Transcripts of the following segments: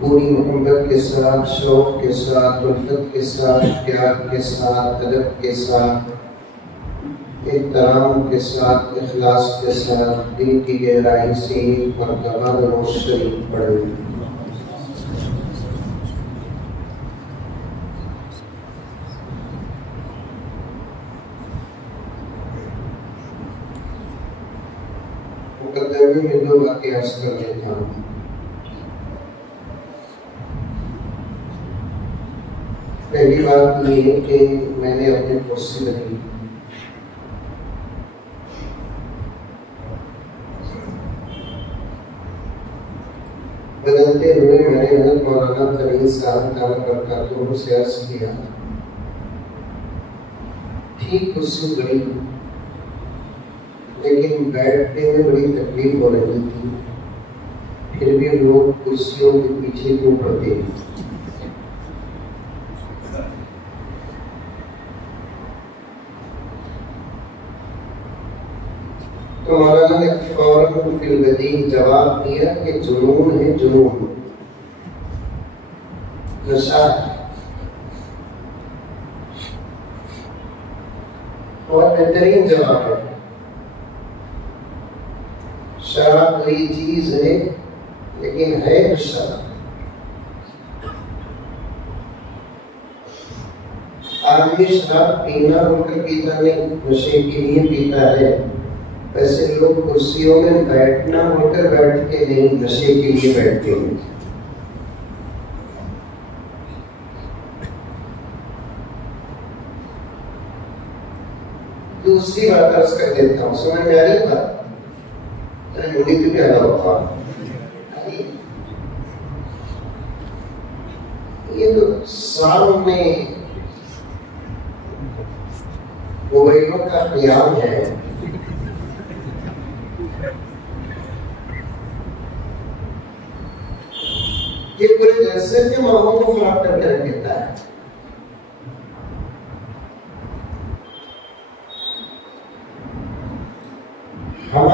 पूरी मोहब्बत के साथ, शौक के साथ, उल्फत के साथ, प्यार के साथ, अदब के साथ, एहतराम के साथ, इखलास के साथ, दिल की गहराई से मरतबा दरूद शरीफ पढ़ें। मुकद्दमे में दो बातें अर्ज कर लेता हूँ। पहली बात ये है कि मैंने अपनी कुर्सी रखी, बदलते हुए मैंने हज़रत मौलाना तमीम साहब ताला से अर्ज किया, ठीक कुर्सी बड़ी, लेकिन बैठने में बड़ी तकलीफ हो रही थी, फिर भी लोग कुर्सियों के पीछे क्यों पड़ते हैं? तो मौलाना ने फौरन फिलबदीन जवाब दिया कि जुनून है, जुनून, नशा है। और बेहतरीन जवाब है। शराब बड़ी चीज है, लेकिन है नशा। आदमी शराब पीना होकर पीता नहीं, नशे के लिए पीता है। वैसे लोग कुर्सियों में बैठना होकर बैठते नहीं, नशे के लिए बैठते हैं। दूसरी बात अर्ज कर देता हूँ, समझ में आ रही बात? मुझे तो क्या होगा, ये तो सामने मोबाइलों का ख्याल है। ये पूरे जलसे के माहौल को खराब करके रख देता है।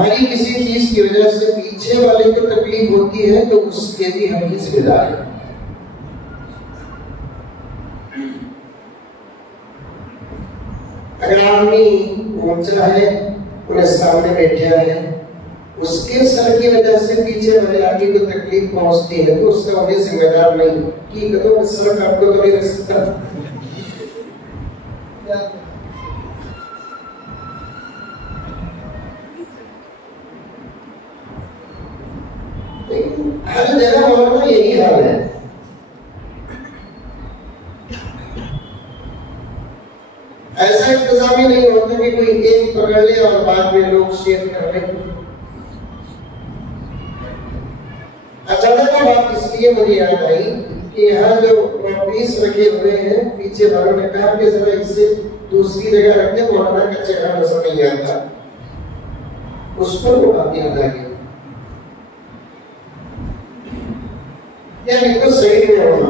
भारी किसी चीज की वजह से पीछे वाले को तकलीफ होती है तो उसके भी हम ही जिम्मेदार हैं। अगर आदमी ऊंचा है, उन्हें सामने बैठा है, उसके सर की वजह से पीछे वाले आदमी को तकलीफ पहुंचती है तो उसका उन्हें जिम्मेदार नहीं कि कदम सर आपको तो नहीं रख सकता। हर जगह मौलाना यही हाल है। ऐसा इंतजाम ही नहीं होता कि कोई एक पकड़ ले और बाद में लोग शेयर कर ले। अचानक वो बात इसलिए मुझे याद आई कि यहाँ जो ऑफिस रखे हुए हैं, पीछे वालों ने कहा कि जरा इससे दूसरी जगह रखते, मौलाना का चेहरा नजर नहीं आता। उस पर वो बात याद आ गई। यानी तो सही में होना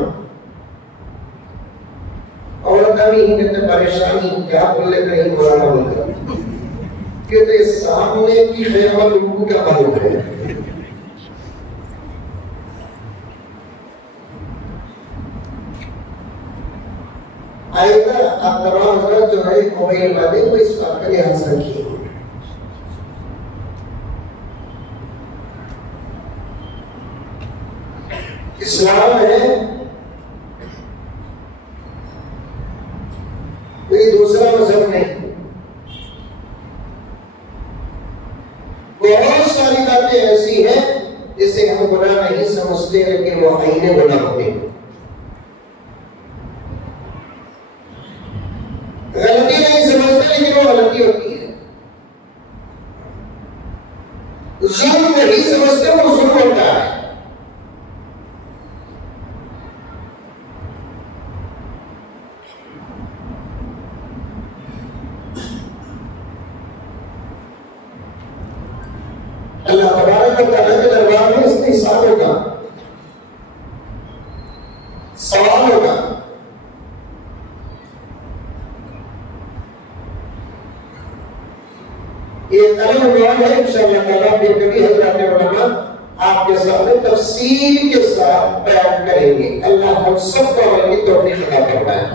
और कभी ही कहते परेशानी क्या बोले कहीं मौलाना बोलकर कहते सामने की ख्याल लोगों का मालूम है। आएगा आप तमाम हजरत जो है मोबाइल वाले को इस बात का ध्यान रखिए। इस्लाम है कोई दूसरा मजहब नहीं। बहुत सारी बातें ऐसी हैं जिसे हम गुनाह नहीं समझते लेकिन वो आईने गुनाह होते हैं। गलती नहीं समझते लेकिन वो गलती होती है। जुल्म नहीं समझते वो जुल्म होता है। अल्लाह तबारक व तआला के दरबार में इसका हिसाब होगा, सवाल होगा। ये कलम हुआ है इंशाअल्लाह ताला फिर कभी हज़रात उलमा आपके सामने तफसील के साथ बयान करेंगे। अल्लाह हम सबको अमल की तौफीक अता फरमाए।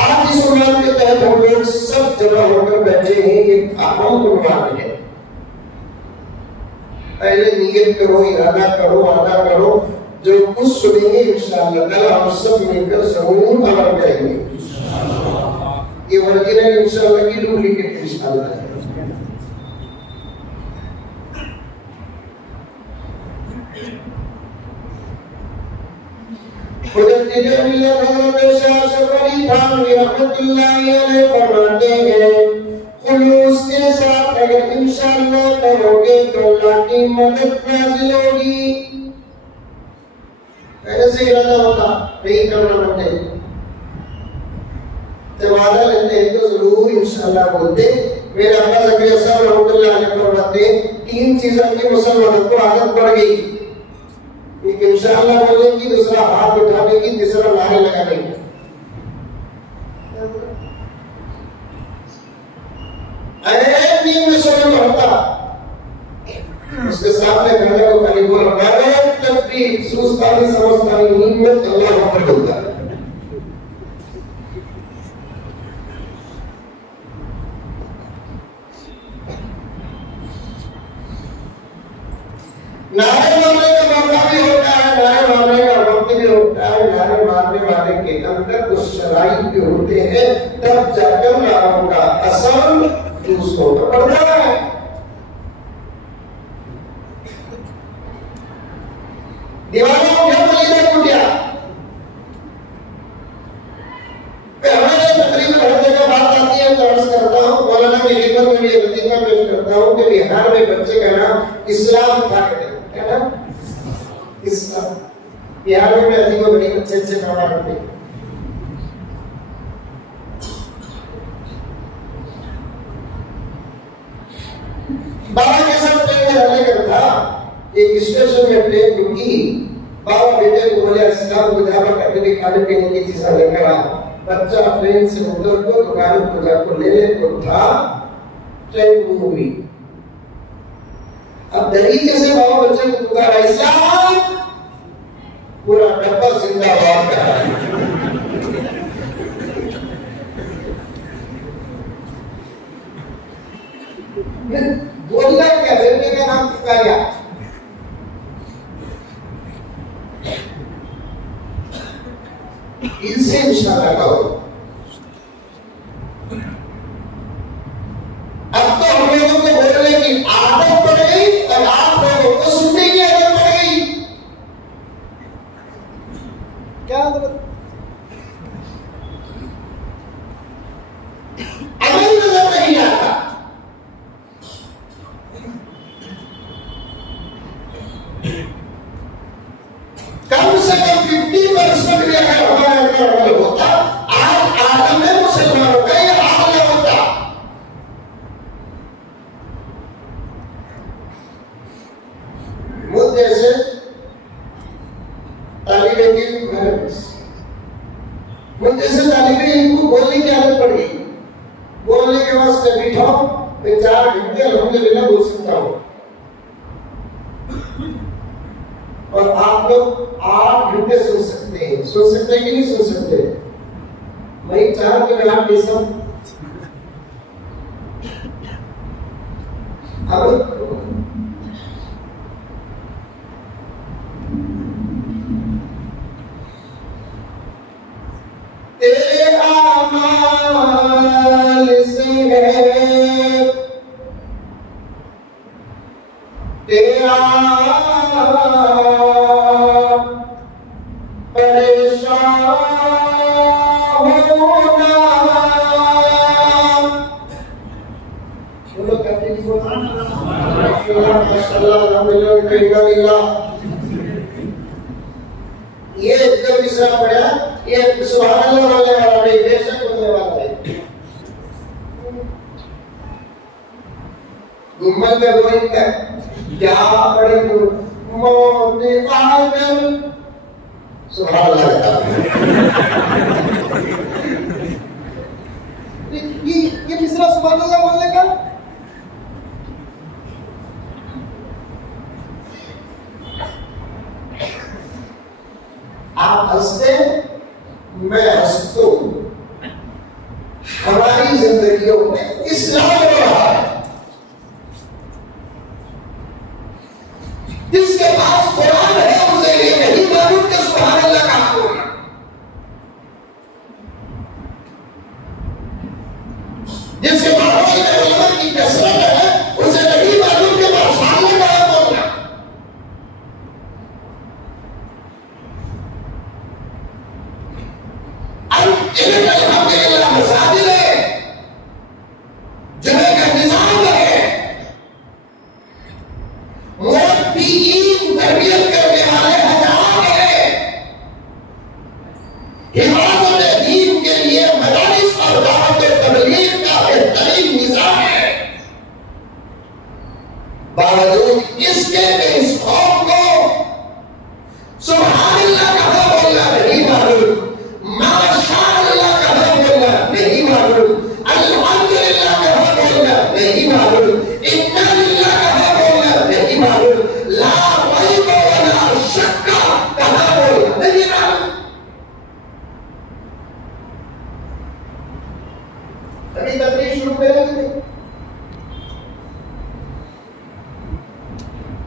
आज इस उन्वान के तहत हम लोग सब जमा होकर बैठे हैं। एक अहम उन्वान है। पहले नियत करो, इरादा करो, अदा करो। जो कुछ सुनेंगे इंशाअल्लाह ताला हम सब मिलकर जरूर अमल करेंगे। ये ओरिजिनल इंशाअल्लाह की डुप्लीकेट इंशाअल्लाह है। मुजद्दिद मिल्लत हज़रत शाह शफ़री थानवी रहमतुल्लाहि अलैहि फरमाते हैं, खुलूस के साथ अगर इंशाअल्लाह करोगे तो अल्लाह की मदद नाज़िल होगी। पहले से इरादा होता नहीं करना पड़ते, जब वादा लेते हैं तो जरूर इंशाअल्लाह बोलते। मेरे अब्बा ज़करिया साहब रहमतुल्लाह अलैहि फरमाते 3 चीज़ों की मुसलमानों को आदत पड़ गई, एक इंशाअल्लाह बोलने की, दूसरा हाथ उठाने की, तीसरा नारे लगाने की। अरे में शर्म होता उसके सामने खड़े को खाली बोल रहा तकबीर सुस्तानी समझतानी हिम्मत अल्लाह अकबर बोलता है। नारे मारने का मौका भी होता है, नारे मारने का वक्त भी होता है। नारे मारने वाले के अंदर कुछ शराइत भी होते हैं, तब जाकर नारों का असर दूसरों पर पड़ता है। दीवारों को क्या मलीदा टूट गया। हमारे तकरीबन हर जगह बात आती है तो अर्ज करता हूँ, मौलाना की खिदमत में भी वजीफा पेश करता हूँ कि बिहार में बच्चे का नाम इस्लाम था। क्या नाम? इस्लाम। बिहार में अजीब बड़ी अच्छे नाम रखते हैं। बाबा के साथ ट्रेन में रहने का था, एक स्टेशन में ट्रेन रुकी। बाबा बेटे को बोले इस्लाम को दावा करके खाने पीने की चीजें लेकर आ। बच्चा ट्रेन से उतर को दुकान पर जाकर लेने को था ट्रेन मूवी। अब तरीके से बाबा बच्चे को पुकारा, इस्लाम, पूरा डब्बा जिंदाबाद कर रहा है। बोलना क्या, बेटे का नाम पुकारा। इनसे इशारा करो। अब तो हम लोगों को बोलने की आदत पड़ गई और आप लोगों को सुनने की आदत पड़ गई। क्या आदत? अमल नजर नहीं आता। कम से कम 50% भी अगर हमारे अंदर अमल होता, आज आलम में मुसलमानों का यह हाल न होता। मुद्दे से तालिबे इल्म मुद्दे से तालिबे इल्म को बोलने की आदत पड़ गई। बोलने के वास्ते बैठो, मैं 4 घंटे अल्हम्दुलिल्लाह बोल सकता हूँ और आप लोग 8 घंटे सुन सकते हैं। सुन सकते हैं कि नहीं सुन सकते? मैं 4 के मैं आप कैसा अब तेरे आमाल से है तेरा परेशान होना। बोलो कहते हैं ये एकदम मिसरा पड़ा, ये सुभान अल्लाह वाले वाला नहीं, बेशक होने वाला है। गुम्मत में कोई क्या पड़े तो मोने आदम सुभान अल्लाह। ये मिसरा सुभान अल्लाह बोलने का आप हंसते, मैं हंसता हूं। हमारी जिंदगियों में इस्लाम हो रहा है। जिसके पास कुरान है उसे ये नहीं मालूम कि सुभान अल्लाह का बोलना। जिसके पास उलमा की कसरत है उसे नहीं मालूम कि माशाअल्लाह का बोलना। अल्हम्दुलिल्लाह मसाजिद है, जुमे का निजाम है, तरबियत करने वाले हजार है, हिफाजत दीन के लिए मदारिस और दावत तबलीग का बेहतरीन निजाम है। बावजूद इसके इस कौम को सुभान अल्लाह कहा बोलना नहीं मालूम, माशाअल्लाह कहा बोलना नहीं मालूम, अल्हम्दुलिल्लाह कहा बोलना नहीं मालूम, इन्ना लिल्लाह कहा बोलना नहीं मालूम, ला रैब वला शक्क कहा बोलना नहीं मालूम। अभी तकरीर शुरू करेंगे।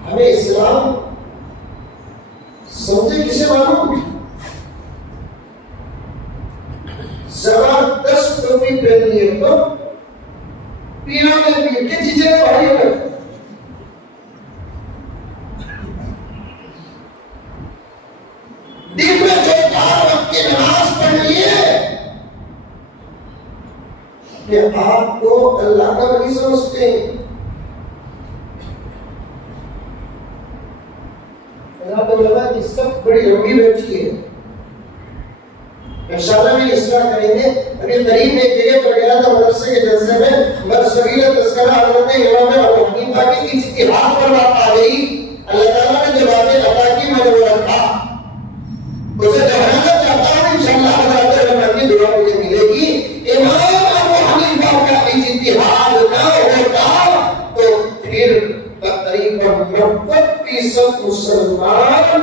हमें इस्लाम समझे किसे मालूम? जबरदस्त टोपी पहनी है तो पीना में भी क्या चीजें भाई है। दिन में जो 4 वक्त की नमाज पढ़नी है कि आपको अल्लाह का वली समझते हैं। अल्लाह को लगा कि सब बड़ी लंबी बैठी है, इंशाअल्लाह में इसका करेंगे। अभी करीब एक जगह पर गया था मदरसे के जलसे में, मदरसवीला तस्करा हज़रत इमाम अबू हनीफा की इज्तिहाद पर बात आ गई। अल्लाह ताला ने जो बातें अता की मैंने वो रखा, उसे दोहराना चाहता हूं। इंशाअल्लाह हज़रत रहमत की दुआ 90% मुसलमान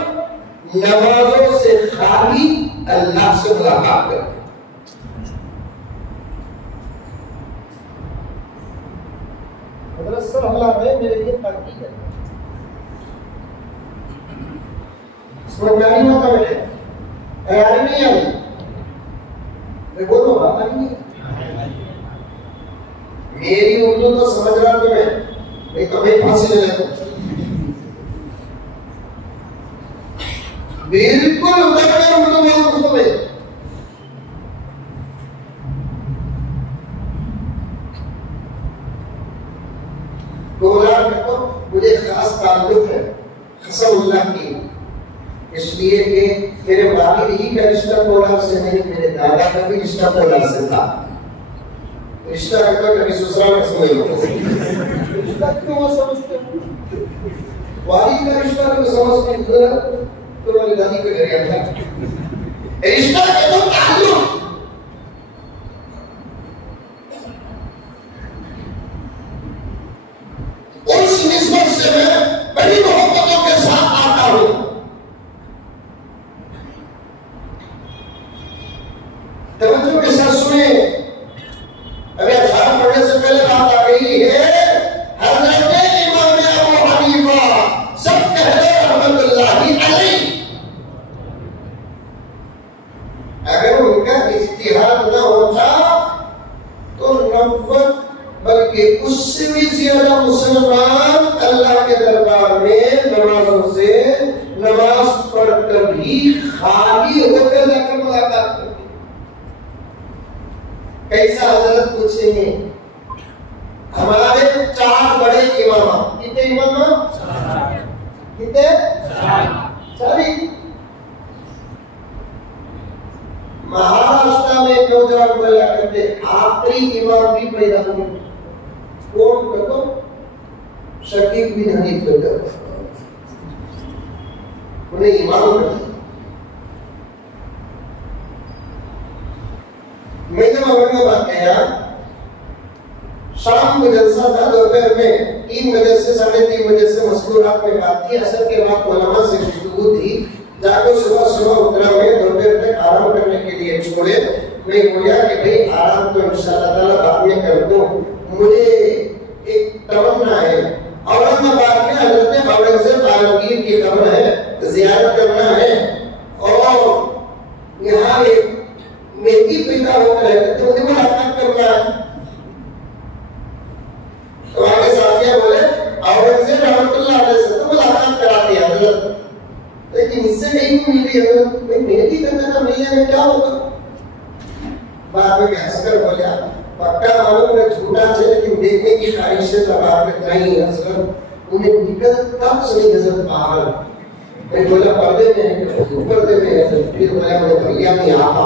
नमाजों से खाली अल्लाह से मुलाकात करते। सर अल्लाह ने मेरे लिए तरक्की है, समझदारी होता है, तैयारी नहीं आई, मैं बोलो बात नहीं। मेरी उर्दू तो समझ रहा तो मैं कभी फांसी ले लेता, बिल्कुल उतर कर उर्दू बोल उसको मैं। तो मुझे खास ताल्लुक है कसमुल्लाह की, इसलिए कि मेरे वालिद ही का रिश्ता कोलार से नहीं, मेरे दादा का भी रिश्ता कोलार से था। रिश्ता रखना कभी ससुराल में समझ लो, रिश्ता क्यों समझते हो? वालिद का रिश्ता क्यों समझते हो? तो वाली दादी के घर गया था, रिश्ता के तो ताल्लुक। उस निस्बत से मैं बड़ी मोहब्बतों के साथ आता हूं। तवज्जो के साथ सुने, अभी अज़ान पढ़ने से पहले बात आ गई है, हज़रत इमाम अबू हनीफा सब कहते रहमतुल्लाहि अलैहि, अगर उनका इज्तिहाद न होता तो 90 बल्कि उससे भी ज्यादा मुसलमान अल्लाह के दरबार में नमाजों से नमाज पढ़कर भी खाली होकर जाकर मुलाकात करते। कैसा हजरत पूछेंगे? हमारे 4 बड़े इमाम, कितने इमाम? कितने? 4। महाराष्ट्र में नौजवान बोला करते आखिरी इमाम भी पैदा हुए, कौन कहते? शकीक बिन हनीफ कहते, उन्हें इमाम कहते। मैं जब औरंगाबाद गया, शाम को जलसा था, दोपहर में 3 बजे से 3:30 बजे से मसरूरात में बात थी, असर के बाद उलमा से गुफ्तगू थी, जाकर सुबह उतरा में दोपहर तक आराम करने के लिए छोड़े। मैं बोला कि भाई आराम तो इंशाअल्लाह ताला बाद में कर दो, मुझे एक तमन्ना है, औरंगाबाद में हजरत औरंगजेब आलमगीर की कब्र है, ज़ियारत करना है, और यहाँ एक मेहदी पैदा होकर है तो मुझे मुलाकात करना है। तो आगे साथिया बोले औरंगजेब रहमतुल्लाह अलैहि से तो मुलाकात करा दिया हजरत, लेकिन इससे नहीं मिली है, भाई मेहदी करना था, मिलने में क्या होगा? बाद में हंसकर बोला पक्का मालूम है झूठा है, लेकिन देखने की ख्वाहिश है तब आप नहीं हजरत, उन्हें निकलता नहीं नजर पागल। मैं बोला पर्दे में है, पर्दे में है, फिर बोला मेरे भैया नहीं आता।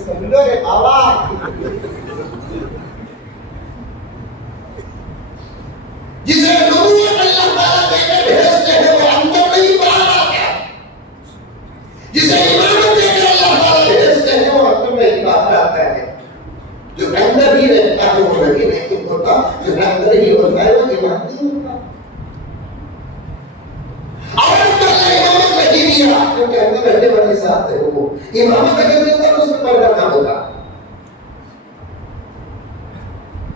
समझो रे बाबा, जिसे नबूवत अल्लाह ताला देकर भेजते हैं वो अंदर नहीं बाहर आता, जिसे इमामत देकर अल्लाह ताला भेजते हैं वो अंदर नहीं बाहर आता है। जो अंदर ही रहता है वो नबी नहीं होता, जो अंदर ही होता है वो इमाम नहीं होता। और अल्लाह इमामत नहीं दिया क्योंकि अंदर रहने वाले साथ है, वो इमामत अगर देता तो उसमें पर्दा ना होगा।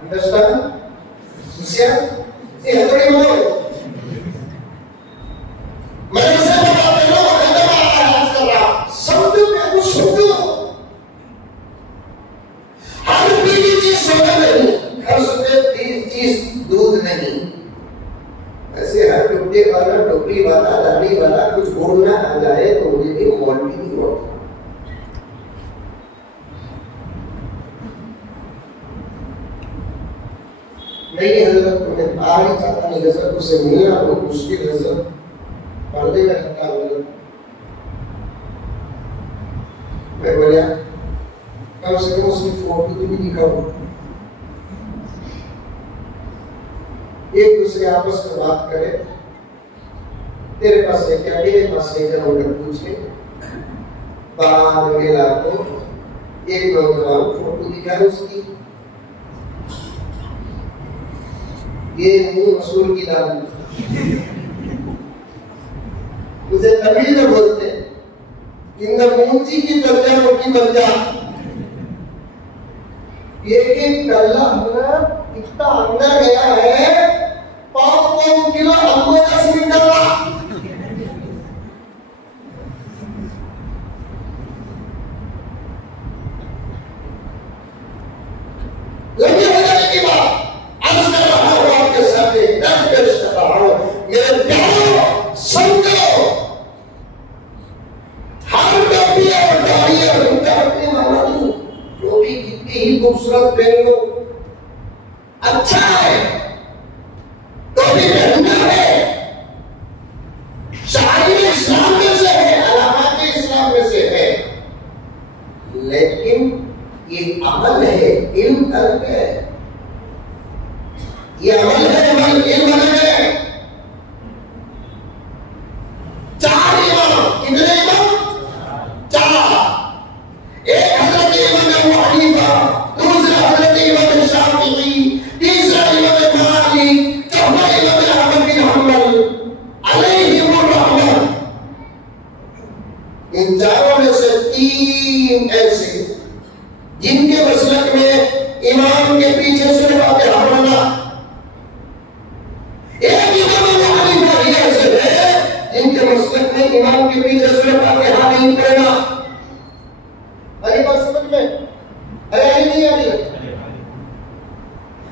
अंडरस्टैंड? ये हजरत इमाम मैंने से बता देना वो खत्म आवाज कर रहा शब्द में कुछ शब्द हर पीली चीज सोना नहीं, हर सुबह 30 चीज दूध नहीं, ऐसे हर टुकड़े वाला टोकरी वाला दाढ़ी वाला कुछ बोलना आ जाए तो मुझे भी क्वालिटी नहीं होती। नहीं हजरत उन्हें बाहर ही चाहता नहीं, हजरत उससे मिलना बहुत मुश्किल, हजरत पर्दे में रखता हूँ। मैं बोला कम से कम उसकी फोटो तो भी दिखाओ, एक दूसरे आपस में बात करें, तेरे पास है क्या, मेरे पास है क्या, उनका पूछे, बाद में आपको एक नौजवान फोटो दिखा है उसकी, ये मुंह मसूर की दाल, उसे तभी तो बोलते हैं कि मूंजी की दर्जा रोटी बन जा। एक कल्ला इतना अंदर गया है, 5 किलो हमको 10 मिनट लगा। लंबी हो जाने की बात आज कर रहा हूं आपके सामने, पेश कर रहा हूं। मेरे प्यारों समझो, हर डब्बी और गाड़ी और उनका अपने मामू जो भी कितनी ही खूबसूरत पहन लो, अच्छा है तो भी पहनना है, शायद इस्लाम में से है, अलामात इस्लाम में से है, लेकिन ये अमल है, इल्म अलग है। ये अमल है, अमल इल्म अलग है। 4 इमाम, कितने इमाम? 4। एक हज़रत इमाम अबू हनीफा, दूसरा हज़रत इमाम शाफिई, तीसरा इमाम मालिक, चौथा इमाम अहमद बिन हंबल अलैहिमुर रहमत। इन चारों में से 3 ऐसे जिनके मसलक में इमाम के पीछे सिर्फ आके हारना, एक इमाम अबू हनीफा ही ऐसे है जिनके मसलक में इमाम के पीछे सिर्फ आके हार नहीं पड़ेगा। अरे बात समझ में अरे आई नहीं आ रही?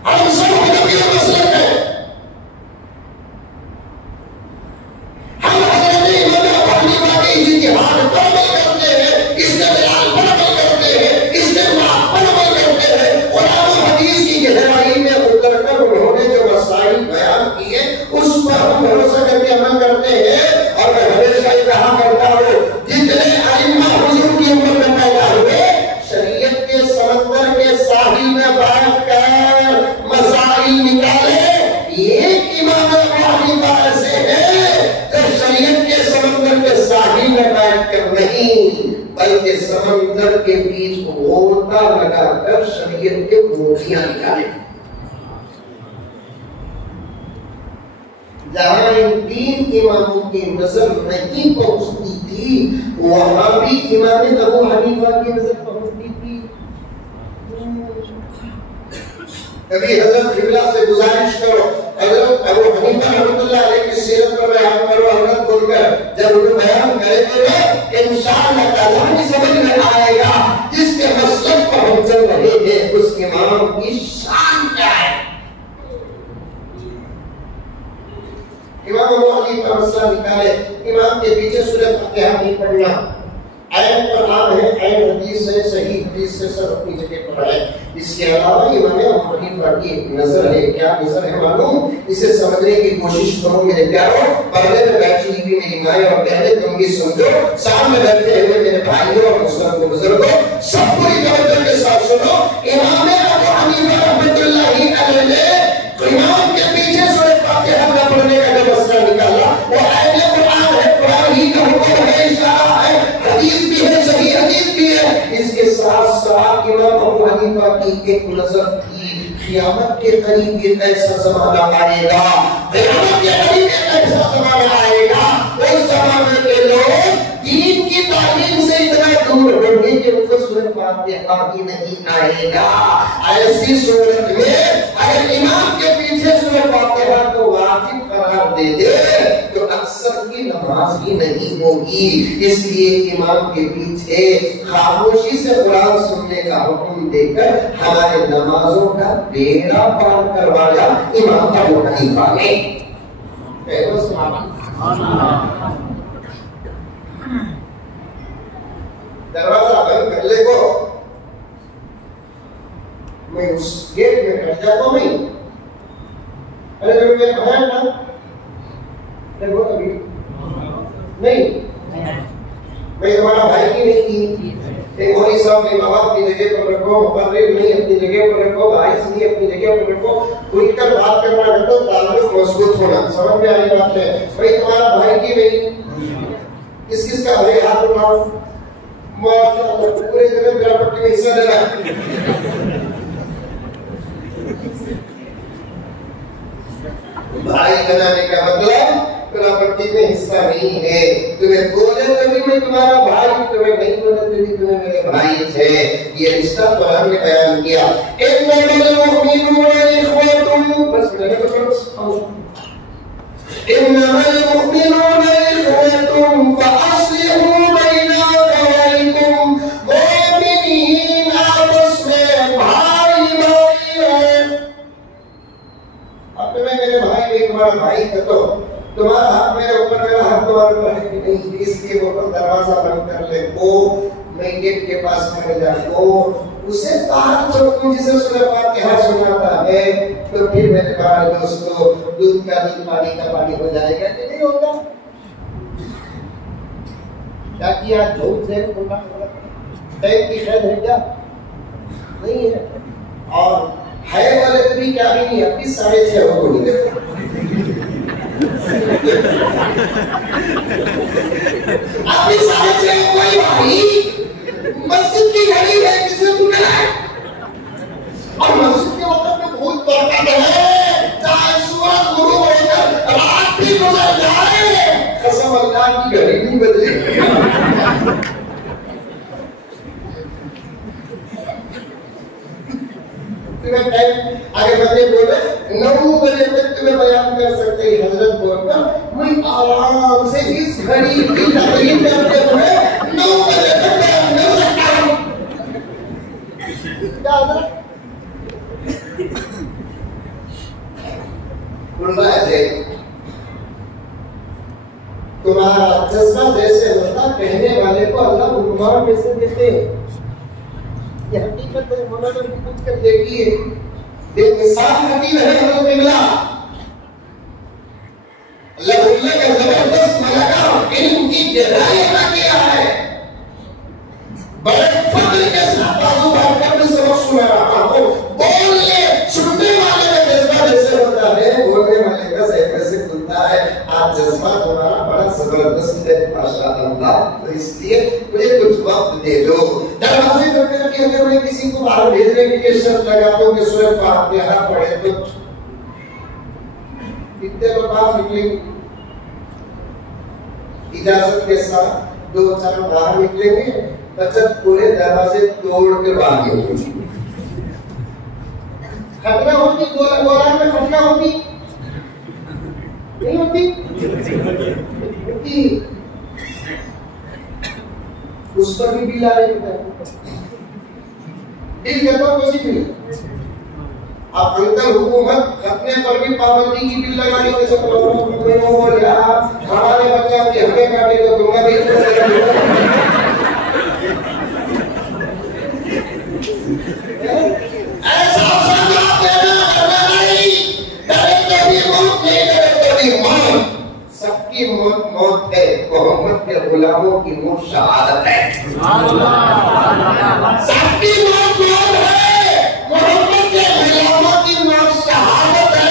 हम सब हनफी मसलक है, हम हजरत इमाम अबू हनीफा के इज्तिहाद पर अमल करते हैं, इस्तेदलाल पर अमल करते हैं, इस्तेमाल पर अमल करते हैं। कुरान और हदीस की गहराई में उतरकर उन्होंने जो मसाइल बयान किए उस पर हम भरोसा करके अमल करते हैं। और मैं हमेशा ये कहा करता हूँ, जितने अइम्मा हुजूर की उम्मत में पैदा हुए, शरीयत के समंदर के साहिल में बैठकर मसाइल निकाले, एक इमाम अबू हनीफा ऐसे हैं जो शरीयत के समंदर के साहिल में बैठकर नहीं बल्कि समंदर के बीच गोता लगाकर शरीयत के मोतियां निकाले। जहां इन 3 इमामों की नजर नहीं पहुंचती थी, वहां भी इमाम अबू हनीफा की नजर पहुंचती थी। कभी हजरत किबला से गुजारिश करो, हजरत अबू हनीफा रहमतुल्लाह अलैह की सीरत पर बयान करो, हजरत बोलकर जब उन्हें बयान करेंगे इंशाअल्लाह ताला की समझ में आएगा जिसके मसलक पर हम चल रहे हैं उस इमाम की शान क्या है। इमाम अबू हनीफा मसला निकाले, इमाम के पीछे सूरह फातिहा नहीं पढ़ना, आयत कुरान है, आयत हदीस है, सही हदीस से सब अपनी जगह पर है। इसके अलावा इमाम अबू हनीफा की एक नजर है, क्या नजर है मालूम? इसे समझने की कोशिश करो मेरे प्यारों। पर्दे में बैठी हुई मेरी माएं और बहनें, तुम भी समझो, सामने बैठे हुए मेरे भाइयों और मुस्लिम बुजुर्गों, सब पूरी तवज्जो के साथ सुनो। इमाम अबू हनीफा रहमतुल्लाह अलैह ने इमाम के पीछे सूरह फातिहा न पढ़ने का जो मसला निकाला, वो आयत कुरान है, कुरान ही का हुक्म है, इशारा है, हदीस भी है, सही हदीस भी है। इसके साथ साथ इमाम अबू हनीफा की एक नजर थी, क़यामत के करीब एक ऐसा ज़माना आएगा, क़यामत के करीब एक ऐसा ज़माना आएगा, उस ज़माने के लोग दीन की तालीम से इतना दूर होंगे कि उनको सूरह फातिहा भी नहीं आएगा। ऐसी सूरत में अगर इमाम के पीछे सूरह फातिहा को वाजिब करार दे दे तो अक्सर की नमाज ही नहीं होगी। इसलिए इमाम के पीछे खामोशी से कुरान सुनने का हुक्म देकर हमारे नमाजों का बेड़ा पार करवाया इमाम अबू हनीफा ने। दरवाजा बंद कर ले को, मैं उस गेट में खड़ जाता हूँ नहीं। अरे जब मैं आया ना, देखो अभी नहीं, मैं तुम्हारा भाई की नहीं की, एक मौलवी साहब ने माँ बाप की जगह पर रखो, मुकर्रिर नहीं अपनी जगह पर रखो, भाई नहीं अपनी जगह पर रखो, खुलकर बात करना है तो ताल्लुक मजबूत होना। समझ में आ रही बात है? भाई तुम्हारा भाई की नहीं, किस किस का भाई हाथ उठाओ, माशाअल्लाह पूरे जगह प्रॉपर्टी में हिस्सा ले रहा है। भाई बनाने का मतलब प्रॉपर्टी में हिस्सा नहीं है। तुम्हें बोले तभी मैं तुम्हारा भाई, तुम्हें नहीं बोले तभी तुम्हें मेरे भाई थे। ये रिश्ता कुरान ने बयान किया। इन्नमल मुमिनूना इख्वतुन, बस मैंने तो इन्नमल मुमिनूना इख्वतुन फअस्लिहू बैना अखवैकुम। मोमिनीन आपस में भाई भाई हैं। अब तुम्हें मेरे भाई एक बार भाई का तो तुम्हारा हाथ मेरे ऊपर, मेरा हाथ तुम्हारे ऊपर है कि नहीं, इसलिए वो दरवाजा बंद कर ले को, मैं गेट के पास खड़े जाको उसे बाहर छोड़ूं जिसे सूरह फातिहा सुनाता है, तो फिर मेरे प्यारे दोस्तों दूध का दूध पानी का पानी हो जाएगा कि नहीं होगा? क्या किया? झूठ से बोलना टाइप की खैर है क्या? नहीं है। और है वाले तो भी क्या भी नहीं, अपनी 6:30 हो गई। अपनी 6:30 कोई भाई मस्जिद की घड़ी है, किसने सुना है? और मस्जिद के वक्त में बहुत बरकत है, चाहे सुबह गुरु होकर रात भी गुजर जाए, कसम अल्लाह की घड़ी नहीं बदली। अगर बंदे बोले 9 बजे तक तुम्हें बयान कर सकते हैं हजरत बोलकर, मैं आराम से इस घड़ी की तकलीफ करते हुए 9 बजे तक बयान कर सकता हूँ। क्या हजरत बोल रहा है? तुम्हारा जज्बा जैसे होता कहने वाले को अल्लाह हुक्मान कैसे देते हैं, ये हकीकत है। मौलाना ने पूछ कर देखिए, देखिए साफ हकीकत है। हजरत मिला अल्लाह का जबरदस्त मलका इल्म की गहराई अता किया है। बड़े फख्र के साथ बाजू बांधकर मैं सबक सुना रहा हूँ। बोलने सुनने वाले का जज्बा जैसे होता है, बोलने वाले का सही कैसे खुलता है। आज जज्बा तुम्हारा बड़ा जबरदस्त है माशाअल्लाह, तो इसलिए मुझे कुछ वक्त दे दो। दरवाजे पर कि अगर मैं किसी को बाहर भेजने के लिए शर्त लगाता हूँ कि सूरह फातिहा पढ़े तो कितने लोग बाहर निकलेंगे? इजाजत के साथ 2-4 बाहर निकलेंगे, 50 पूरे दरवाजे तोड़ के भागेंगे। घटना होती गोलान में, घटना होती नहीं होती? उस पर भी बिल आ रही है। बिल कहता हूँ किसी भी आप अंतर हुकूमत अपने पर भी पाबंदी की बिल लगाने के सब लोगों को बोल रहा हमारे बच्चे अपने हमें काटे तो दूंगा भी ऐसा संज्ञा देना करना नहीं, करेंगे भी मौत, नहीं करेंगे भी मौत। सबकी मौत मौत है, मोहम्मद के गुलामों की मौत शहादत है। सबकी मौत मौत है, मोहम्मद के गुलामों की मौत शहादत है।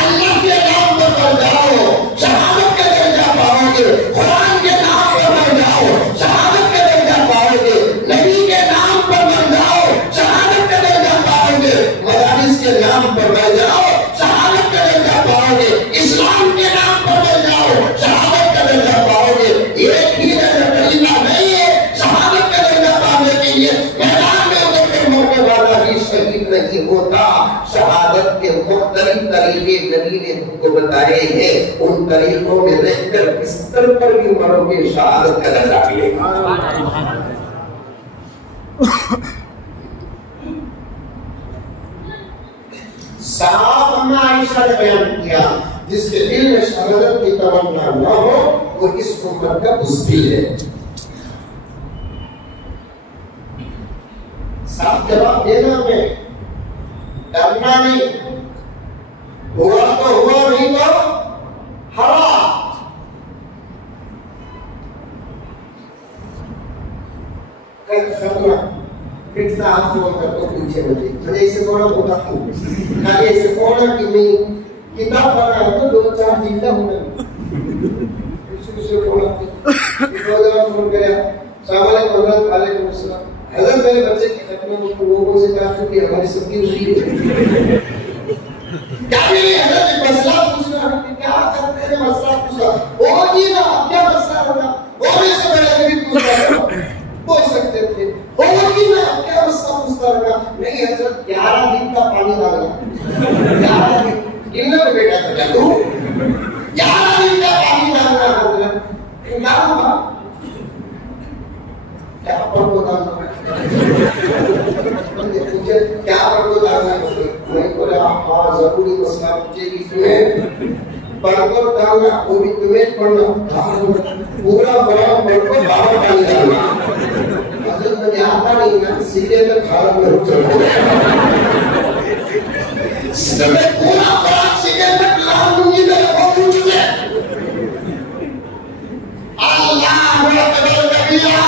अल्लाह के नाम पर मर जाओ, शहादत का दर्जा पाओगे। कुरान के नाम पर मर जाओ, शहादत का दर्जा पाओगे। नबी के नाम पर मर जाओ, शहादत का दर्जा पाओगे। मदारिस के नाम पर मर जाओ, शहादत का दर्जा पाओगे। इस्लाम के नाम पर मर जाओ, शहादत का दर्जा पाओगे। एक ही दर्जा कलीमा नहीं है, शहादत का दर्जा पाने के लिए मैदान में उतरकर मरने वाला ही शहीद नहीं होता। शहादत के मुख्तलिफ तरीके नबी ने तुमको बताए हैं, उन तरीकों में रहकर बिस्तर पर भी मरोगे, शहादत का दर्जा मिलेगा। साफ अम्मा आयशा ने बयान किया, जिसके दिल में शहादत की तमन्ना न हो वो इस उम्मत का बुज़दिल है। साफ जवाब देना में डरना नहीं, हुआ तो हुआ, नहीं तो हरा। फिर साफ फोन करके पूछे मुझे इसे थोड़ा बोला खाली ऐसे फोन कि मैं किताब पढ़ा है तो 2-4 दिन का होना। फोन किया हज़रत मेरे बच्चे की खत्म लोगों से कहा कि हमारी सबकी हुई है क्या मेरे हज़रत एक मसला पूछना है क्या करते हैं मसला पूछा वो जी ना क्या मसला होगा वो भी से पहले भी पूछा बोल सकते थे वो जी ना क्या मसला पूछता रहा नहीं हज़रत 11 दिन का पानी डालना 11 दिन गिनने में बेटा था क्या तू 11 दिन का पानी डालना हज़रत डालूंगा क्या पढ़ो डालना मुझे क्या पढ़ो डालना मैं बोला हाँ जरूरी मसला पूछेगी तुम्हें पढ़ो डालना वो भी तुम्हें पढ़ना पूरा बड़ा पढ़ो बाबा पानी डालना अगर मुझे आता नहीं ना सीधे में खाना में रुक जाऊंगा मैं पूरा बड़ा सीधे में लाल दूंगी मेरे बहुत ऊंचे अल्लाह अकबर कबीरा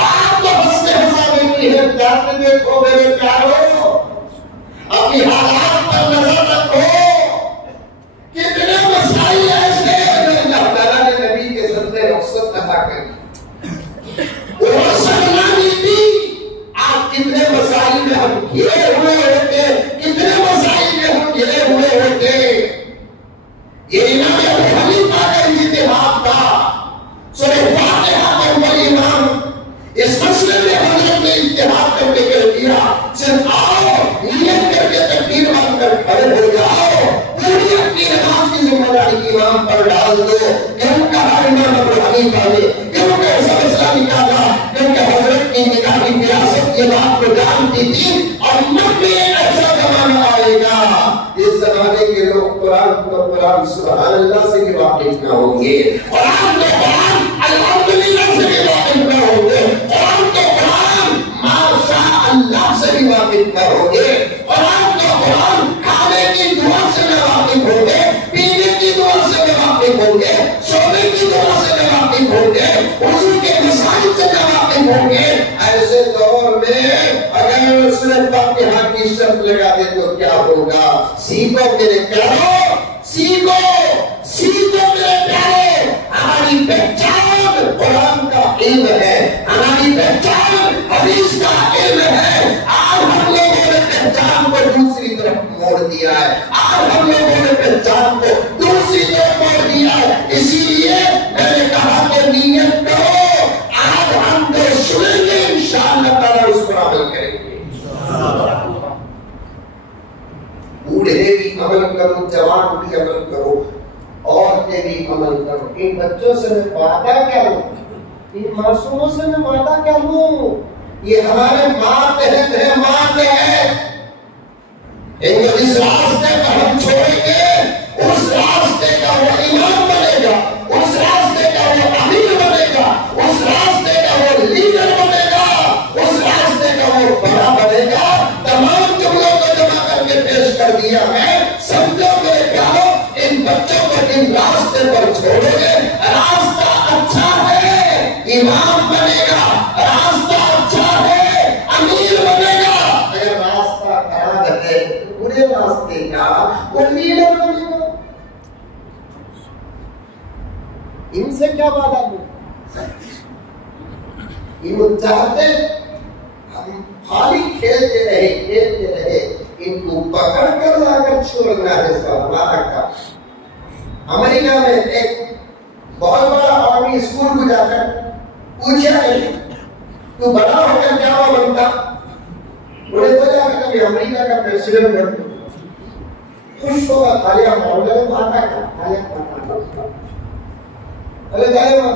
आप तो हंसते हंसा देती है जाते देखो मेरे प्यारो अपनी हालात पर नजर रखो कितने मसाइल ऐसे अल्लाह ताला ने नबी के सदक़े रुखसत अता कर आप कितने मसाइल में हम घिरे हुए होते कितने मसाइल में हम घिरे हुए होते ये इमाम अबू हनीफा का इज्तिहाद था सूरह फातिहा का वो इमाम इस मसले में हजरत ने इज्तिहाद करके कह दिया सिर्फ आओ नियत करके तकबीर मारकर खड़े हो जाओ पूरी अपनी नमाज की जिम्मेदारी इमाम पर डाल दो क्यों कहा इमाम अबू हनीफा ने क्यों ऐसा मसला निकाला क्योंकि हजरत की निकाली विरासत ये बात को जानती थी और मत में ऐसा जमाना आएगा इस जमाने के लोग कुरान सुभान अल्लाह से भी वाकिफ न होंगे कुरान अल्हम्दुलिल्लाह से भी वाकिफ न होंगे कुरान माशा अल्लाह से भी वाकिफ न होंगे कुरान खाने की दुआ से भी वाकिफ होंगे पीने की दुआ से भी वाकिफ होंगे सोने की दुआ से भी वाकिफ होंगे वज़ू के मसाइल से भी वाकिफ होंगे ऐसे दौर में अगर सूरह फातिहा की शर्त लगा दे तो क्या होगा सीखो मेरे प्यारो सीखो मेरे प्यारे हमारी पहचान कुरान का इल्म है हमारी पहचान हदीस का इल्म है आज हम लोगों ने पहचान को दूसरी तरफ मोड़ दिया है आज हम लोगों ने पहचान को दूसरी तरफ मोड़ दिया है इसीलिए मैंने कहा कि नियत करो आज हम जो सुनेंगे इंशाअल्लाह ताला उस पर अमल करेंगे बूढ़े भी अमल करो जवान भी अमल करो औरतें भी अमल करो इन बच्चों से मैं वादा क्या लूं इन मासूमों से मैं वादा क्या लूं ये हमारे मातहत है इनको इस रास्ते पर हम छोड़ेंगे उस रास्ते का वो इमाम बनेगा उस रास्ते का वो अमीर बनेगा उस रास्ते का वो लीडर बनेगा उस रास्ते का वो बड़ा बनेगा तमाम जुमलों को जमा करके पेश कर दिया है समझो मेरे प्यारो इन बच्चों को इन रास्ते पर छोड़ोगे रास्ता अच्छा है इमाम बनेगा रास्ता अच्छा है अमीर बनेगा अगर रास्ता खराब है बुरे रास्ते का वो लीडर बनेगा इनसे क्या वादा दूं ये चाहते हम खाली खेलते रहे इनको पकड़ कर लाकर छोड़ना है इसका वादा का अमेरिका में एक बहुत बड़ा आर्मी स्कूल को जाकर पूछा तू बड़ा होकर क्या बनता बोले तो जाकर कभी अमेरिका का प्रेसिडेंट बन खुश होगा तालियां मारोगे तो आता क्या तालियां अरे तालियां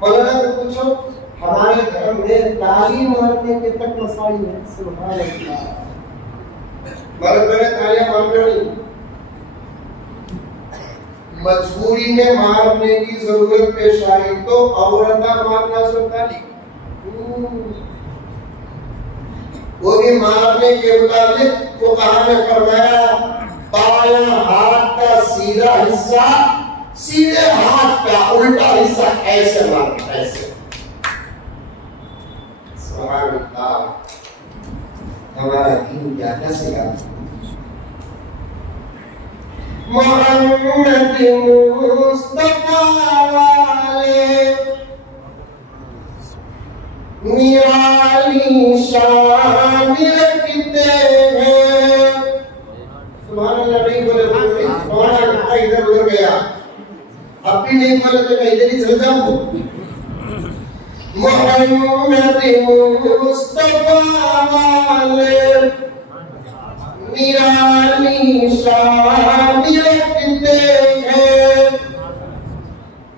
मौलाना से पूछो हमारे धर्म में ताली मारने के तक मसाइल है सुभान अल्लाह मर्द में तालियां मारते नहीं मजबूरी में मारने की जरूरत पेश आई तो औरता मारना सुनता वो भी मारने के मुताबिक तो कहा ने फरमाया बायां हाथ का सीधा हिस्सा सीधे हाथ का उल्टा हिस्सा ऐसे मारना ऐसे हमारा दीन क्या सिखा मोहम्मद मुस्तफा वाले निराली शान रखते हैं। सुभान अल्लाह नहीं बोले तो इधर उधर गया, अब भी नहीं बोले तो मैं इधर ही चल जाऊं। मोहम्मद मुस्तफा वाले निराली शान रखते हैं।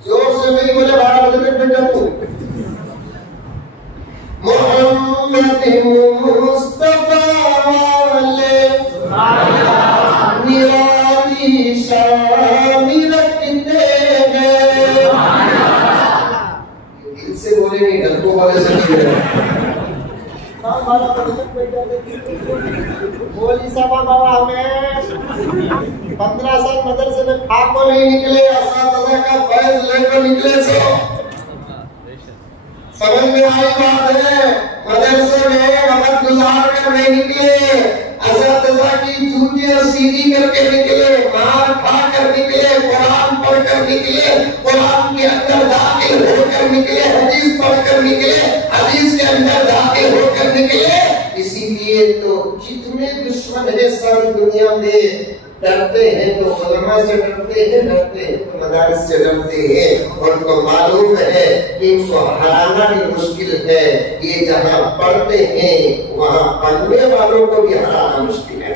जोर से नहीं बोले 12 बजे तक जाऊं। मोहम्मद मुस्तफा वाले निराली शान रखते हैं। दिल से बोले नहीं, ढलको वाले से नहीं। बोली साहब बाबा हमें 15 साल मदरसे में खाको नहीं निकले, असातिज़ा का फैज़ लेकर निकले। समझ में आई बात है, मदरसे में वक्त गुजार कर नहीं निकले, असातिज़ा की जूतियां सीधी करके निकले, मार खा कर निकले, कुरान पढ़ कर निकले, कुरान के अंदर दाखिल होकर निकले, हदीस पढ़ कर निकले, हदीस के अंदर दाखिल होकर निकले। इसीलिए तो जितने दुश्मन है सारी दुनिया में, डरते हैं तो उलमा से डरते हैं तो मदारिस से डरते हैं। और उनको मालूम है कि इनको हराना भी मुश्किल है, ये जहाँ पढ़ते हैं वहाँ पढ़ने वालों को भी हराना मुश्किल है।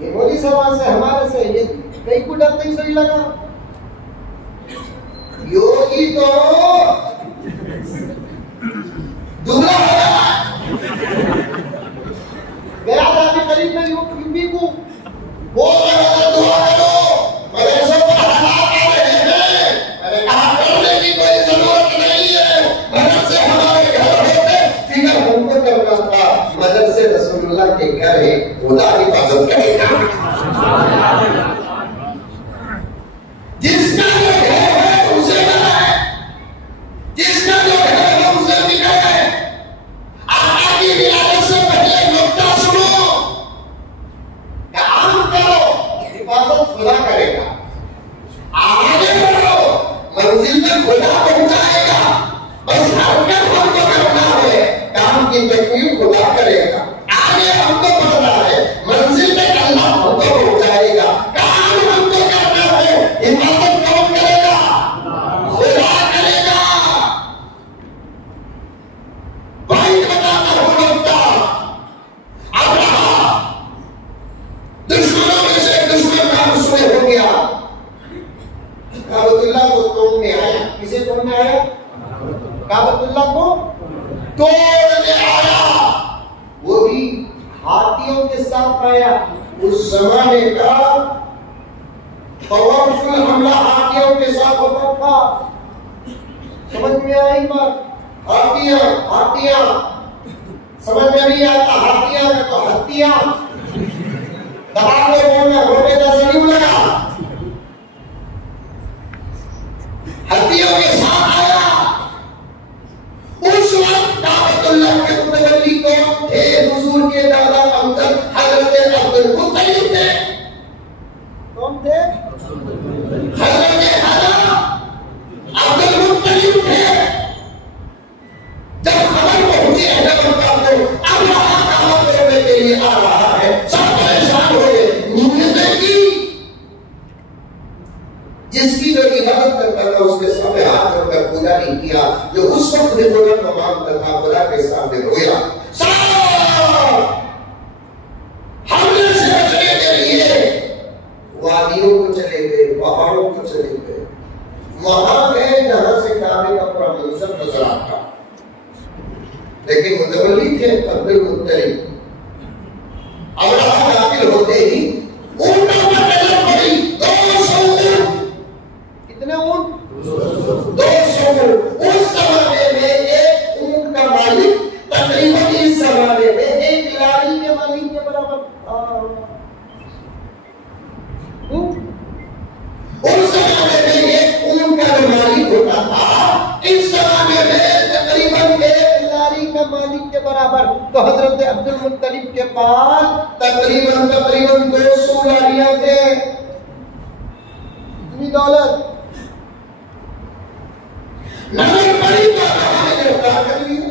ये मोदी समाज से हमारे से ये कहीं को डरते ही सही लगा। योगी तो दुबला गया था अभी करीब में यूपी को, बोल रहा दुआ करो, मदरसों पर हालात आ रहे हैं। अरे कहा करने की कोई जरूरत नहीं है, मदरसे हमारे घर होते, फिक्र हमको करना था। मदरसे रसूलुल्लाह के घर है, खुदा हिफाजत करेगा। जिसका जो घर है उसे बनाए, जिसका जो घर है उसे बिगाड़े। आका की विलादत से पहले नुक्ता सुनो, काम करो, हिफाजत खुदा करेगा। आगे बढ़ो, मंजिल में खुदा पहुंचाएगा। बस हरकत हमको करना है, काम की तकमील खुदा करेगा। आगे हमको बढ़ना है, मंजिल में अल्लाह हमको पहुंचाएगा। काम हमको करना है, हिफाजत कौन करेगा? खुदा करेगा। वही बताता हूँ नुक्ता। अब रहा दुश्मनों में से दुश्मन का दुश्मन हो गया, काबतुल्लाह को तोड़ने आया। किसे तोड़ने आया? काबतुल्लाह को तोड़ने आया, वो भी हाथियों के साथ आया। उस जमाने का पावरफुल हमला हाथियों के साथ होता था। समझ में आई बात? हाथियां हाथियां समझ में नहीं आता, हाथियां का तो हत्या दबा के बोलना रोटे का जरूर लगा। हत्याओं के साथ आया। उस वक्त काबतुल्लाह के मुतवल्ली कौन थे? हुजूर के दादा अमजद हजरत अब्दुल मुत्तलिब थे। कौन थे? हजरत अब्दुल मुत्तलिब थे। जब खबर पहुंची है अब वहां करने के लिए आ रहा है, सब परेशान हो गए। जिसकी जो इबादत करता था उसके सामने हाथ रखकर पूजा नहीं किया, जो उस वक्त भी खुदा को मानता था खुदा के सामने रोया। हमने से बचने के लिए वादियों को चले गए, पहाड़ों को चले गए, वहां गए जहां से काबे का पूरा मंजर नजर आता। लेकिन मुतवल्ली थे अब्दुल मुत्तलिब। अब वहां दाखिल होते ही ऊंट पर नजर पड़ी। 200 ऊंट। कितने ऊंट? 200 ऊंट। उस जमाने में एक ऊंट का मालिक तकरीबन इस जमाने में एक लारी के मालिक के बराबर था। उस जमाने में एक ऊंट का जो मालिक होता था, इस जमाने में तकरीबन एक लारी का मालिक के बराबर। तो हजरत अब्दुल मुत्तलिब के पास तकरीबन 200 लारियां थे। इतनी दौलत। नजर पड़ी तो हमें गिरफ्तार कर लिया।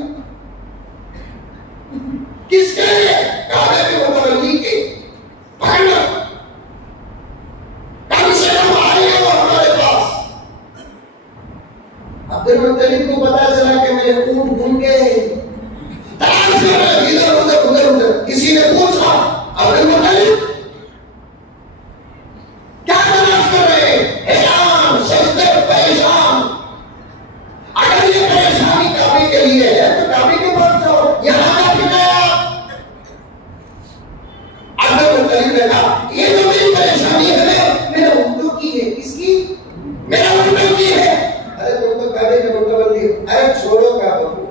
किसके लिए? काबे के मुतवल्ली के पकड़ना। कम से कम आएंगे वो हमारे पास। अब्दुल मुत्तलिब को पता चला कि मेरे ऊंट घूम गए, तलाश कर रहे इधर उधर उधर उधर। किसी ने पूछा अब्दुल मुत्तलिब क्या तलाश कर रहे हैं? हैरान, सजदे, परेशान। अगर ये परेशानी काबे के लिए है तो काबे के पास जाओ, यहाँ का फिर अब्दुल मुत्तलिब ने कहा ये तो मेरी परेशानी है, मेरे ऊँटों की है। किसकी? मेरा ऊँटों की है। अरे तुम तो काबे के मुतवल्ली। अरे छोड़ो काबा को,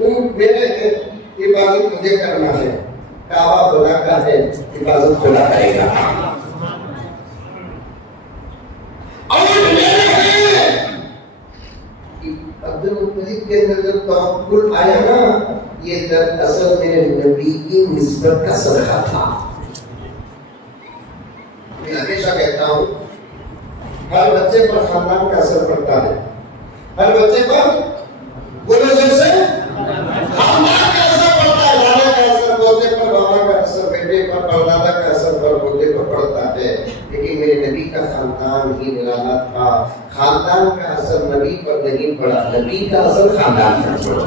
ऊँट मेरे हैं, हिफाजत मुझे करना है। काबा खुदा का है, हिफाजत खुदा करेगा। और मेरे हैं। अब्दुल मुत्तलिब के अंदर जब तवक्कुल आया ना, ये दरअसल मेरे नबी की निस्बत का सदका था। मैं हमेशा कहता हूँ हर बच्चे पर खानदान का असर पड़ता है। हर बच्चे पर बोलो जैसे खानदान का असर पड़ता है। दादा का असर पोते पर, बाबा का असर बेटे पर, परदादा का असर पर पोते पर पड़ता है। लेकिन मेरे नबी का खानदान ही निराला था। खानदान का असर नबी पर नहीं पड़ा, नबी का असर खानदान पर पड़ा।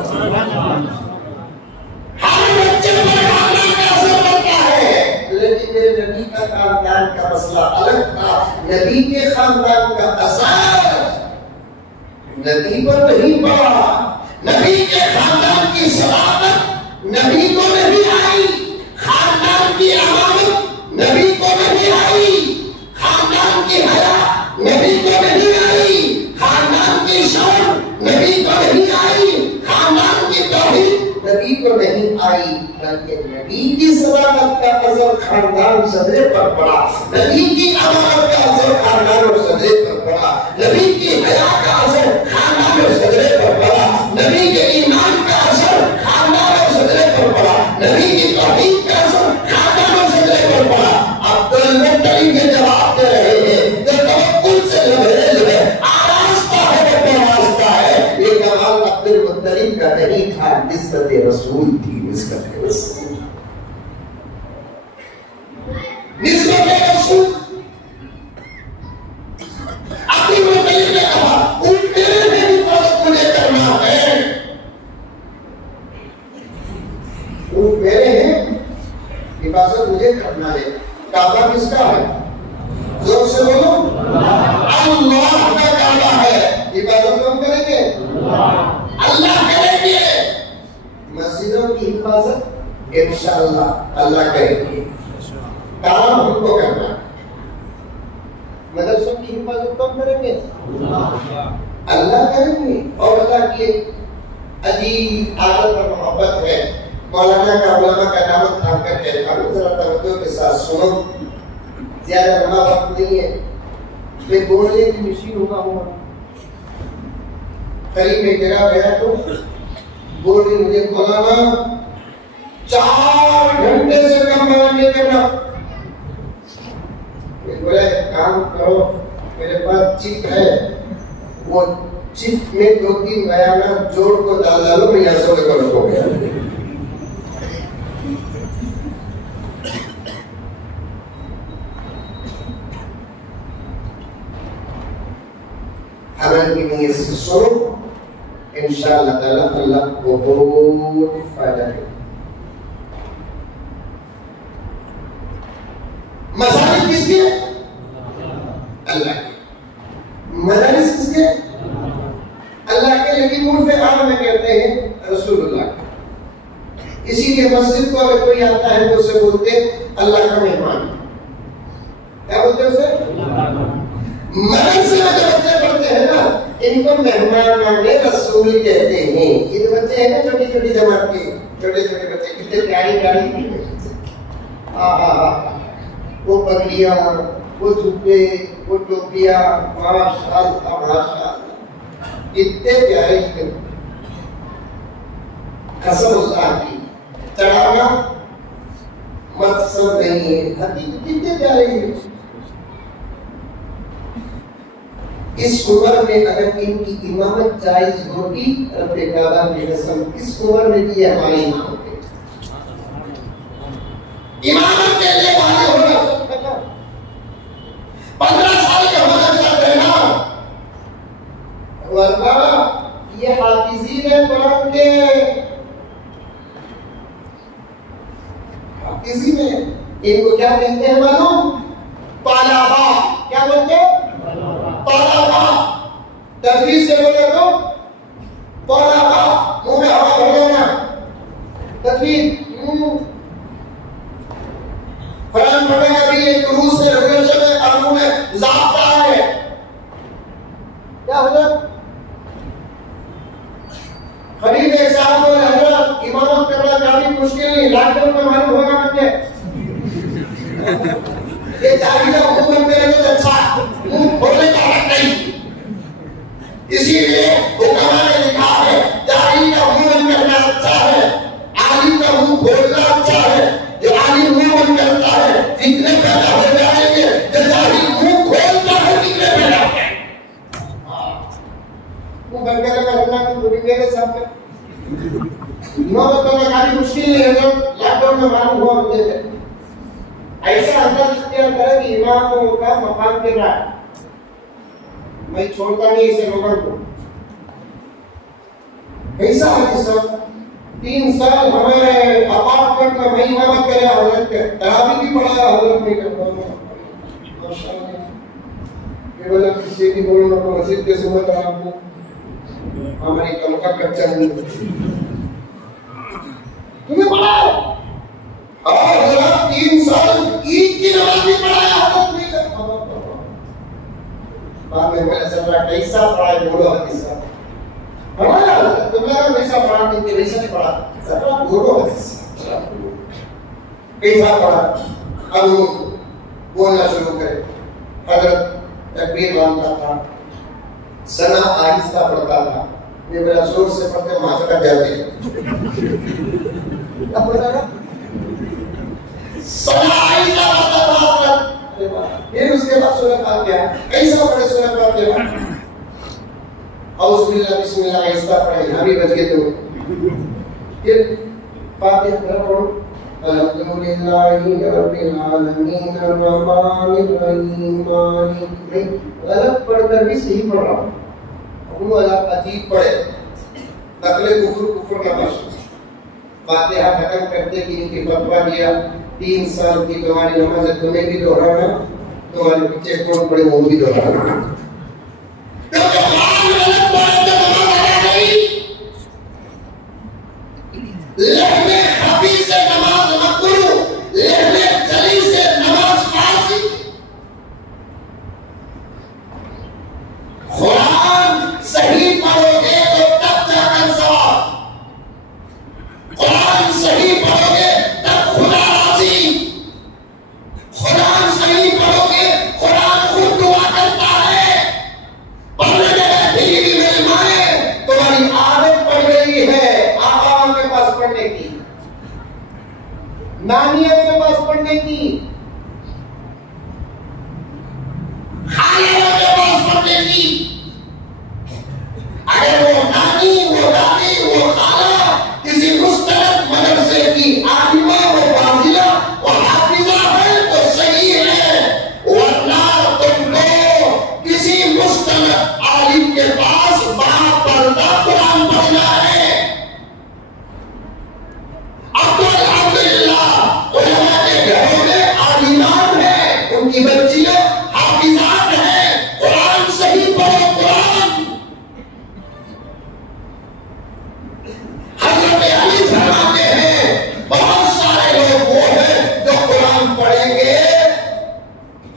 हर बच्चे पर खानदान का असर पड़ता है, लेकिन मेरे नबी का खानदान का मसला अलग था। नबी के खानदान का असर नबी पर नहीं पड़ा। नबी के खानदान की सलामत नबी को नहीं आई, खानदान की अमानत नबी को नहीं आई, खानदान की हया नबी को नहीं आई, खानदान की शान नबी को नहीं आई, खानदान की तौहीद नबी को नहीं आई। बल्कि नबी की सलामत का असर खानदान सदरे पर पड़ा, नबी की अमानत का असर खानदान और सदरे पर पड़ा, नबी की हया का असर खानदान और सदरे पर पड़ा, नबी के ईमान का असर खानदान और सदरे पर पड़ा, नबी की तौहीद का असर खानदान और सदरे पर पड़ा। अब्दुल मुत्तलिब के जवाब दे रहे हैं, जो तवक्कुल से लबरेज है, आरास्ता है, बेवास्ता है। ये कमाल अब्दुल मुत्तलिब का नहीं था, निस्बत रसूल थी। निस्बत रसूल, निस्बत रसूल। अब्दुल मुत्तलिब ने कहा उन तेरे में भी मदद मुझे करना है। उन मेरे हैं, हिफाजत मुझे करना है। काबा किसका है? जोर से बोलो। अल्लाह का काबा है, हिफाजत कौन करेंगे? अल्लाह करेंगे। मस्जिदों की हिफाजत इंशाअल्लाह अल्लाह करेंगे। काम हमको करना। मदरसों की हिफाजत कौन करेंगे? अल्लाह करेंगे। और अल्लाह की अजीब आदत और मोहब्बत है। मौलाना का उलमा का नाम थाम कर कहता हूँ, जरा तवज्जो के साथ सुनो। ज्यादा लंबा वक्त नहीं है, मैं बोलने की मशीन होगा हुआ। करीब में जगह गया तो बोल रही मुझे मौलाना 4 घंटे से कम नहीं करना। बोले काम करो, मेरे पास चिप है, वो चिप में 2-3 बयान जोड़ को डालो, मैं यहाँ सोने को रखो गया। अमल की नीयत से सुनो, इंशाअल्लाह ताला अल्लाह को बहुत फायदा देगा। मसाजिद किसके? अल्लाह के। मदरस किसके? अल्लाह के। लेकिन उर्फ़ आम में कहते हैं रसूलुल्लाह के। इसीलिए मस्जिद को अगर कोई आता है तो उसे बोलते अल्लाह का मेहमान। क्या बोलते हैं उसे? मदरसे में जो बच्चे पढ़ते हैं ना, इनको मेहमान रसूल कहते हैं। ये जो बच्चे हैं ना छोटी छोटी जमात के, छोटे छोटे बच्चे, कितने प्यारी प्यारी, वो पगड़ियाँ, वो जुब्बे, वो टोपियाँ, माशाअल्लाह माशाअल्लाह, कितने प्यारे। कसम अल्लाह की, चढ़ाना मकसद नहीं है, कितने प्यारे हैं। इस उम्र में अगर इनकी इमामत जायज होती, रब्बे काबा की कसम, इस उम्र में भी हमारे इमाम होते। इमामत के लिए वाले होना 15 साल के होना चाहते हैं ना, वरना ये हाफिज़ीन कुरान के हाफिज़ीन में इनको क्या कहते हैं मालूम? पालाबा। क्या बोलते हैं? पालाबा। तजवीज से बोले तो पालाबा, मुंह में हवा भर लेना। तजवीज कुरान पढ़ेगा भी एक रूस से रेगुलेशन है, कानून में ज़ाब्ता है। क्या हजरत खरीद एक साहब बोले हजरत इमामत करना काफी मुश्किल नहीं, लॉकडाउन में मालूम होगा मुझे ये चाहिए मुंह में मेरे तो अच्छा मुंह बोलने का हक नहीं, इसीलिए हुक्मा ने लिखा है जाहिल का मुंह बंद करना अच्छा है, आलिम का मुंह खोलना अच्छा है। जो आलिम मुंह बंद करता है फितने पैदा हो जाएंगे, जो जाहिल मुंह खोलता है फितने पैदा हो जाएंगे। मुंह बंद करने का रखना तो बोलेंगे के सामने इमामत करना काफी मुश्किल नहीं है, जो लॉकडाउन में मालूम हुआ मुझे ऐसा अंदाज इख्तियार करें कि इमाम का मकान के रहा है, मैं छोड़ता नहीं इसे लोगों को। ऐसा है सर 3 साल हमारे अपार्टमेंट में मैं इमामत करे, हजरत के तरावी भी पढ़ाया, हजरत नहीं करता माशाअल्लाह। केवल किसी की बोलना को मस्जिद के सुबह का आपको हमारी तनख्वाह कच्चा नहीं तुम्हें पढ़ाओ। और हजरत 3 साल ईद की नमाज भी पढ़ाया, हजरत नहीं करता। बाद में मैंने समझा कैसा पढ़ा है, बोलो हदीसा पढ़ा, तुमने कैसा पढ़ा, तुमने वैसा नहीं पढ़ा, जरा बोलो हदीसा कैसा पढ़ा। अब बोलना शुरू करे, हजरत तकबीर बांधता था, सना आहिस्ता पढ़ता था, ये मेरा जोर से पढ़ते वहां से कट जाते सना आहिस्ता पढ़ता था। फिर उसके बाद सूरह फातिहा कैसा पढ़े, सूरह फातिहा औज़ बिल्लाह बिस्मिल्लाह आहिस्ता पढ़े, हम भी बच गए। तो फिर फातिहा पढ़ो, अल्हम्दुलिल्लाहि रब्बिल आलमीन अर्रहमानिर रहीम मालिक। गलत पढ़कर भी सही पढ़ रहा हूं, वो अलग अजीब पढ़े, तकले कुफर का बश। फातिहा खत्म करते कि इनकी फतवा दिया 3 साल की तुम्हारी नमाज है, तुम्हें भी दोहराना, तुम्हारे पीछे कौन पड़े वो भी दोहराना। लहने खफी से नमाज मकरू, लहने जली से नमाज फासी। कुरान सही पढ़ोगे तो तब जाकर सवाब, कुरान सही पढ़ोगे तब खुदा राजी, कुरान सही पढ़ोगे, कुरान खुद दुआ करता है। पढ़ने लगे फिर मेरी माए तुम्हारी आदत पड़ गई है आबाओं के पास पढ़ने की, नानियों के पास पढ़ने की, खालियों के पास पढ़ने की। अगर वो नानी, वो दादी, वो खाला किसी मुस्तनद मदरसे की आलिमा, वो वाजिला, वो हाफिजा है तो सही है, वरना तुमको किसी मुस्तनद आलिम के पास बापर्दा कुरान पढ़ना है। अब तो अल्हम्दुलिल्लाह उलमा के घरों में आलिमान है, उनकी बच्चियां हाफिजात हैं, कुरान सही पढ़ो। कुरान हज़रत अली फरमाते हैं बहुत सारे लोग वो हैं जो कुरान पढ़ेंगे,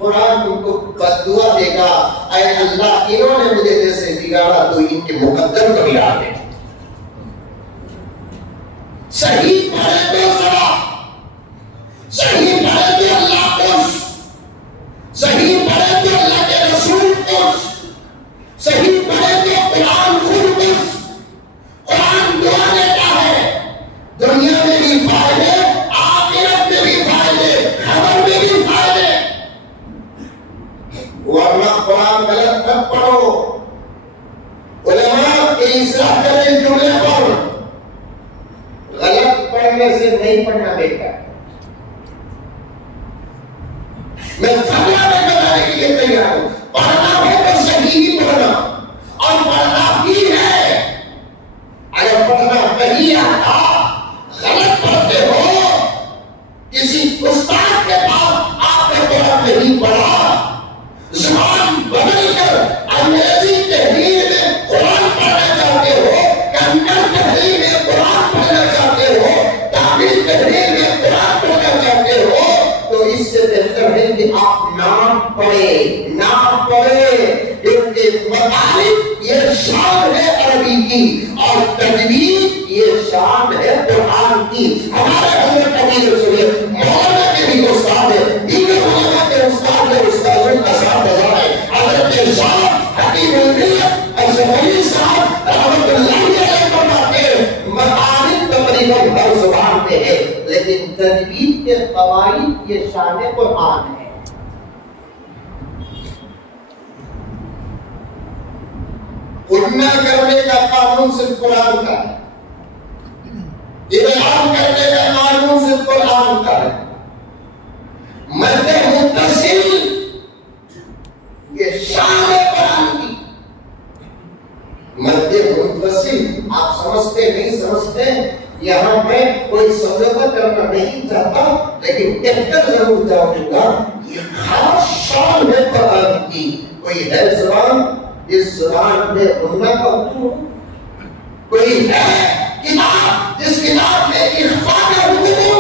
कुरान उनको बद्दुआ देगा, ऐ अल्लाह इन्होंने मुझे जैसे बिगाड़ा तो इनके मुकद्दर को बिगाड़ दे। सही पढ़े तो सवाब, सही पढ़े तो अल्लाह खुश, सही पढ़े तो अल्लाह के रसूल खुश, सही पढ़े तो कुरान खुद खुश। कुरान दुआ देता है, दुनिया में भी फायदे, आखिरत में भी फायदे, खबर में भी फायदे। वरना कुरान गलत मत पढ़ो, में से नहीं पढ़ना बेटा। मैं फतवा लगाने के लिए तैयार हूं। पढ़ना है तो सही ही पढ़ना, और पढ़ना ही है। अगर पढ़ना नहीं आता, गलत पढ़ते हो, किसी उस्ताद के पास आपने कुरान नहीं पढ़ा, जुबान बदलकर अंग्रेजी तहरीर में कुरान पढ़ना चाहते हो, कन्नड़ तहरीर में कुरान पढ़ना चाहते हो, तमिल तहरीर में कुरान पढ़ना चाहते हो, तो इससे बेहतर है कि आप नाम पढ़े, क्योंकि मतालिब ये शान है अरबी की, और तजवीद ये शान है कुरान की। हमारे हजरत कबीर सुनिए, मौलाना के भी उस्ताद है, दीगर उलमा के उस्ताद है, उस्ताद असातिज़ा है। हजरत शाह हकीम उल-मिल्लत अज़हरी साहब रहमतुल्लाह अलैह फरमाते हैं, मतालिब तकरीबन हर ज़ुबान पे है, लेकिन तजवीद के क़वाइद ये शान कुरान है। गुनाह करने का कानून सिर्फ कुरान का है, इल्हाम करने का कानून सिर्फ कुरान का है। मद्दे मुत्तसिल ये शान है कुरान की। मद्दे मुत्तसिल आप समझते नहीं समझते, यहाँ मैं कोई समझौता करना नहीं चाहता, लेकिन कहकर जरूर जाऊंगा, ये खास शान है कुरान की। कोई है ज़ुबान इस ज़ुबान में उन्नत का हुक्म, कोई है किताब जिस किताब में इख्फा का हुक्म हो,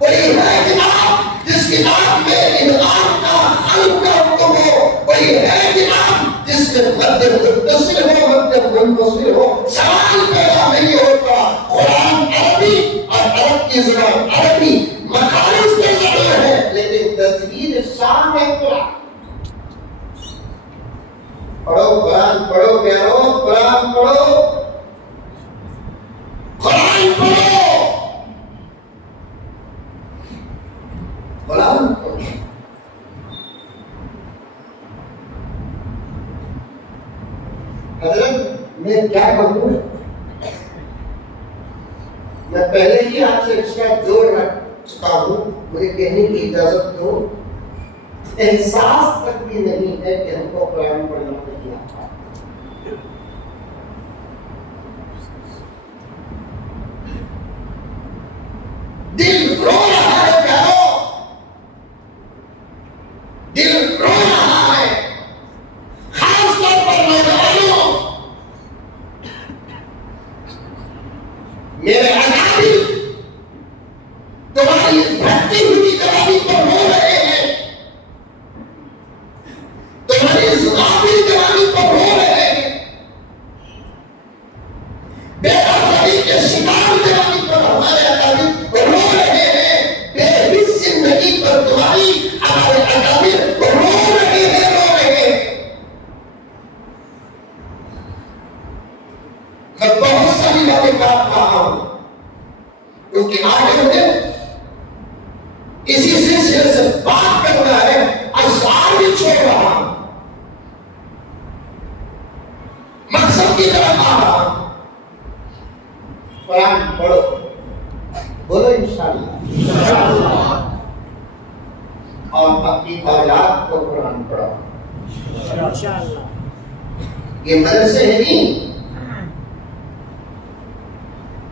कोई है किताब जिस किताब में इल्हाम का हल्फ का हुक्म हो, कोई है किताब जिसमें मद्दे मुत्तसिल हो, मद्दे मुनफसिल हो। सवाल पैदा नहीं होता। कुरान अरबी और अरब की ज़ुबान अरबी, मखारिज के ज़रिए है, लेकिन तजवीद शान है कुरान। पढ़ो कुरान, पढ़ो प्यारो, कुरान पढ़ो, कुरान पढ़ो, कुरान पढ़ो। हज़रत मैं क्या कहूँ, मैं पहले ही आपसे इसका जोर रख चुका हूँ, मुझे कहने की इजाजत दो। एहसास तक भी नहीं है कि हमको कुरान पढ़ना नहीं आता। दिल रो रहा है प्यारो, दिल रो रहा है। खास तौर पर नौजवानों, मेरे अनाबी तुम्हारी भक्ति हुई जवाबी पर रो रहे हैं, तुम्हारी जुबानी जवानी पर रो रहे हैं, बेअदबी के शिकार जवानी पर हमारे अकाबिर रो रहे हैं, बेहिस जिंदगी पर तुम्हारी हमारे अकाबिर रो रहे हैं। मैं बहुत सारी बातें बात कर रहा हूं, क्योंकि आज हमें इसी सिलसिले से बात करना है, अशआर भी छोड़ रहा हूं, मकसद की तरफ आ रहा हूं। कुरान पढ़ो, बोलो इंशाअल्लाह, और अपनी औलाद को कुरान पढ़ो इंशाअल्लाह। ये मदरसे है नहीं,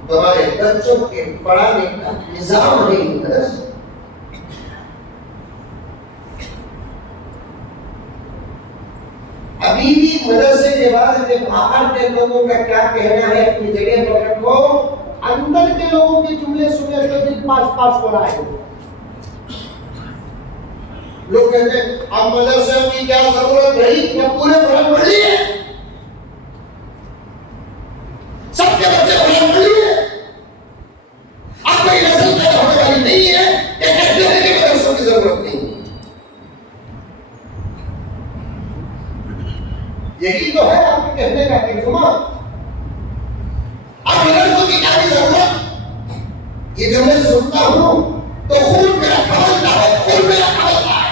तुम्हारे बच्चों के पढ़ाने का निजाम नहीं मदरसे। अभी भी मदरसे के बाद बाहर के लोगों का क्या कहना है अपनी जगह पर रखो, अंदर के लोगों के जुमले सुने तो दिन पास हो रहा है। लोग कहते हैं अब मदरसे की क्या जरूरत रही, क्या पूरे कुरान पढ़ लिए, सबके बच्चे कुरान पढ़ लिए, अब कोई नस्ल पैदा होने वाली नहीं है, ये कहते हैं कि मदरसों की जरूरत नहीं। यही तो है आपके कहने का तर्जुमा। अब मदरसों की क्या जरूरत, ये जो मैं सुनता हूं तो खून मेरा खवलता है, खून मेरा खवलता है।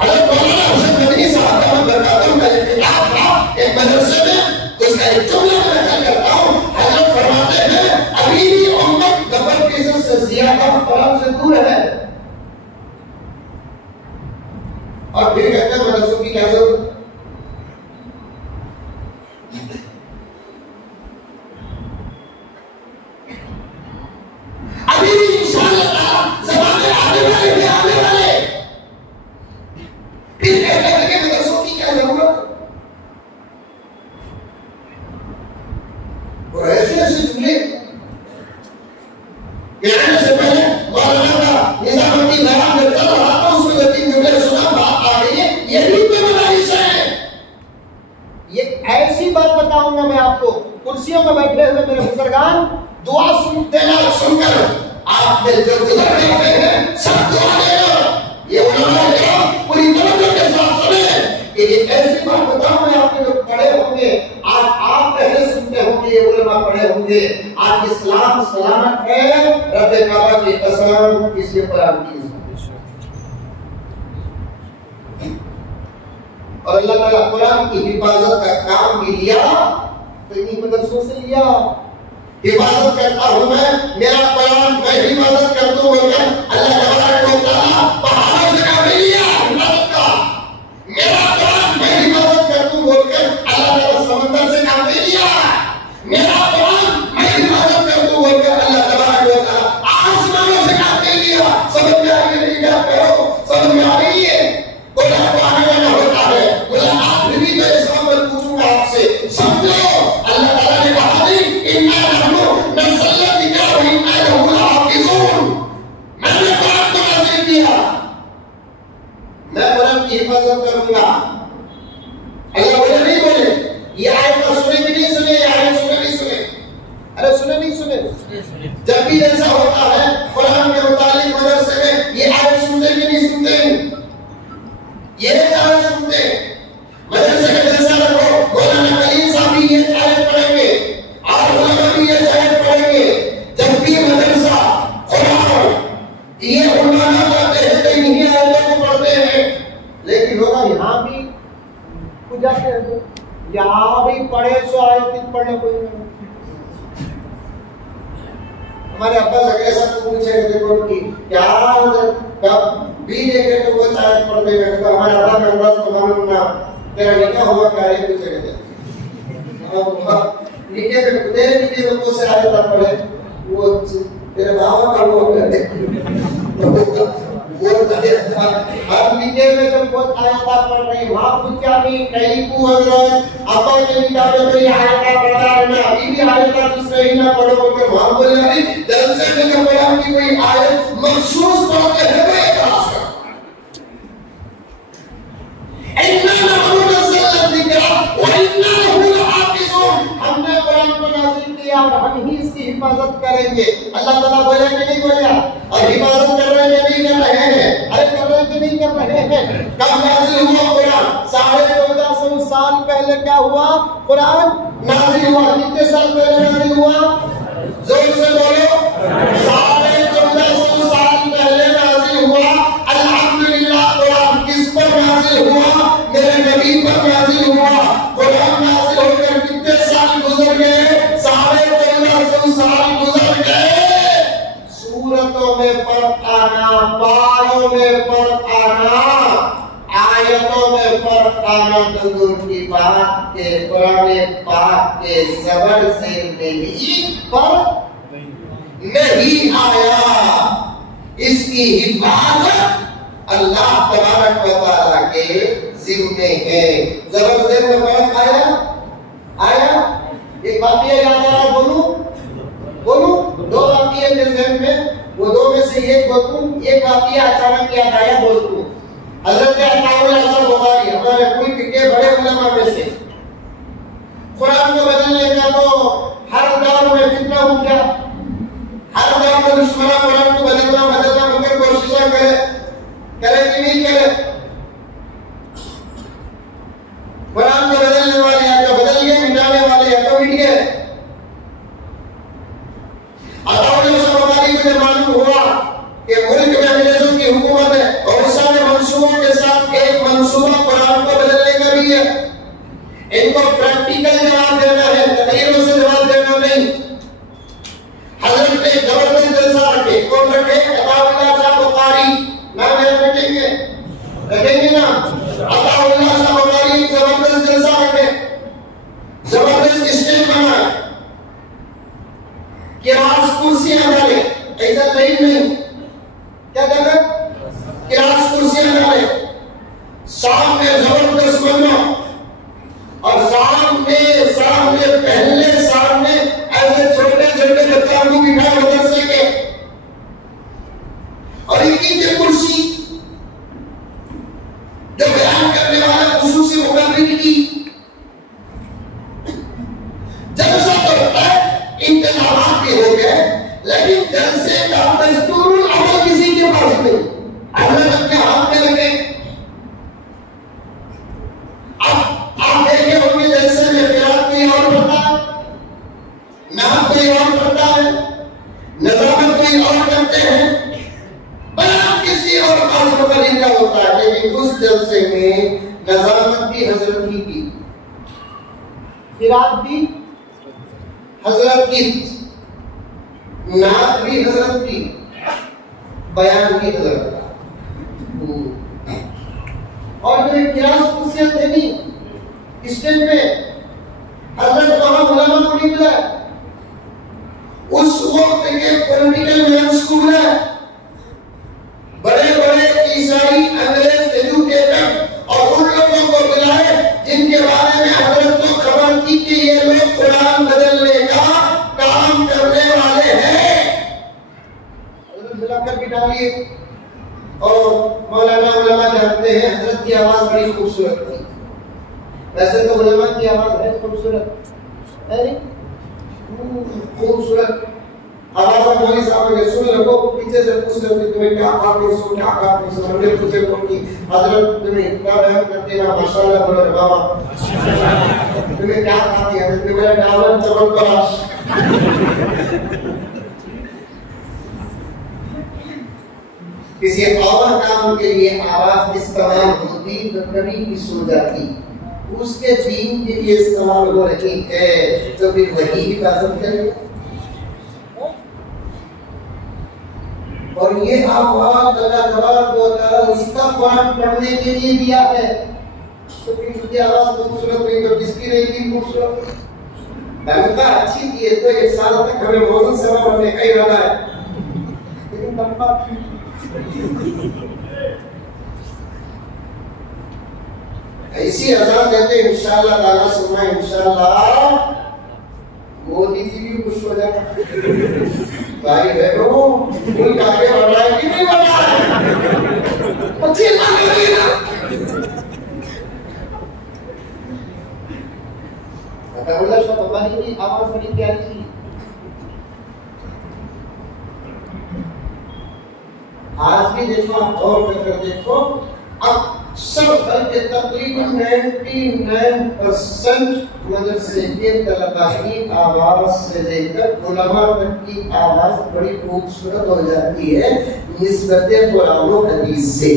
हज़रत मौलाना हुसैन नदवी साहब का मैं बताता हूं, मैं एक किताब था एक मदरसे में, उसका एक जुमला मैं नकल करता हूं। में मदरसों की क्या जरूरत? अभी इंशाअल्लाह ज़माने आने वाले फिर कहते मदरसों की क्या जरूरत? और ऐसे ऐसे जुमले कहने से पहले मौलाना का निजामुद्दीन बयान करता रहा तो उसमें दो तीन जुमले सुना, बात आ गई है, यही तो मदारिस है। ये ऐसी बात बताऊंगा मैं आपको, कुर्सियों में बैठे हुए मेरे बुजुर्गान दुआ सुनकर आप दिल जो गुजर रहे हैं सब दुआ लेना। ये उलमा किराम पूरी तवज्जो के साथ सुने कि ये ऐसी बात बताऊं मैं आपके जो पढ़े होंगे, आज आप पहले सुनते होंगे, ये उलमा पढ़े होंगे, आज इस्लाम सलामत है, रब्बे काबा की कसम, इसके कुरान की और अल्लाह ताला कुरान की हिफाजत का काम भी लिया तो इन्हीं मदरसों से लिया। हिफाजत करता हूं मैं, मेरा कुरान मैं हिफाजत करता हूं बोलकर अल्लाह तआला पहाड़ों से काम लिया हिफाजत का। मेरा कुरान मैं हिफाजत करता हूं बोलकर अल्लाह ताला समंदर से काम लिया। मेरा कुरान मैं हिफाजत करता हूं बोलकर अल्लाह तआला आसमानों से काम लिया। समझ में आ गई नहीं? क्या कहो, समझ में आ रही है? कुरान को आने वाला होता है, बोला आप भी मैं इस पर पूछूंगा आपसे, समझो अल्लाह ताला ने कहा इन्ना नहनु नज़लना ज़िक्रा व इन्ना लहु लहाफ़िज़ून। मैंने कुरान को नाज़िल किया, मैं कुरान की हिफाजत करूंगा। अल्लाह बोले नहीं बोले, ये आयत तो सुने भी नहीं सुने, ये आयत सुने नहीं सुने? अरे सुने नहीं सुने? जब भी ऐसा होता है कुरान के मुतालिक मदरसे में ये आयत सुनते भी नहीं सुनते, ये आयत सुनते मदरसे में जैसा रखो, मौलाना कलीम साहब भी ये आयत पढ़ेंगे, आप उलमा भी ये आयत पढ़ेंगे। जब भी मदरसा कुरान ये उलमा जाते हैं तो इन्हीं आयतों को पढ़ते हैं, लेकिन लोग यहाँ भी कुछ जाते हैं, यहाँ भी पढ़े सो आयत पढ़ने कोई नहीं। हमारे अब्बा लगे सब पूछे देखो कि क्या कब भी देखे तो वो आयत पढ़ते हैं, तो हमारे अब्बा का अंदाज तो मालूम ना तेरा निकाह हुआ कार्य कुछ कहते निके पे खुदे निके लोगों से आयत पढ़े, वो तेरे बाबा का वो कहते वो हर निके में तो बहुत आयत पढ़ रही, वहां पूछा नहीं कहीं को हजरत अब्बा के निकाह में कोई आयत पढ़ा है ना, अभी भी आयत दूसरे ही ना पढ़ो बोलकर वहां बोले अरे जलसे में कुरान की कोई आयत मखसूस पढ़ते हैं वे इन्ना नहनु नज़लना ज़िक्रा व इन्ना लहु लहाफ़िज़ून। हमने कुरान को नाज़िल किया और हम ही इसकी हिफाजत करेंगे। अल्लाह ताला बोले कि नहीं बोला? और हिफाजत कर रहे हैं नहीं कर रहे हैं? अरे कर रहे हैं नहीं कर रहे हैं? कब नाज़िल हुआ कुरान? 1450 साल पहले क्या हुआ? कुरान नाज़िल हुआ। कितने साल पहले नाज़िल हुआ? जोर से बोलो। 1450 साल पहले नाज़िल हुआ। अल्हम्दुलिल्लाह कुरान किस पर नाज़िल हुआ? मेरे नबी पर नाज़िल हुआ। कुरान नाज़िल होकर कितने साल गुजर गए? 1450 साल गुजर गए। सूरतों में फर्क आना, पारों में फर्क आना, आयतों में फर्क आना तो दूर की बात के कुरान पाक के ज़बर से भी फर्क नहीं आया। इसकी हिफाजत अल्लाह तबारक व तआला के जिम्मे है। ज़बर से फर्क आया? एक वाक़या याद आ रहा, बोलूं? दो वाक़ये के ज़हन में, वो दो में से एक बोलूं, एक वाक़या अचानक याद आया बोलूं। हज़रत अताउल हसन बुखारी हमारे मुल्क के बड़े उलमा में से, कुरान को बदलने का तो हर दौर में फितना उठा, हर दौर में दुश्मन कुरान को बदलना मगर कोशिश करे कि नहीं करे। कुरान को बदलने वाले या तो बदल गए, मिटाने वाले या तो मिट गए। अताउल हसन बुखारी को जब मालूम हुआ कि मुल्क में अंग्रेजों की हुकूमत है और सारे मंसूबों के साथ एक मंसूबा कुरान को बदलने का भी है, इनको प्रैक्टिकल जवाब देना है, तकरीरों से जवाब देना नहीं। हजरत ने जबरदस्त जलसा रखे, कौन रखे? अताउल हसन बुखारी नाम याद रखेंगे ना? क्लास कुर्सियां डाले, ऐसा नहीं, क्या कर क्लास कुर्सियां डाले, सामने जबरदस्त बनो और सामने पहले सामने ऐसे छोटे छोटे बच्चों को बिठाए मदरसे के, और इनकी जो कुर्सी जो बयान करने वाला खुसूसी मुकर्रिर की जलसा तो होता है, इंतजामात भी हो गए, लेकिन जलसे का दस्तूरुल अमल किसी के पास नहीं। अल्लाह अपने हाथ में लगे। अब आप देखे होंगे जलसे में क़िरात कोई और पढ़ता है, नाम कोई और पढ़ता है, नज़ामत कोई और करते हैं, बयान किसी और खास मुकर्रिर का होता है। लेकिन उस जलसे में नज़ामत भी हजरत की, क़िरात भी हजरत की, नात भी हजरत की, बयान भी हजरत का। और जो क्लास कुर्सियां थे नहीं स्टेज पे, हजरत उलमा को नहीं मिला। उस वक्त के पॉलिटिकल मैन स्कूल है, बड़े बड़े ईसाई अंग्रेज एजुकेटेड, और उन लोगों को बुलाए जिनके बारे में हजरत को खबर थी कि ये लोग कुरान बदलने का काम करने वाले हैं। हजरत बुलाकर बिठा लिए, और मौलाना उलमा जानते हैं हजरत की आवाज बड़ी खूबसूरत थी। वैसे तो उलमा की आवाज है खूबसूरत, है खूबसूरत आवाज वाली साहब ने सुन लो, पीछे से पूछ लो कि तुम्हें क्या बात है, सुन क्या बात है, समझ ले पूछे को कि हजरत तुम्हें क्या बयान करते ना, माशाल्लाह बोलो रे बाबा, तुम्हें क्या बात है, हजरत मेरा दावत चमक पड़ा। किसी और काम के लिए आवाज इस्तेमाल होती तो कभी भी सुन जाती, उसके दीन के लिए इस्तेमाल हो रही है तो फिर वही हिफाजत करेगा। और ये आवाज अल्लाह तबारक व तआला उसका कुरान पढ़ने के लिए दिया है, तो फिर उसकी आवाज खूबसूरत नहीं तो किसकी रहेगी खूबसूरत? तनख्वाह अच्छी की है तो एक साल तक हमें मौजूद सेवा करने का इरादा है, लेकिन तनख्वाह ऐसी अज़ान देते इंशाअल्लाह ताला सुनना, इंशाअल्लाह मोदी जी भी खुश हो जाए। भाई बहनों मुल्क आगे बढ़ रहा है कि नहीं बढ़ रहा है? अच्छी बात है ना। अल्लाह शब्द की आवाज बड़ी प्यारी थी। आज भी देखो, आप गौर कर देखो, अब सब के तकरीबन 99% मदरसे के तलबा की आवाज से लेकर उलमा तक की आवाज बड़ी खूबसूरत हो जाती है निस्बत कुरान और हदीस से।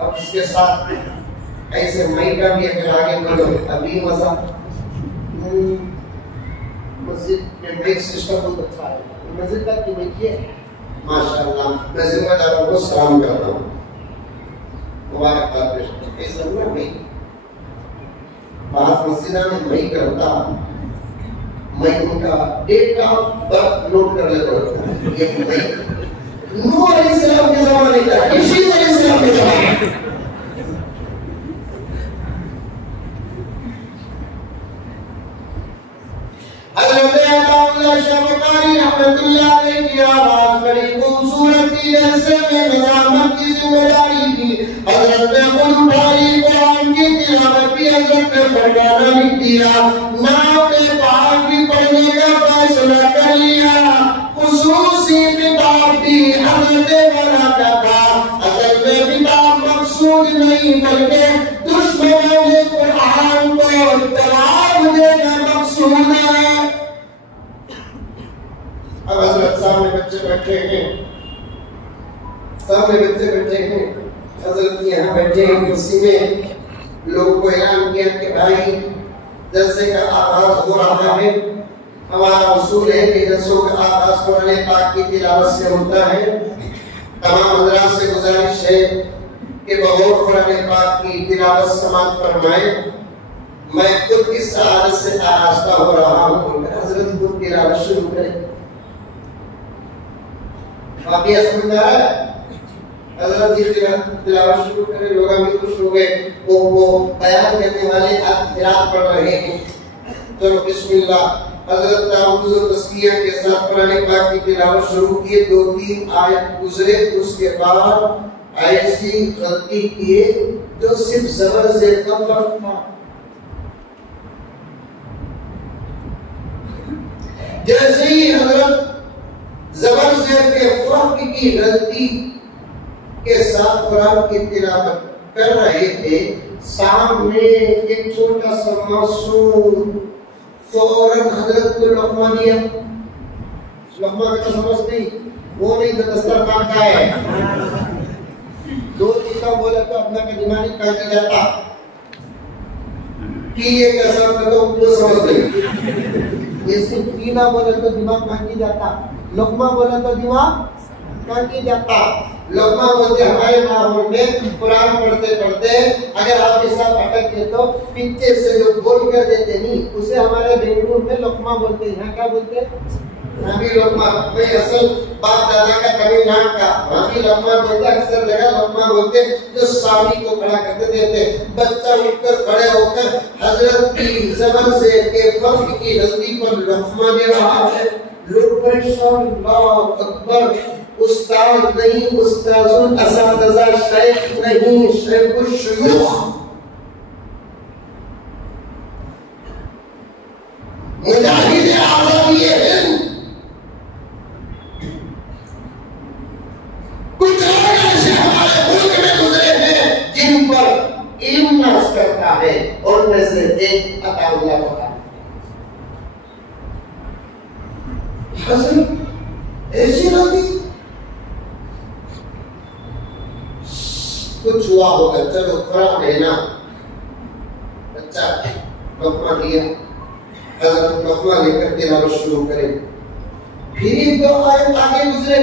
अब इसके साथ ऐसे माइक का भी अगर आगे बढ़ो अभी मजा। मस्जिद में माइक सिस्टम बहुत अच्छा है, मस्जिद तक की देखिए माशाअल्लाह। मैं जिम्मेदारों को सलाम करता हूँ, मुबारकबाद पेश करता हूँ। इस लम्हा में बात मस्जिद में मैं करता हूँ, मैं उनका डेट ऑफ बर्थ नोट कर लेता हूँ। ये मैं नूह अलैहिस्सलाम के ज़माने का, ईसा अलैहिस्सलाम के ज़माने का। की आवाज बड़ी खूबसूरत थी, जैसे में निजामत की जिम्मेदारी थी। हजरत ने खुद उठाई, कुरान की तिलावत भी हजरत ने फरमाना लिख दिया, नाम पाक भी पढ़ने का फैसला कर लिया। खुसूसी किताब भी हजरत वाला का था। असल में किताब मकसूद नहीं बल्कि दुश्मनों ने कुरान को जवाब देना मकसूद है। अब हजरत सामने बच्चे बैठे हैं, सामने बच्चे बैठे हैं, हजरत यहाँ बैठे हैं कुर्सी में। लोगों को ऐलान किया कि भाई जलसे का आगाज हो रहा है। हमारा उसूल है कि जलसों का आगाज कुरान पाक की तिलावत से होता है। तमाम हजरात से गुजारिश है कि बगौर कुरान पाक की तिलावत समाप्त फरमाएं। मैं खुद इस आदत से आरास्ता हो रहा हूँ। हजरत को तिलावत शुरू करें। आप ये समझ आ रहा है? हजरत जी तिलावत शुरू करें, लोग भी खुश हो गए। वो बयान करने वाले आप तिलावत पढ़ रहे हैं। चलो बिस्मिल्लाह। हजरत ताऊज़ और तस्कीया के साथ कुरान पाक की तिलावत शुरू किए। 2-3 आयत गुजरे, उसके बाद ऐसी गलती किए जो सिर्फ ज़बर से कम फर्क था। जैसे ही हजरत ज़बर से के फर्क की गलती के साथ कुरान की तिलावत कर रहे थे, सामने एक छोटा सा मासूम फौरन हजरत को लुक़मा दिया। लुक़मा का समझ नहीं, वो नहीं तो दस्तरखान का है। 2 चीज़ा बोला तो अपना का दिमाग काटी जाता कि ये कैसा तो उनको समझ नहीं। ये सिर्फ पीना बोले तो दिमाग काटी जाता, लुक़मा बोला तो दिमाग काटी जाता। लुक़मा बोलते हमारे माहौल में कुरान पढ़ते पढ़ते अगर आपके साथ अटक गए तो पीछे से जो बोल कर देते नहीं, उसे हमारे बेंगलुरु में लुक़मा बोलते हैं। यहाँ क्या बोलते हैं? नामी लुक़मा। भाई असल बाप दादा का तमिलनाडु का नामी लुक़मा बोलते, अक्सर जगह लुक़मा बोलते जो सामी को खड़ा करते देते। बच्चा उठकर खड़े होकर हजरत की ज़बर से के फर्क की गलती पर लुक़मा दे रहा है। लोग परेशान, अल्लाह अकबर। उस्ताद नहीं, उस्ताजुल असातिज़ा, शेख नहीं, शेखुल शुयूख। मुजाहिद आज़म ये हिंद। कुछ लोग ऐसे हमारे मुल्क में गुजरे हैं जिन पर इल्म नफ्स करता है, और में से एक अताउल्लाह होता है। हज़रत ऐसी नदी कुछ हुआ होगा। चलो थोड़ा महीना बच्चा लुक़मा दिया, हजरत लुक़मा लेकर तिलावत शुरू करें। फिर 2 आयत आगे गुजरे,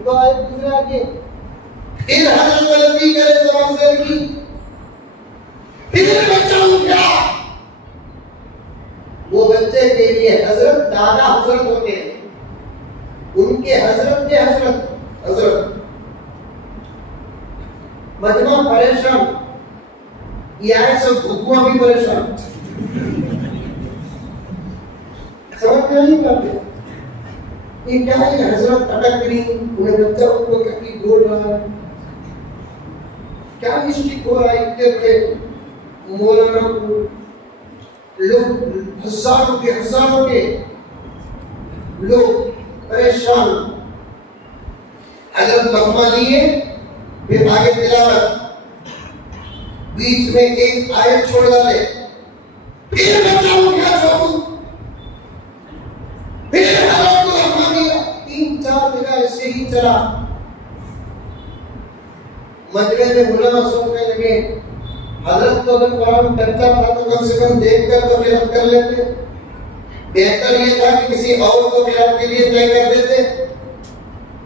2 आयत गुजरे आगे। फिर हजरत गलती करे ज़बान से की, फिर बच्चा उठ गया। वो बच्चे के लिए हजरत दादा हजरत होते हैं, उनके हजरत के हजरत मजमा परेशान, यहाँ सब हुक्मा भी परेशान। समझ नहीं पाते ये क्या है? हजरत अटक गई, उन्हें बच्चा उनको कभी बोल रहा है, क्या मिस्टेक हो रहा है? इतने मौलाना लोग हजारों के लोग परेशान। हजरत लुक़मा लिए, फिर आगे तिलावत, बीच में एक आयत छोड़ डाले, फिर बच्चा उठ गया छोटू, फिर हजरत को लुक़मा दिया। 3-4 जगह ऐसे ही चला। मजमे में उलमा सुनने लगे, हजरत तो अगर कुरान पढ़ता था तो कम से कम देखकर तो खिलाफ कर लेते। बेहतर ये था कि किसी और को खिलाफ के लिए तय कर देते,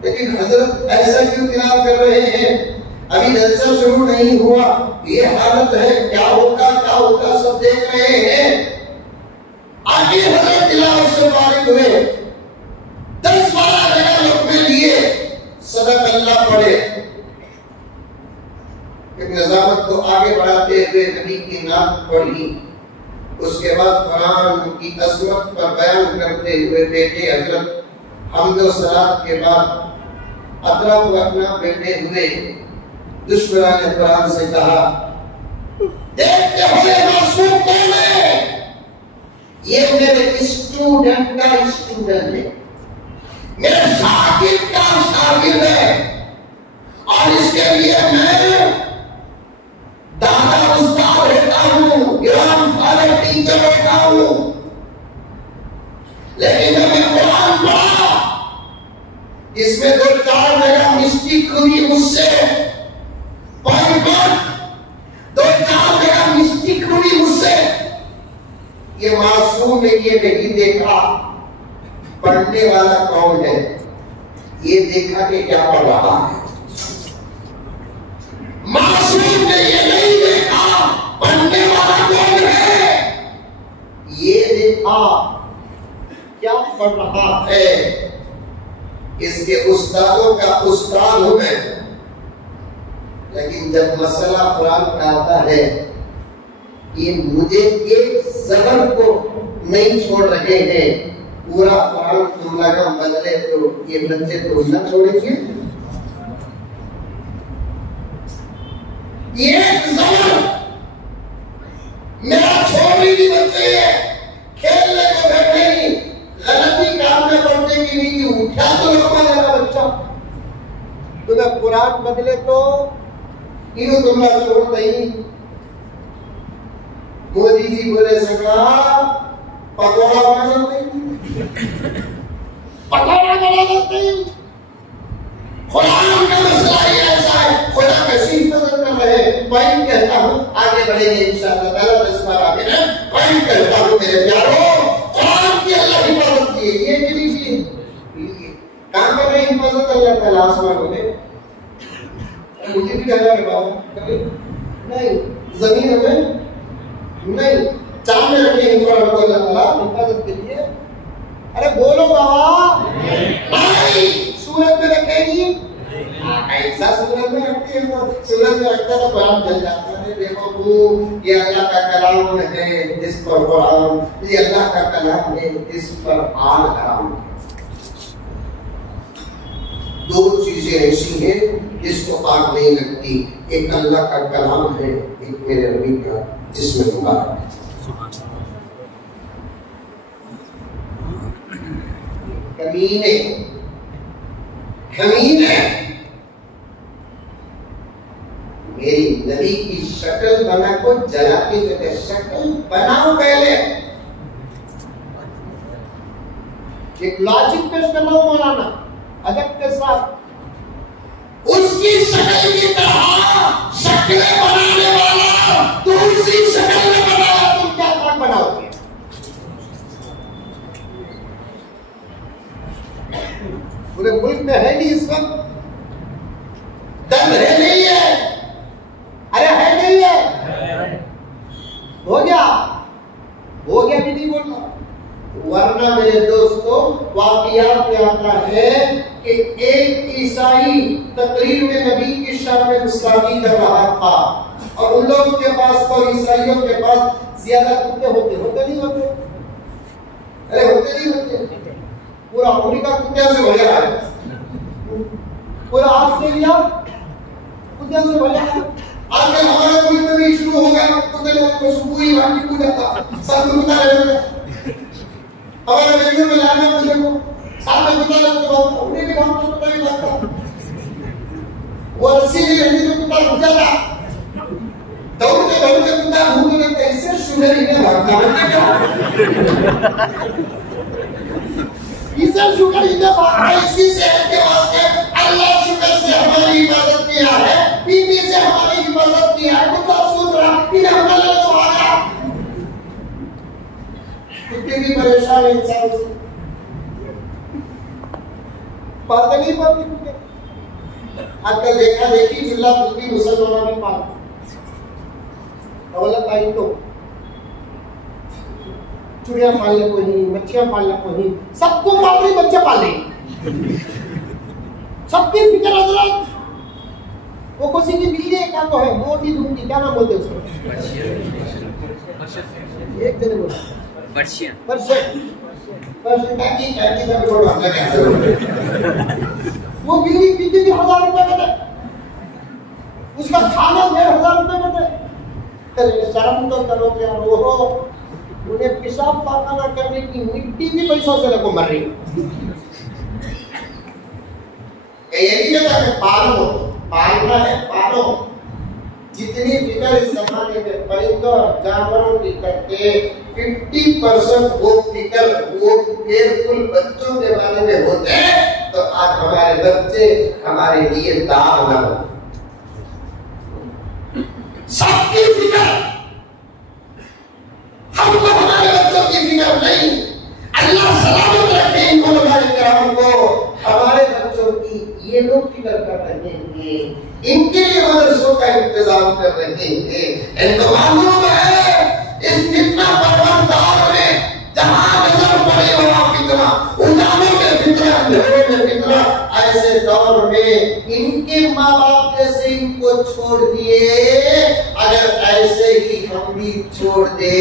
लेकिन हजरत ऐसा क्यों तिलावत कर रहे हैं? अभी जलसा शुरू नहीं हुआ, ये हालत है, क्या होगा सब देख रहे हैं। आगे हजरत तिलावत से फारिग हुए, 10-12 जगह लुक़मे लिए, सदक अल्लाह पढ़े। निज़ामत को आगे बढ़ाते हुए नबी की नात पढ़ी। उसके बाद कुरान की अज़मत पर बयान करते हुए बेटे हजरत हम्द व सलात के बाद अतरफ रखना बैठे हुए दुश्मनाने कुरान से कहा, देखते हुए मासूम कौन है? ये मेरे स्टूडेंट का स्टूडेंट है, मेरे शागिर्द का शागिर्द है, और इसके लिए मैं दादा उस्ताद रहता हूँ, ग्रैंडफादर टीचर रहता हूँ। लेकिन जब मैं कुरान पढ़ा, इसमें 2-4 जगह मिस्टेक हुई मुझसे, पॉइंट 2-4 जगह मिस्टेक हुई मुझसे। ये मासूम ने ये नहीं देखा पढ़ने वाला कौन है, ये देखा कि क्या पढ़ रहा है। मासूम ने ये नहीं देखा पढ़ रहा है, इसके उस्तादों का उस्ताद हूं मैं, लेकिन जब मसला कुरान का आता है, ये मुझे एक जबर को नहीं छोड़ रहे हैं, पूरा कुरान तुम लगा बदले तो ये बच्चे तो न छोड़ेंगे। ये जबर मेरा छोड़ ही नहीं बच्चे खेलने को बैठे नहीं, गलती काम में पड़ने की नहीं, उठा तो लोग मेरा बच्चा तो जब कुरान बदले तो इन्हों तुमने छोड़ता ही। मोदी जी बोले सरकार पकौड़ा बना देते, पकौड़ा बना देते। खुदा का मसला ही ऐसा है, खुदा कैसी हिफाजत कर रहे हैं। मैं कहता हूँ आगे बढ़ेंगे इंशाअल्लाह ताला, इस बार आगे ना मैं कहता हूँ मेरे प्यारों, कुरान की अल्लाह हिफाजत की है, ये भी नहीं काम कर रहे हिफाजत अल्लाह ताला आसमानों में, मुझे भी कहना है बाबा नहीं, जमीन में नहीं, चांद में रखे अल्लाह ताला हिफाजत के लिए। अरे बोलो बाबा नहीं, सूरज में रखेगी ऐसा, सूरज में रखती है तो सूरज में रखता तो कुरान जल जाता है। देखो तू ये अल्लाह का कलाम है जिस पर कुरान, ये अल्लाह का कलाम है जिस पर आल कलाम। दो चीजें ऐसी हैं जिसको आग नहीं लगती, एक अल्लाह का कलाम है, एक मेरे नबी का जिसमें मुबारक है। कमीने कमीने मेरी नबी की शक्ल बना को जला के जगह शक्ल बनाओ पहले। एक लॉजिक पेश कर लो मौलाना अदब के साथ, उसकी शक्ल की तरह शक्लें बनाने वाला तो उसी शक्ल में बनाया, तुम क्या फर्क बनाओगे? पूरे मुल्क में है नहीं इस वक्त, दम है नहीं है, अरे है नहीं है, हो गया भी नहीं बोलना। वरना मेरे दोस्तों वाकयात में आता है कि एक ईसाई तकरीर में नबी की शान में गुस्ताखी कर रहा था, और उन लोगों के पास तो ईसाइयों के पास ज्यादा कुत्ते होते नहीं होते, अरे होते नहीं होते, पूरा अमेरिका कुत्ते से भरा है, पूरा ऑस्ट्रेलिया कुत्ते से भरा है। आजकल हमारे मुल्क में भी शुरू हो गया, कुत्ते लोगों को पूरी भांति पूजा था, सब कुत्ता रहते हैं। हमारे बेटे में लाना मुझे को साथ में कुत्ता लगता है, उन्हें भी काम तो कुत्ता ही लगता, वो रस्सी भी रहती तो कुत्ता रुक जाता, दौड़ते कुत्ता भूख लगता, इससे शुगर ही नहीं भागता, इसे शुक्र ही ना भागता, इसकी सेहत के वास्ते अल्लाह शुक्र से हमारी हिफाजत किया है, बीबी से हमारी हिफाजत किया है, कुत्ता सुन रहा इन्हें हमने तो आ गया, कुत्ते भी परेशान इंसान से पालते नहीं पालते कुत्ते। आजकल देखा देखी चिल्ला कुत्ती मुसलमानों भी पालते, दौलत आई तो चुड़िया पालने को नहीं, मच्छियां पालने को नहीं, सबको पाल रही, बच्चे पाल रही, सबकी फिक्र हजरत। वो किसी की बिल्ली एक को है मोटी ढूंढी, क्या नाम बोलते उसको, एक जने बोला पर्शियन, वो बिल्ली बिल्ली भी 1000 रुपए का दे, उसका खाना 1500 रुपए का दे, शर्म तो करो क्या, वो उन्हें पेशाब पाखाना करने की मिट्टी भी पैसों से लगो मर रही। ये नहीं कहता कि पालना है, पालो। जितनी फिक्र इस जमाने में परिंदों और जानवरों की करते 50% वो फिक्र वो केयरफुल बच्चों के बारे में होते हैं, तो आज हमारे बच्चे हमारे लिए दाग न हो। सबकी फिक्र, हमको हमारे बच्चों की फिक्र नहीं, अल्लाह सलामत रखे इनको को, हमारे बच्चों की ये लोग फिक्र कर रहे हैं, इनके लिए मदरसों का इंतजाम कर रहे हैं। इनको मालूम है इस फितना परवर दौर में जहां नजर पड़े वहां फितना अंधेरों में फितना, ऐसे दौर में इनके माँ बाप जैसे इनको छोड़ दिए, अगर ऐसे ही हम भी छोड़ दे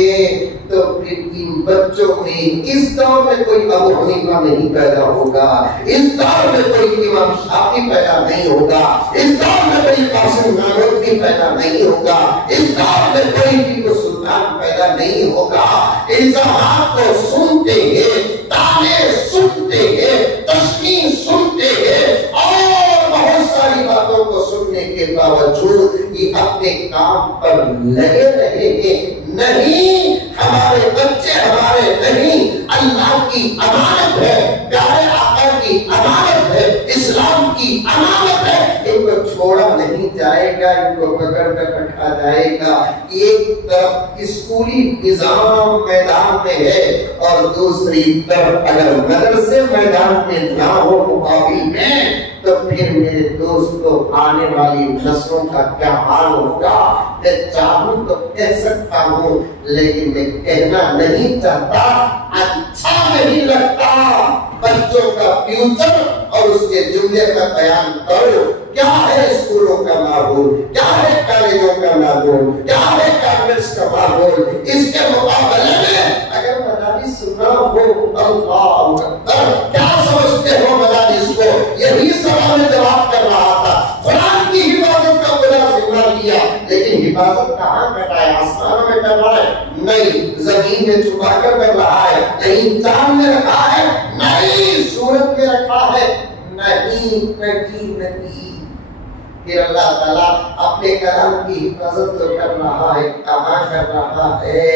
तो फिर इन बच्चों में इस दौर में कोई अबू हनीफा नहीं पैदा होगा, इस दौर में कोई इमाम शाफी पैदा नहीं होगा, इस दौर में कोई कासिम नानवी पैदा नहीं होगा, इस दौर में कोई टीपू सुल्तान पैदा नहीं होगा। इल्जामात को सुनते हैं, ताने सुनते हैं, तस्मीन सुनते हैं और बहुत सारी बातों को सुनने के बावजूद ये अपने काम पर लगे रहे हैं। नहीं, हमारे बच्चे हमारे नहीं, अल्लाह की अमानत है, प्यारे आका की अमानत है, इस्लाम की अमानत है, इनको छोड़ा नहीं जाएगा, इनको पकड़ कर रखा जाएगा। एक तरफ स्कूली निजाम मैदान में है और दूसरी तरफ अगर मदरसे मैदान में ना हो मुकाबिल में, तो फिर मेरे दोस्तों आने वाली नस्लों का क्या हाल होगा। मैं चाहूं तो कह सकता हूँ, लेकिन मैं कहना नहीं चाहता, अच्छा नहीं लगता। बच्चों का फ्यूचर और उसके जुमले का बयान करो। क्या है स्कूलों का माहौल, क्या है कॉलेजों का माहौल, क्या है कॉलेज का माहौल, इसके मुकाबले में अगर मदारिस सुना हो, अल्लाह अकबर, क्या समझते हो मदारिस को? यही सवाल जवाब कर रहा था। कुरान की हिफाजत का बड़ा जिम्मा लिया, लेकिन हिफाजत कहाँ कर रहा है? आसमान में कर रहा है? नहीं। जमीन में छुपा कर रहा है? नहीं। चांद में रखा है? नहीं। सूरज में रखा है? नहीं, नहीं, नहीं। फिर अल्लाह ताला अपने कलाम की हिफाजत तो कर रहा है, कहाँ कर रहा है?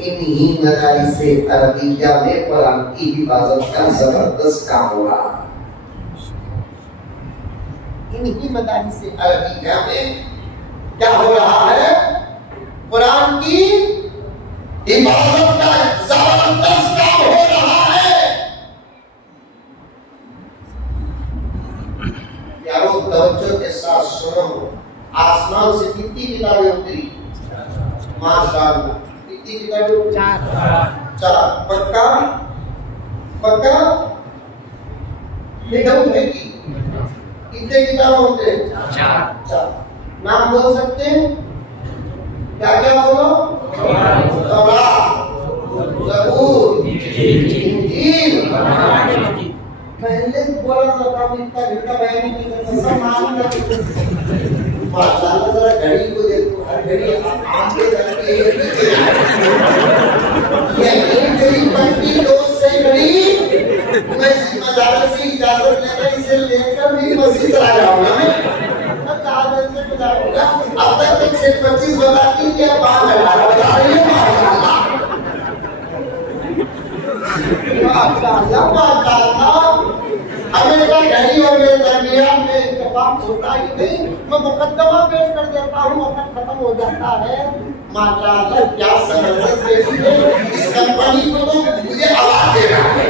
इन्हीं मदारिसे अरबिया में कुरान की हिफाजत का जबरदस्त काम हो रहा है। इन्हीं मदारिसे अरबिया में क्या हो रहा है? कुरान की हिफाजत का जबरदस्त काम हो रहा है। यारों, तवज्जो के साथ सुनो। आसमान से कितनी किताबें उतरी? माशाअल्लाह। कितनी किताबें? चार। पक्का? पक्का? ये डाउट है कि कितने किताबें उतरे? चार। नाम बोल सकते हैं? क्या क्या बोलो? तौरात, ज़बूर, इंजील। पहले बोला था इतना घंटा बयान नहीं करता, सब मालूम है। माशाअल्लाह, जरा घड़ी को देखो, हर घड़ी आगे जाती है, पीछे ये घड़ी बनती दोस्त से घड़ी। मैं जिम्मेदार से इजाजत लेकर इसे लेकर भी मस्जिद चला जाऊंगा। मैं कहा से गुजारूंगा। अब तक 125 बताती थी, अब 18 बता रही है। अमेरिका घड़ी और मेरे दरमियान में इत्तेफाक होता ही नहीं। मैं मुकद्दमा पेश कर देता हूँ, वक्त खत्म हो जाता है। माशाअल्लाह, क्या जबरदस्त बेटी है। इस कंपनी को तो मुझे आवाज देना है,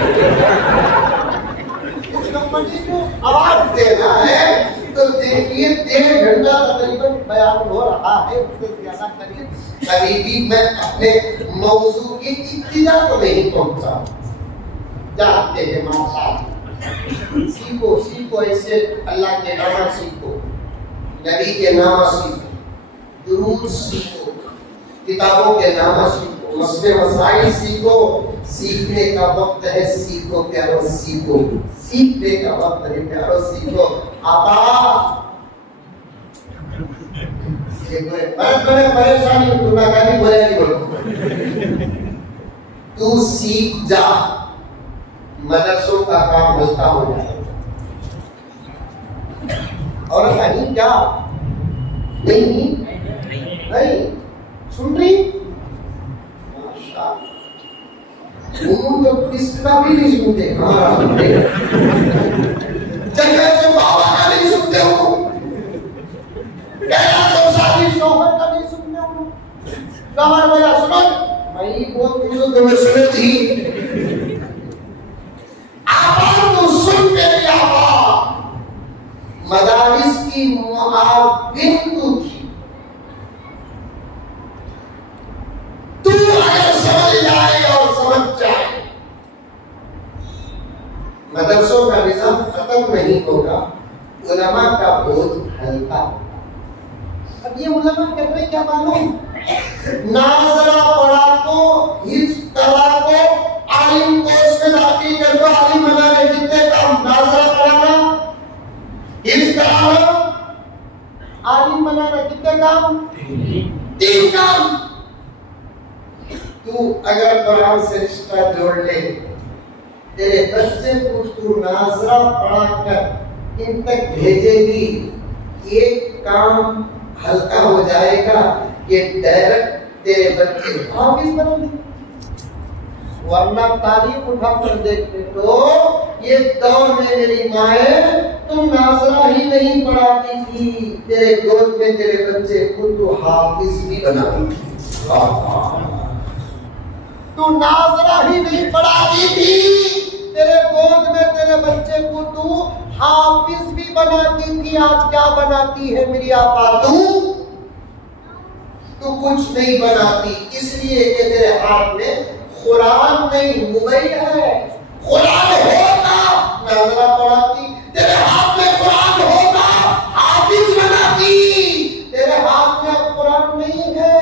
इस कंपनी को आवाज देना है। तो देखिए, 1.5 घंटा तकरीबन बयान हो रहा है, उससे ज्यादा करीब। अभी भी मैं अपने मौजू की इब्तिदा को नहीं पहुंचा। जानते हैं माशाअल्लाह, सीखो सीखो, ऐसे अल्लाह के नाम सीखो, नबी के नाम सीखो, दुरूद सीखो, किताबों के नाम सीखो, मसले मसाइल सीखो। सीखने का वक्त है, सीखो प्यारो, सीखो। सीखने का वक्त है प्यारो, सीखो। आता बड़े परेशानी में तुम नहीं बोले, तू सीख जा, मदरसों का काम हल्का हो जाएगा। और नहीं क्या? नहीं नहीं सुन रही? माशाअल्लाह, तो किसका भी नहीं सुनते। हमारा सुनते, जगह जो बाबा का नहीं सुनते हो, कहना तो शादी शोहर का नहीं सुनते हो। शोहर बोला सुनो, मैं बोल तुझे तुम्हें सुने थी। आवाज तो सुन मेरी आवाज, मदारिस की मुआविन तू थी। तू अगर समझ जाए और समझ जाए, मदरसों मदरसों का निजाम खत्म नहीं होगा, उलमा का बोझ हल्का। अब ये उलमा कहते हैं क्या मालूम, नाज़रा पढ़ा को, हिफ्ज़ करा को, आलिम को उसमें दाखिल कर दो, आलिम बनाने जितने काम, नाज़रा पढ़ाना, हिफ्ज़ कराना, आलिम बनाना, कितने काम? 3 काम। तू अगर कुरान से रिश्ता जोड़ ले, तेरे बच्चे को तू नाज़रा पढ़ाकर इन तक भेजेगी, एक काम हल्का हो जाएगा, ये डायरेक्ट तेरे बच्चे हाफिज बनेंगे। वरना तारीफ उठाकर देखते तो ये दौर में मेरी माए तुम नाज़रा ही नहीं पढ़ाती थी, तेरे गोद में तेरे बच्चे को तू हाफिज भी बनाती थी। तू नाज़रा ही नहीं पढ़ाती थी, तेरे गोद में तेरे बच्चे को तू हाफिज भी बनाती थी। आज क्या बनाती है मेरी आपा? तू कुछ नहीं बनाती, इसलिए कि तेरे हाथ में कुरान नहीं, मोबाइल है। कुरान होगा नाज़रा पढ़ाती, तेरे हाथ में कुरान होगा हाफिज बनाती। तेरे हाथ में कुरान नहीं है,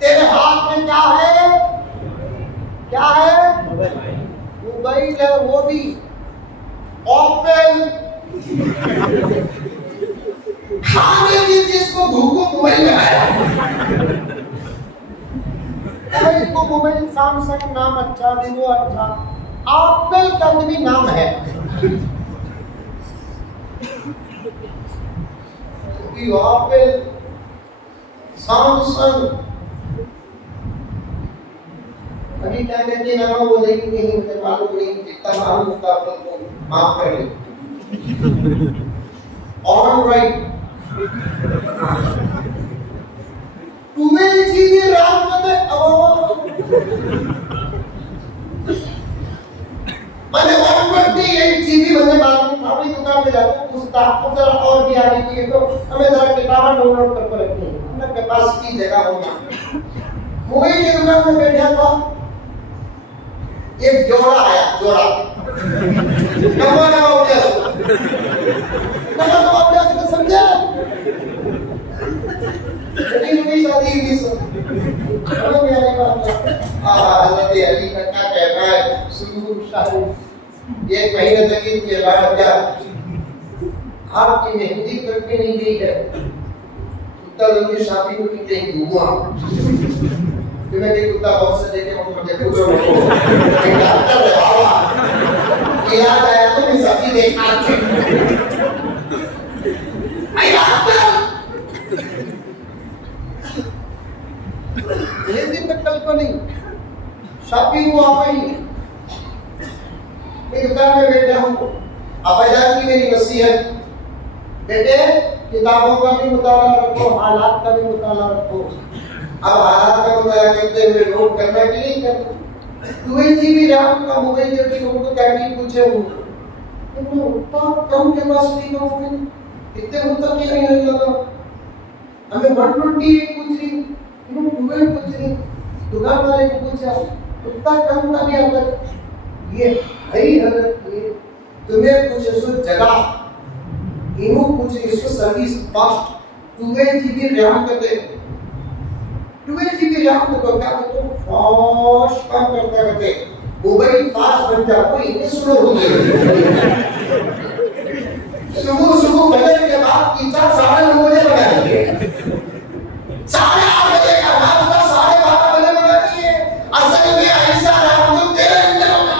तेरे हाथ में क्या है? क्या है? मोबाइल है, वो भी ओपन। खाने की चीज को भूखो मोबाइल में आया। को मोबाइल सैमसंग नाम अच्छा, वीवो अच्छा, एप्पल का भी नाम है। एप्पल, सैमसंग, अभी क्या कहते हैं नाम बोलेगी नहीं, मुझे मालूम नहीं, जितना मालूम उसका आपको माफ कर ले। ऑन राइट 12 GB RAM में मैंने 128 GB मैंने मालूम था, अपनी दुकान पे जाता हूँ, पूछता आपको जरा और भी आगे चाहिए तो हमें जरा किताबें डाउनलोड करके रखनी है, हमें कैपेसिटी जगह होना। मोबाइल की दुकान में बैठा था, एक जोड़ा आया, जोड़ा नवा हो गया, नवा हो गया तो समझे शादी की हज़रत अली का क्या कहना है, सुरूर शादी 1 महीने तक इनके बाद क्या आपकी मेहंदी तक भी नहीं गई है, कुत्ता उनकी शादी को भी नहीं हुआ। मैं एक कुत्ता बहुत से देखे मुझे पूछो डॉक्टर इलाज आया तो मैं सब्जी देखा दिन तक कल को नहीं शादी हुआ पाई। मैं दुकान में बैठा हूँ, अब्बाजान की मेरी वसीयत, बेटे किताबों का भी मुताला रखो, हालात का भी मुताला रखो। अब हालात का मुताला करते हुए नोट करना कि नहीं करना। 12 GB RAM का मोबाइल जब भी उनको क्या नहीं पूछे होंगे, उतना कम कैपेसिटी का मोबाइल इतने उतना क्या नहीं लगा। हमें 128 पूछ रही, 12 पूछ रही, दुकान वाले को पूछा उतना कम का भी अगर ये भाई अगर ये तुम्हें पूछे सो जगह इनको पूछ रही इसको सर्विस फास्ट 12 GB RAM करते 12 GB RAM को क्या करते हो फास्ट काम करता करते मोबाइल फास्ट बन जाता है, इतने स्लो हो गए। सुबह सुबह बजट के बाद 3-4 बजे बना दिए, 8:30 बजे का नाश्ता 12:30 बजे बना दिए। असल में ऐसा रात को 13 घंटे होगा।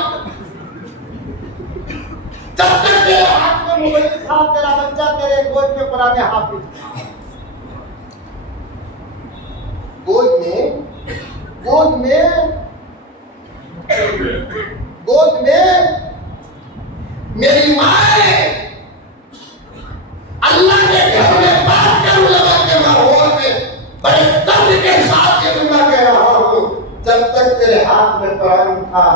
जब तक तेरे हाथ में मोबाइल था तेरा बच्चा तेरे गोद में कुरान हाफिज, गोद में मेरी माँ है। अल्लाह के घर में बात कर लगा के माहौल में बड़े दर्द के साथ ये जुमला कह रहा हूँ, जब तक तेरे हाथ में कुरान था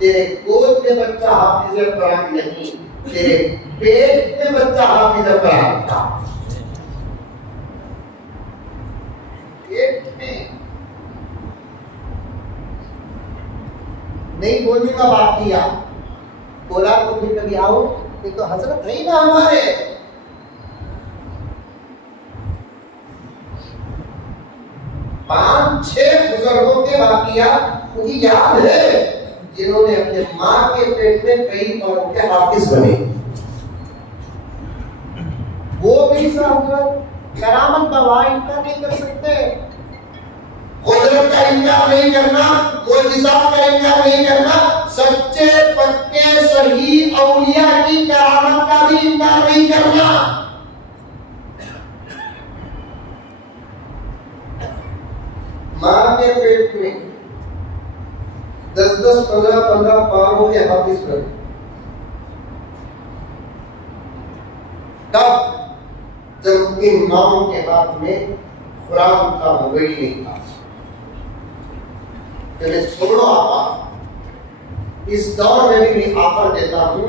तेरे गोद में बच्चा हाफिज कुरान नहीं, तेरे पेट में बच्चा हाफिज कुरान था। पेट में नहीं बोलने का बात किया, बोला तुम भी कभी आओ, ये तो हजरत है ही ना हमारे। पांच छह बुजुर्गों के वाकिया मुझे याद है जिन्होंने अपने मां के पेट में कई औरों के हाफिज बने। वो भी हजरत करामत दवा इनका नहीं कर सकते, कुदरत का इनकार नहीं करना, मोजिज़ात का इनकार नहीं करना, सच्चे पक्के सही औलिया की करामत का भी इनकार नहीं करना। मां के पेट में 10-10, 15-15 पारों के हाफिज बने। तब जब इन माओं के हाथ में कुरान का मोबाइल नहीं था। तुम्हें छोड़ो आपा, इस दौर में भी मैं ऑफर देता हूं,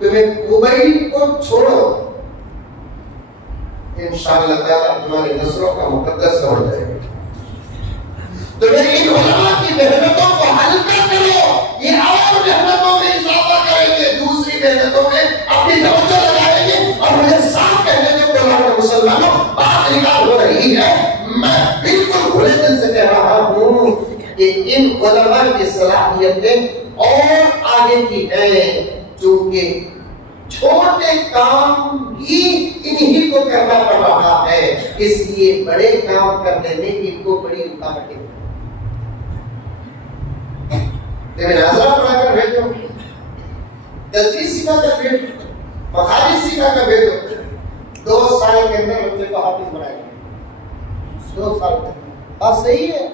तुम्हें मोबाइल को छोड़ो, इंशाअल्लाह ताला तुम्हारी नस्लों का मुकद्दस हो जाएगा। तुम्हें इन उलमा की मेहनतों को हल्का करो, ये और मेहनतों में इजाफा करेंगे, दूसरी मेहनतों में अपनी तवज्जो लगाएंगे। और मुझे साफ कहने दो मुसलमानों, बात निकाल हो रही है, मैं बिल्कुल खुले दिल से कह रहा हूं कि इन उलमा की सलाहियतें और आगे की है, क्योंकि छोटे काम भी इन्हीं को करना पड़ रहा है, इसलिए बड़े काम करने में इनको बड़ी रुकावटें। नाज़रा पढ़ाकर भेजो, तजवीज़ सिखा कर भेजो, मखारिज सिखा कर भेजो, 2 साल के अंदर बच्चे को हाफिज बनाएंगे। 2 साल तक बात सही है।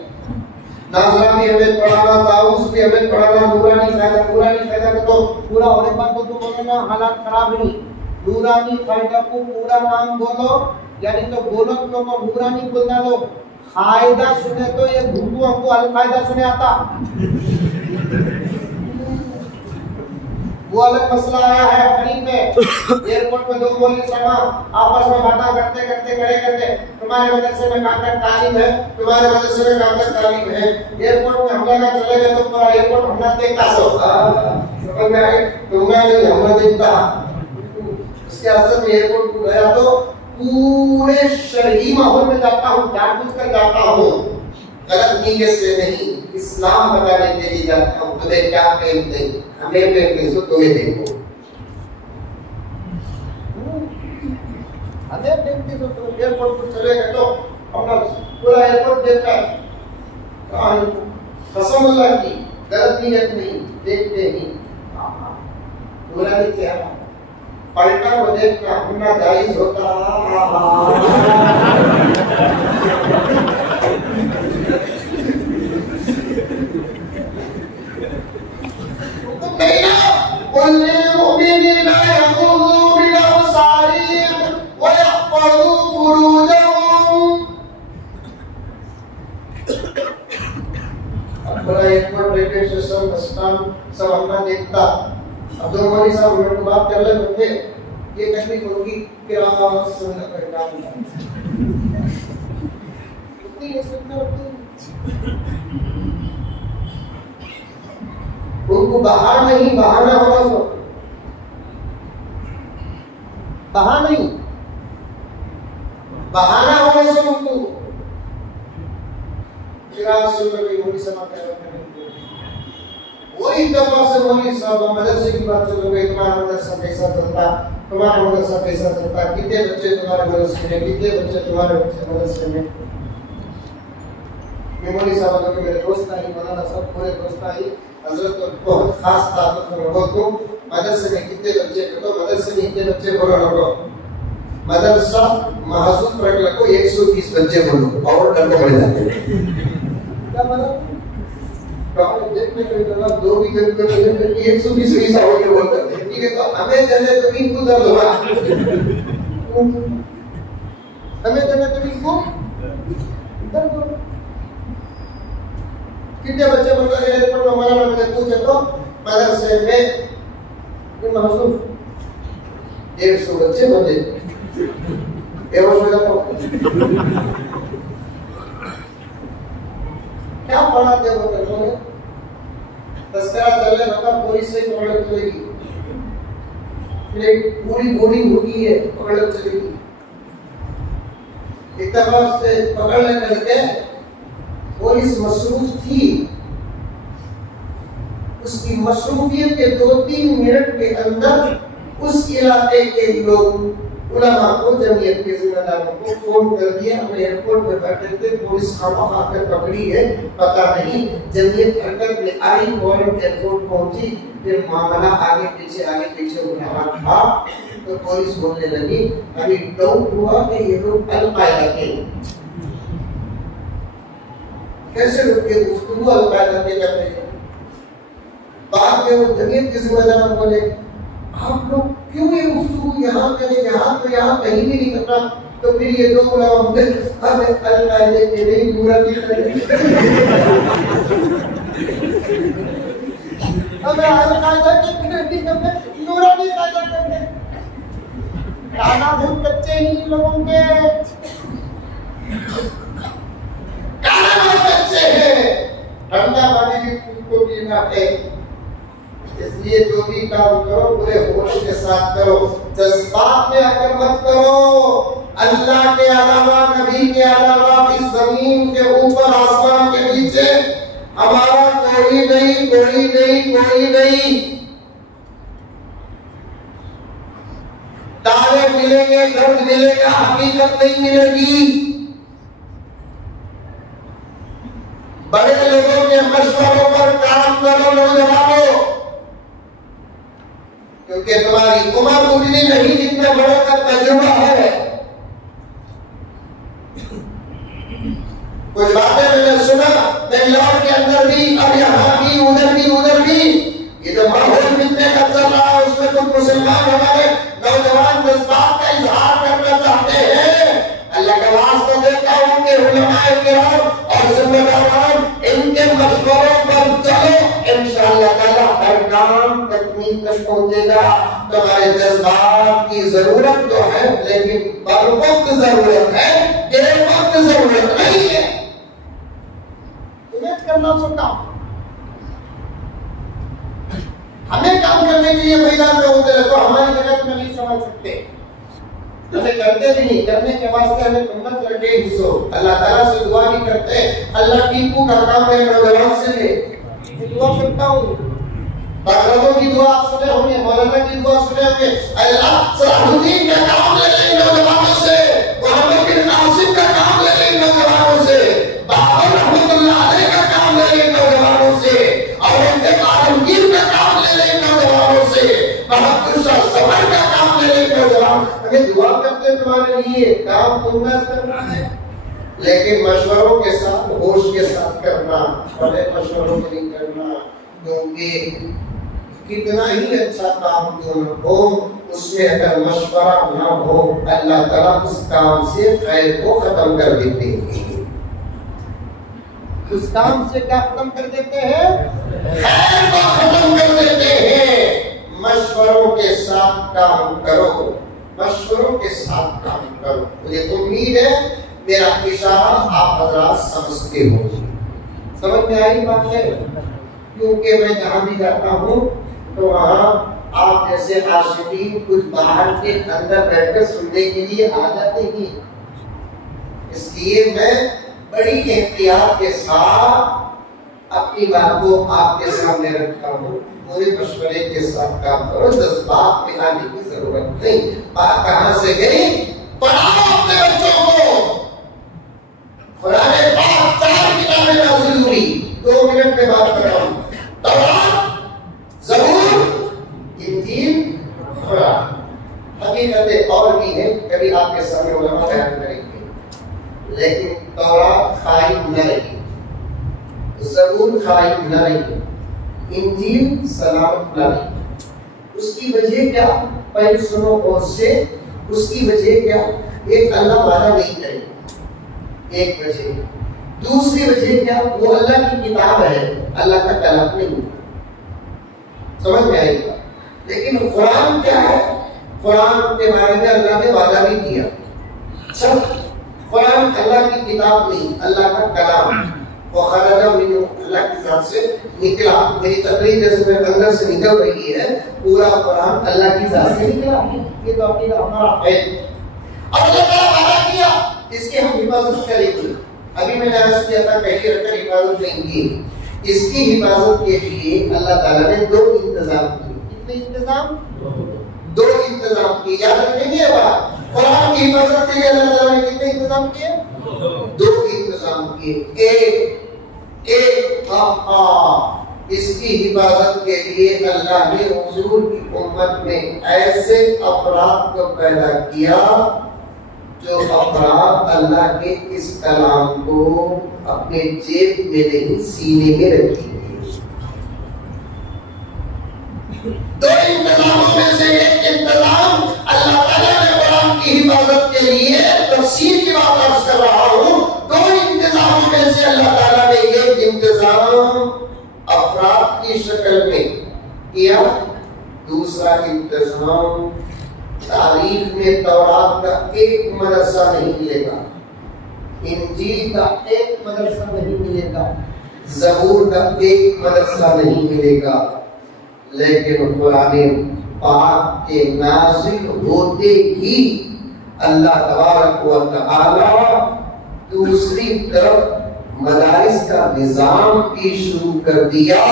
नाज़रा भी हमें पढ़ाना, ताऊस भी हमें पढ़ाना, नूरानी कायदा तो पूरा होने बाद तो बोलना हालात खराब नहीं। नूरानी कायदा को पूरा नाम बोलो, यानी तो बोलो तो नूरानी बोलना लो। कायदा सुने तो ये भूतू हमको अल कायदा सुने आता, वो अलग मसला आया है। करीब में एयरपोर्ट में 2 मौलवी साहब आपस में बातें करते तुम्हारे मदरसे में कहाँ तक तालीम है, तुम्हारे मदरसे में कहाँ तक तालीम है। एयरपोर्ट में हमला ना चले गए तो पूरा एयरपोर्ट हमला देखता सो समझ में आए, तुमने हमला देखता। उसके असर में एयरपोर्ट को गया तो पूरे शरई माहौल में जाता हूँ, जानबूझकर जाता हूँ, गलत नीयत से नहीं, इस्लाम बताने के लिए जाता हूँ। तुम्हें क्या पहनते, हमें पहनते सो तुम्हें देखो, हमें पहनते सो तुम एयरपोर्ट पर चले गए तो अपना पूरा एयरपोर्ट देखता है। कसम अल्लाह की, गलत नीयत नहीं, देखते ही पूरा नहीं क्या पलटा को देखना अपना जायज होता। सब अपना देखता। अब 2 मौलवी साहब मेरे को बात कर रहे थे, ये तकलीफ होगी कि उनको बाहर नहीं बहाना होगा, सो बहाना नहीं बहाना होगा सो उनको मौलवी साहब वही दफा से मौलवी साहब मदरसे की बात चल रही, तुम्हारा मदरसा कैसा चलता, तुम्हारा मदरसा कैसा चलता, कितने बच्चे तुम्हारे मदरसे में, कितने बच्चे तुम्हारे मदरसे में। मौलवी साहब लोग मेरे दोस्त आई, मौलाना सब पूरे दोस्त आई, हजरत को बहुत खास ताकत में रखो, तो मदरसे में कितने बच्चे तो मदरसे में कितने बच्चे बोलो रखो, मदरसा महसूस रख लो 120 बच्चे बोलो और डंडे पड़ जाते क्या मतलब देखने को मिला 2 भी करके 120 पैसा हो के बोलते हैं, ठीक है। तो हमें चले तो इनको दर्द होगा, हमें चले तो इनको दर्द होगा। कितने बच्चे बोलते हैं एयरपोर्ट में हमारा मैंने पूछे तो मदरसे में ये महसूस 150 बच्चे बोले बेहोश हो जाता हूँ। क्या पढ़ाते हो तस्करा चलने लगा, पुलिस से पकड़ चलेगी, फिर एक पूरी बॉडी होगी है पकड़ चलेगी, एक तरफ से पकड़ करके पुलिस मसरूफ थी, उसकी मसरूफियत के 2-3 मिनट के अंदर उस इलाके के लोग उलमा को, जमीयत के जिम्मेदारों को फोन कर दिया। हम एयरपोर्ट में बैठे थे, पुलिस खामोख आकर पकड़ी है, पता नहीं जमीयत हरकत में आई, फौरन एयरपोर्ट पहुंची, फिर मामला आगे पीछे हो रहा था। तो पुलिस बोलने लगी, अभी डाउट हुआ कि ये लोग अल-कायदा के, कैसे लोग ये गुफ्तगू अल-कायदा के कर रहे हैं। बाद में वो जमीयत के जिम्मेदार बोले, आप लोग क्यों ये गुफ्तगू यहाँ करें, यहाँ तो यहाँ कहीं भी नहीं करना। तो फिर ये दो लोग हमें अल-कायदा के नहीं पूरा भी करें, हमें अल-कायदा के नहीं करना, पूरा भी कायदा करने। खाना बहुत कच्चे ही लोगों के, खाना बहुत कच्चे हैं, ठंडा पानी को पीना है। इसलिए जो भी काम करो पूरे होश के साथ करो, जज्बात में आकर मत करो। अल्लाह के अलावा, नबी के अलावा इस जमीन के ऊपर, आसमान के नीचे हमारा कोई नहीं। तारे मिलेंगे, दर्द मिलेगा, हकीकत नहीं मिलेगी। बड़े लोगों के मशवरों पर काम करो नौजवानों, क्योंकि तुम्हारी उम्र उतनी नहीं जितना बड़ों का तजुर्बा है। कुछ बातें मैंने सुना बेंगलोर के अंदर भी, अब यहाँ भी, उधर भी, ये जो माहौल मिलने का चल रहा है, उसमें कुछ मुसलमान हमारे नौजवान जज्बात का इजहार करना चाहते हैं। अल्लाह का वास्ता देता हूँ कि उलमाए किराम और जिम्मेदारान इनके मशवरों पर चलो, इंशाअल्लाह ताला हर काम तकमील तक पहुंचेगा। तुम्हारे जज्बात की जरूरत तो है, लेकिन बर वक्त जरूरत है, बेवक्त जरूरत नहीं है। तुम्हें करना सुनना, हमें काम करने के लिए मैदान में होते रहे तो हमारी जगत में नहीं समझ सकते, हमें करते भी नहीं। करने के वास्ते हमें हिम्मत करके घुसो। अल्लाह ताला से दुआ भी करते, अल्लाह टीपू का काम मेरे नौजवान से ले, दुआ करता हूँ। बागरों की दुआ सुने होंगे, मौलाना की दुआ सुने होंगे, अल्लाह सलाहुद्दीन का काम ले ले नौजवानों से, मोहम्मद बिन नासिर का काम ले ले नौजवानों से, बाबर रहमतुल्लाह अलैह का काम ले ले नौजवानों से, औरंगजेब आलमगीर का काम ले ले नौजवानों से, बहादुर शाह सफर का काम ले ले नौजवान। अगर दुआ करते तुम्हारे लिए, काम तुमने करना है, लेकिन मशवरों के साथ, होश के साथ करना, बड़े मशवरों के नहीं करना। क्योंकि कितना ही अच्छा काम क्यों न हो, उसमें अगर मशवरा ना हो, अल्लाह ताला उस काम से खैर को खत्म कर देते हैं। उस काम से क्या खत्म कर देते हैं? खैर को खत्म कर देते हैं। मशवरों के साथ काम करो, मशवरों के साथ काम करो। मुझे उम्मीद है मेरा इशारा आप हजरात समझते हो, समझ में आई बात है। क्योंकि मैं जहाँ भी जाता हूँ तो वहाँ आप जैसे आशिकीन कुछ बाहर के अंदर बैठकर सुनने के लिए आ जाते हैं, इसलिए मैं बड़ी एहतियात के साथ अपनी बात को आपके सामने रखता हूँ। पूरे मशवरे के साथ काम करो, जज्बात में आने की जरूरत नहीं। बात कहाँ से गई? पढ़ाओ अपने बच्चों को। कुरान पाक 4 किताबें नाज़िल हुई, 2 मिनट में बात कर रहा हूँ। तौरात, ज़बूर, इंजील, कुरान। हकीकतें और भी हैं, कभी आपके सामने उलमा बयान करेंगे। लेकिन तौरात कायम न रही, ज़बूर कायम न रही, इंजील सलामत न रही। उसकी वजह क्या? पहले सुनो और से, उसकी वजह क्या? एक अल्लाह वादा नहीं करेगा, एक वजह। दूसरी वजह क्या? वो अल्लाह की किताब है, अल्लाह का कलाम नहीं। समझ में आएगा? लेकिन कुरान क्या है? कुरान के बारे में अल्लाह ने वादा भी किया। सब कुरान अल्लाह की किताब नहीं, अल्लाह का कलाम। वो खरजा मिन, अल्लाह की जात से निकला। मेरी तकरीर जैसे मेरे अंदर से निकल रही है, पूरा कुरान अल्लाह की जात से निकला। ये तो अकीदा हमारा है। अब अल्लाह ताला वादा किया इसकी हम हिफाजत करेंगे। अभी मैंने अर्ज किया था पहले रखकर हिफाजत नहीं की। इसकी हिफाजत के लिए अल्लाह ताला ने दो इंतजाम किए। कितने इंतजाम? दो इंतजाम किए। याद रखेंगे बात। कुरान की हिफाजत के लिए अल्लाह ताला ने कितने इंतजाम किए? दो इंतजाम किए। एक इसकी हिफाजत के लिए अल्लाह ने हुजूर की उम्मत में ऐसे अफराद को पैदा किया जो अफराद अल्लाह के इस कलाम को अपने जेब में नहीं सीने में रखेंगे। दो इंतजामों में से एक इंतजाम अल्लाह ताला ने कुरान की हिफाजत के लिए तफसीर की बात अर्ज कर रहा हूं। दो इंतजामों में से अल्लाह ताला ने एक इंतजाम अफराद की शक्ल में किया, दूसरा इंतजाम तारीख में तौरात का एक मदरसा नहीं मिलेगा, इंजील का एक मदरसा नहीं मिलेगा, ज़बूर का एक मदरसा नहीं मिलेगा, लेकिन कुरान पाक के नाज़िल होते ही अल्लाह तबारक व तआला दूसरी तरफ मदारिस का निजाम भी शुरू कर दिया।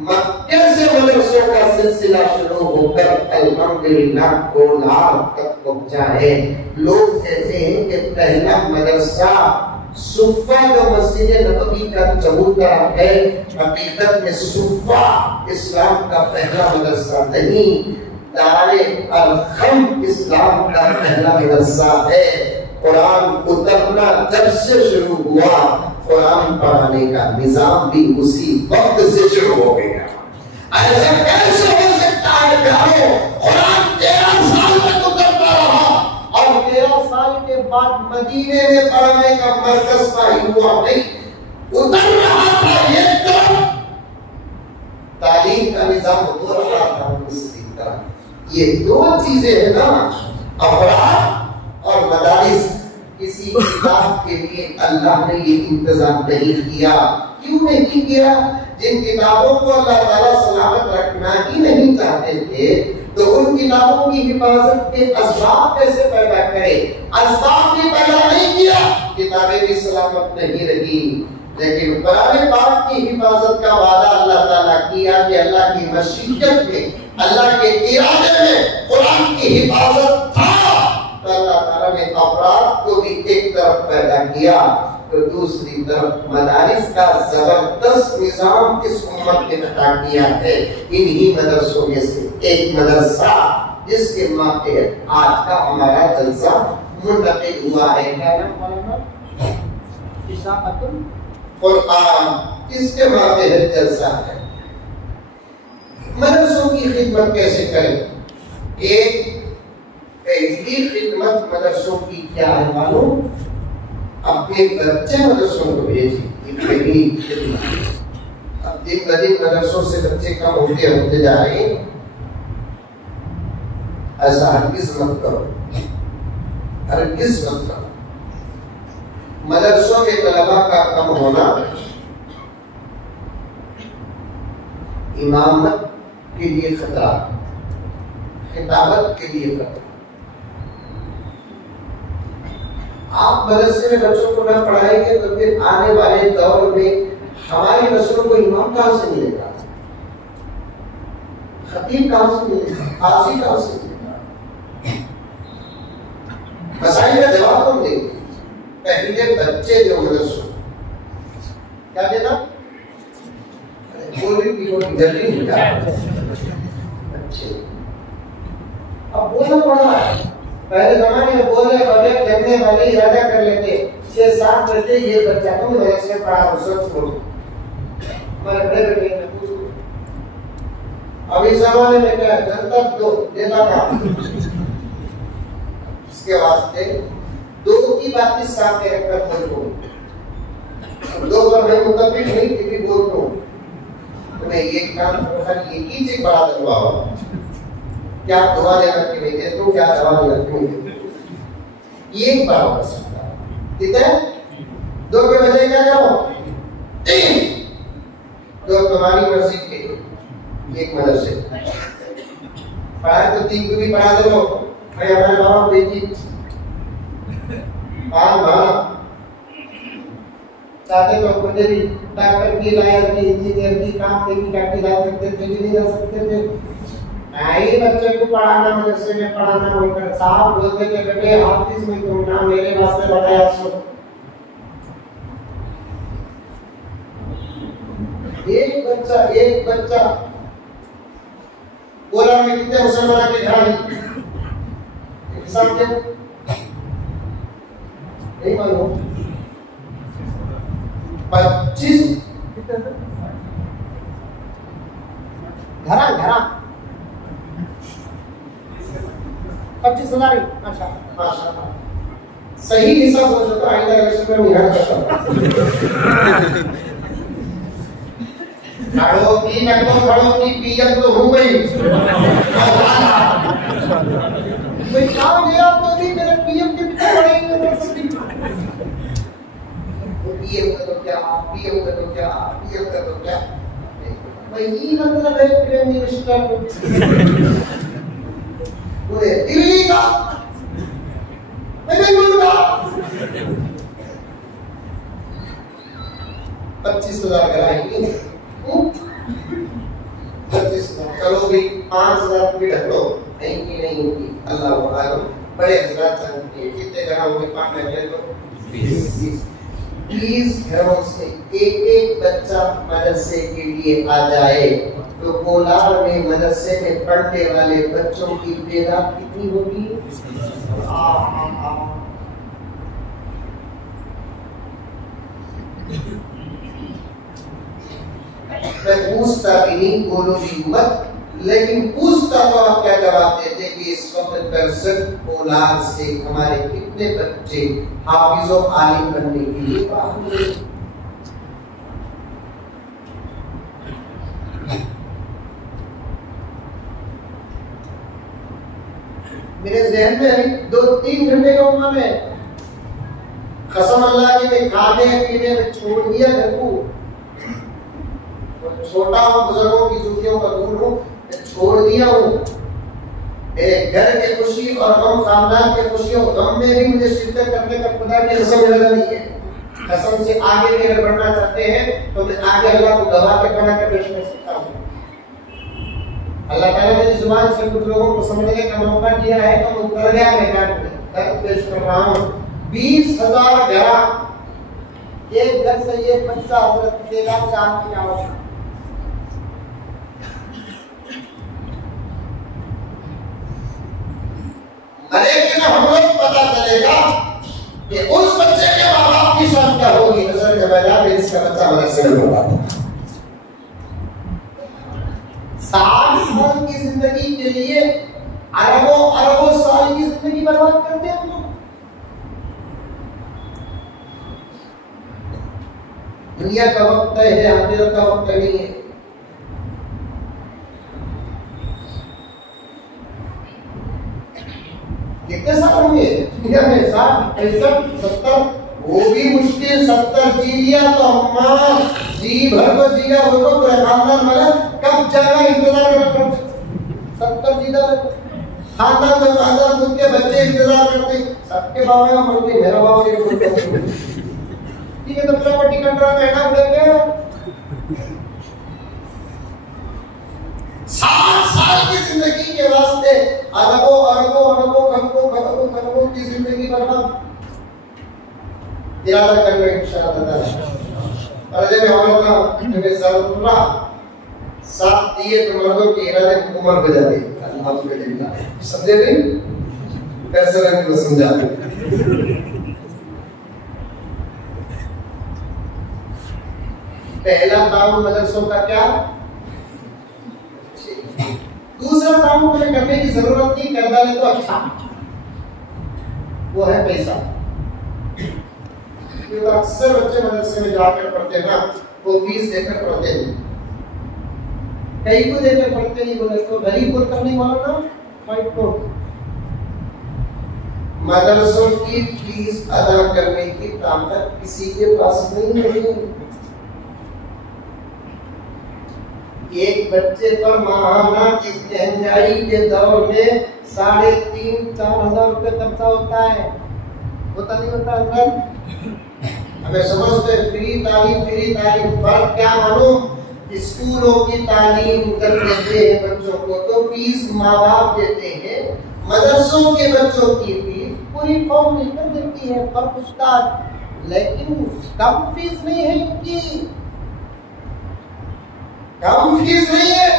मक्के से मदरसों का सिलसिला शुरू होकर अल्हम्दुलिल्लाह कोलार तक पहुंचा है। लोग कहते हैं कि पहला मदरसा सुफ़ा जो मस्जिद नबवी का चबूतरा है, हकीकत में सुफ़ा इस्लाम का पहला मदरसा नहीं, दारे अल-खम इस्लाम का पहला मदरसा है। कुरान उतरना जब से शुरू हुआ, कुरान पढ़ाने का निजाम भी उसी वक्त से शुरू हो गया। ऐसा कैसे हो सकता है प्यारो? कुरान 13 साल तक उतरता रहा और 13 साल के बाद मदीने में पढ़ने का मरकज कायम हुआ नहीं, उतर रहा था। ये तो तालीम का निजाम हो रहा था उसी तरह। ये दो चीजें है ना, अफराद और मदारिस। किसी किताब के लिए अल्लाह ने ये इंतजाम नहीं किया। क्यों नहीं किया? जिन किताबों को अल्लाह ताला सलामत रखना ही नहीं चाहते थे, तो उन किताबों की हिफाजत के असबाब कैसे पैदा करे? असबाब भी पैदा नहीं किया, किताबें भी सलामत नहीं रही। लेकिन कुरान पाक की हिफाजत का वादा अल्लाह ताला किया कि अल्लाह की मशीयत में, अल्लाह के इरादे में कुरान की हिफाजत था। तो अल्लाह ताला ने अफराद को भी एक तरफ पैदा किया, तो दूसरी तरफ मदारिस का जबरदस्त निजाम इस उम्मत ने अता किया है। इन्हीं मदरसों में से एक मदरसा जिसके मातहत आज का हमारा जलसा मुनक़िद हुआ है, क्या नाम मौलाना? इशाअतुल कुरान, इसके मातहत जलसा है। मदरसों की खिदमत कैसे करें? एक पहली खिदमत मदरसों की क्या है मालूम? अपने बच्चे मदरसों को भेजिए। पहली खिदमत। अब दिन ब दिन मदरसों से बच्चे कम होते जा रहे हैं। ऐसा हरगिज़ मत करो, हरगिज़ मत करो। मदरसों में तलबा का कम होना इमामत के लिए खतरा, खिताबत के लिए खतरा। आप मदरसे में बच्चों को न पढ़ाएंगे तो फिर आने वाले दौर में हमारी नस्लों को इमाम कहां से मिलेगा, खतीब कहां से मिलेगा, काजी कहां से मिलेगा? मसाइल का जवाब कौन देंगे? पहले बच्चे जो मदरसों क्या देना? जल्दी अच्छे अब बोलना पड़ रहा है। पहले जमाने में बोले बगैर जगने वाले इरादा कर लेते 6-7 बजे ये बच्चा तुम मदरसे में पढ़ा हो, सोच लो। हमारे बड़े बेटे ने पूछो, अभी जमाने में क्या जनता दो देता था, इसके वास्ते दो की बात इस सामने रखकर बोलो। दो बार मैं मुतफिक नहीं कि भी बोलता हूँ, तुम्हें ये काम खाली एक ही चीज बड़ा दबाव, क्या दुआ देना कि नहीं देता हूँ, क्या दवा देना कि नहीं देता हूँ, ये एक बार हो सकता है। कितने 2 के बजाय क्या करो 3। तुम्हारी मर्जी के एक मदरसे पढ़ाए तो 3 को भी पढ़ा दो भाई, हमारे बाबा बेटी चाहते तो खुद भी डॉक्टर की, लॉयर की, इंजीनियर की, काम की डॉक्टर जा सकते थे, नहीं जा सकते थे। नहीं बच्चे को पढ़ाना, मदरसे में पढ़ाना, बोलकर साहब बोलते थे बेटे हाफिज में तुम ना मेरे वास्ते बताया सो। एक बच्चा बोला में कितने मुसलमान के घर हिसाब के नहीं मालूम 25 घरा 25,000 माशाल्लाह सही हिसाब हो सकता है। आइंदा इलेक्शन में निहार करता खड़ो की पीएम तो हो गई भाई काम गया तो भी मेरे पीएम के पीछे पड़ेंगे पीएम का तो क्या भाई ये मतलब है प्राइम मिनिस्टर पूरे दिल्ली का बेंगलुरु का 25,000 कराएंगे 25,000 चलो भी 5,000 भी ढको नहीं की नहीं होगी अल्लाह आलम। बड़े हजरात चाहते हैं कितने घरों में पार्टनर ले लो 20 घरों से एक बच्चा मदरसे के लिए आ जाए तो कोलार में मदरसे में पढ़ने वाले बच्चों की तादाद कितनी होगी? मैं पूछता भी नहीं, बोलो भी मत, लेकिन पूछता तो आप क्या जवाब देते कि इस वक्त दरअसल कोलार से हमारे कितने बच्चे हाफिज़ो आलिम बनने के लिए बाहर। मेरे ज़हन में 2-3 घंटे का उम्र है, कसम अल्लाह की मैं खाने पीने में छोड़ दिया घर को, छोटा हूँ, बुजुर्गों की जूतियों का दूर हूँ, छोड़ दिया हूँ। मेरे घर के खुशी और गम, खानदान के खुशी और गम में भी मुझे शिरकत करने का खुदा की कसम लगा नहीं है। कसम से आगे भी अगर बढ़ना चाहते हैं तो मैं आगे अल्लाह को गवाह के बना कर पेश कर सकता हूँ। अल्लाह ताला मेरी जुबान से कुछ लोगों को समझने का मौका दिया है तो मैं दरगाह में कर पेश कर रहा हूँ। 20,000 घर, एक घर से ये बच्चा हजरत देगा चांद की आवाज़ लेकिन हम लोग पता चलेगा कि उस बच्चे के माँ बाप की शान क्या होगी। नजर जब आया फिर इसका बच्चा मदरसे में होगा। 60 साल की जिंदगी के लिए अरबों साल की जिंदगी बर्बाद करते हैं हम लोग। दुनिया का वक्त है, आखिरत का वक्त नहीं है। कितने साल होंगे दुनिया में? 60, 65, 70, वो भी मुश्किल 70 जी लिया तो अम्मा जी भर को जीना वो तो पूरा खानदान वाला कब जाएगा इंतजार कर 70 जीना खानदान में खानदान खुद के बच्चे इंतजार करते, सबके बाबा मरते, मेरा बाबा ये बोलते ठीक है तो प्रॉपर्टी कंट्रोल में ना उड़ेंगे। 60 साल की जिंदगी के वास्ते अरबों खरबों की जिंदगी बर्बाद। इरादा कर रहे इंशाअल्लाह ताला में औरत का जब ज़रूरा साथ दिए तो मर्दों के इरादे को उम्र बजा दे। अल्हम्दुलिल्लाह समझे नहीं? कैसे रंग में समझा दे। पहला काम मदरसों का क्या? दूसरा काम तुम्हें करने की जरूरत नहीं, कर डाले तो अच्छा, वो है पैसा। तो अक्सर बच्चे मदरसे में जाकर पढ़ते ना, वो फीस देकर पढ़ते नहीं, कई को देकर पढ़ते नहीं। बोले तो गरीब को करने वाला ना फाइट को मदरसों की फीस अदा करने की ताकत किसी के पास नहीं है। एक बच्चे पर माहाना इस महंगाई के दौर में 3,500-4 हजार रुपए खर्चा होता है। होता नहीं होता सर? हमें समझते फ्री तालीम फर्क क्या मालूम? स्कूलों की तालीम कर देते हैं बच्चों को तो फीस माँ बाप देते हैं, मदरसों के बच्चों की फीस पूरी कौम मिलकर देती है पर उस्ताद, लेकिन कम फीस नहीं है इनकी, कम फीस नहीं है।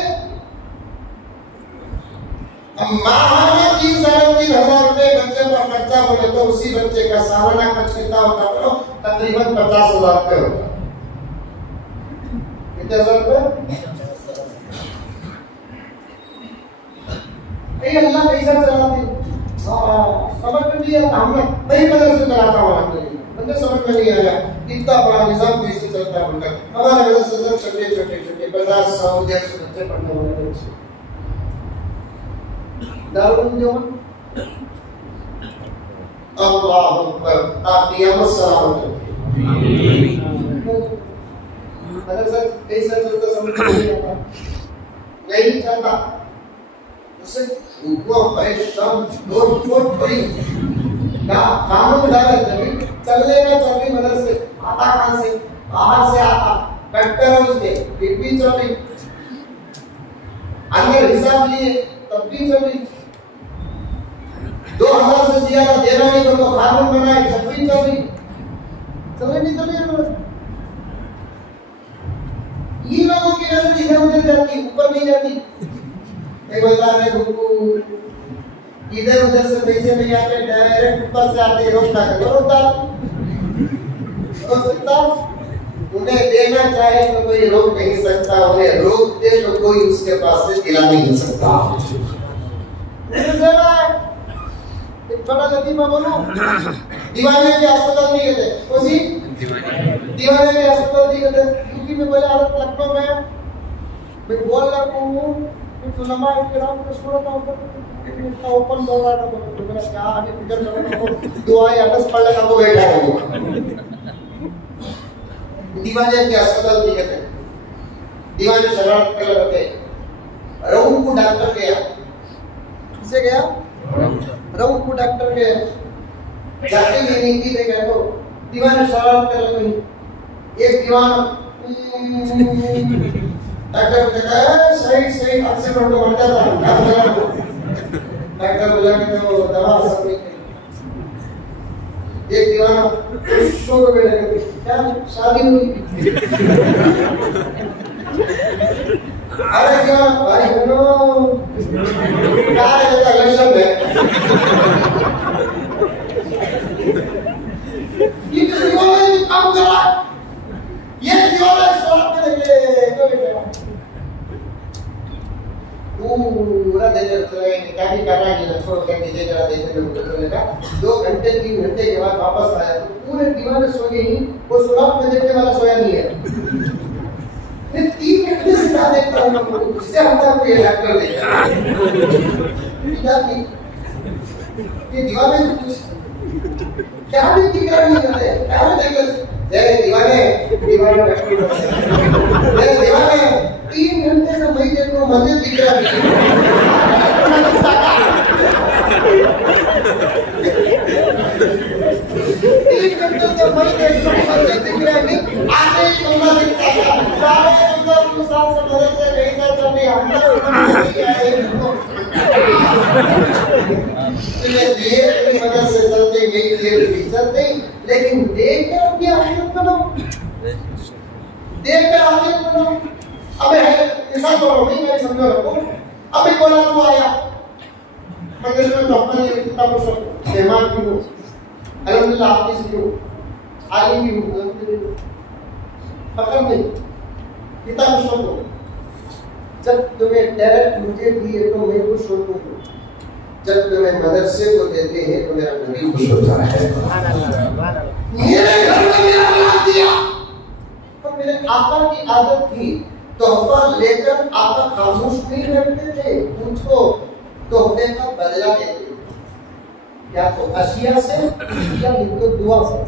अब माहाना 3-3.5 हजार रुपए बच्चे पर खर्चा बोले तो उसी बच्चे का सालाना खर्च कितना होता है? तकरीबन 50 हजार रुपए होता है। कितने हजार रुपए? अल्लाह पैसा चलाते समझ में नहीं आता, हमने नहीं मदरसे चलाता हुआ बंदे समझ में नहीं आया इतना बड़ा निजाम कैसे चलता है उनका। हमारे मदरसे से छोटे 50-100-150 बच्चे पढ़ने वाले बच्चे दारुल जवान अल्लाहु अकबर ताक़ियामत सलामत मदरसा कैसा चलता समझ में नहीं आता, नहीं चलता उसे उनको पैशन लोट पड़ी ना कानून डाले तभी चलेगा। चल मदरसे आता कहां से? बाहर से आता कट्टर उसके फिर भी चली, अंदर हिसाब लिए तब भी चली, 2000 से ज्यादा देना नहीं तो कानून बनाए तब भी चली, चले नहीं चले। ये लोगों की नजर इधर उधर जाती, ऊपर नहीं जाती। एक बता रहे इधर उधर से पैसे नहीं आते, डायरेक्ट ऊपर से आते, रोकता उन्हें देना चाहे तो कोई रोक नहीं सकता, उन्हें रोक दे तो कोई उसके पास से दिला नहीं सकता। एक बड़ा लतीफा बोलो, दीवाने के अस्पताल नहीं गए, उसी दीवाने के अस्पताल नहीं गए। यूपी में पहले हालत लखनऊ में मैं बोल रहा हूँ तो लंबा ग्राउंड पे छोड़ा था ऊपर ओपन बोल रहा था, तो मेरा क्या आगे फिगर करना को दुआएं अटस पड़ लगा तो बैठा है। दीवाने के अस्पताल नहीं गए, दीवाने शरारत कर रहे थे। रहू को डॉक्टर गया, किसे गया? रहू को डॉक्टर गया, जाके मीटिंग की गया तो दीवाने शरारत कर रहे थे। एक दीवाना डॉक्टर कहता है सही एक्सीडेंट हो गया था, डॉक्टर बोला कि तो दवा सब नहीं करी। एक दीवाना शो को बैठे क्या शादी हुई? अरे क्या भाई बनो क्या है लक्षण है ये दीवाना काम कर रहा है, ये दीवाना शराब के लगे पूरा दिन चलाएंगे, क्या भी कर रहा है छोड़ कर नीचे जरा देखने का। 2 घंटे 3 घंटे के बाद वापस आया तो पूरे दीवाने सो गए ही, वो सुराख में देखने वाला सोया नहीं है। फिर 3 घंटे से क्या देखता हूँ उससे हमदा को ये डॉक्टर देखा ये दीवाने क्या भी दिख रहा नहीं करते, क्या देख दीवाने 3 घंटे से मैं देखो मुझे दिख रहा है। 3 घंटे से मैं देखो मुझे दिख रहा है, आगे ही तुमने दिखता है सारे अंदर साथ से मदद से नहीं जाता नहीं अंदर नहीं आए ये मदद से चलते ये चलते, लेकिन देख कर अपनी आखिरत बनाओ, देख कर आखिरत बनाओ। अबे ऐसा करो नहीं मैं समझो रखो। अबे बोला तो आया मंदिर में डॉक्टर ने कितना कुछ मेहमान भी हो, अल्हम्दुलिल्लाह आपकी से हो आगे भी हो पकड़ नहीं कितना कुछ हो। जब तुम्हें डायरेक्ट मुझे दिए तो मैं खुश होता हूँ, जब तुम्हें मदरसे को देते हैं तो मेरा नबी खुश होता है। मेरे घर में मेरा अल्लाह दिया तो मेरे आका की आदत थी तोहफा लेकर आका खामोश नहीं रहते थे, उनको तोहफे का बदला देते थे, या तो अशिया से या उनको दुआ से,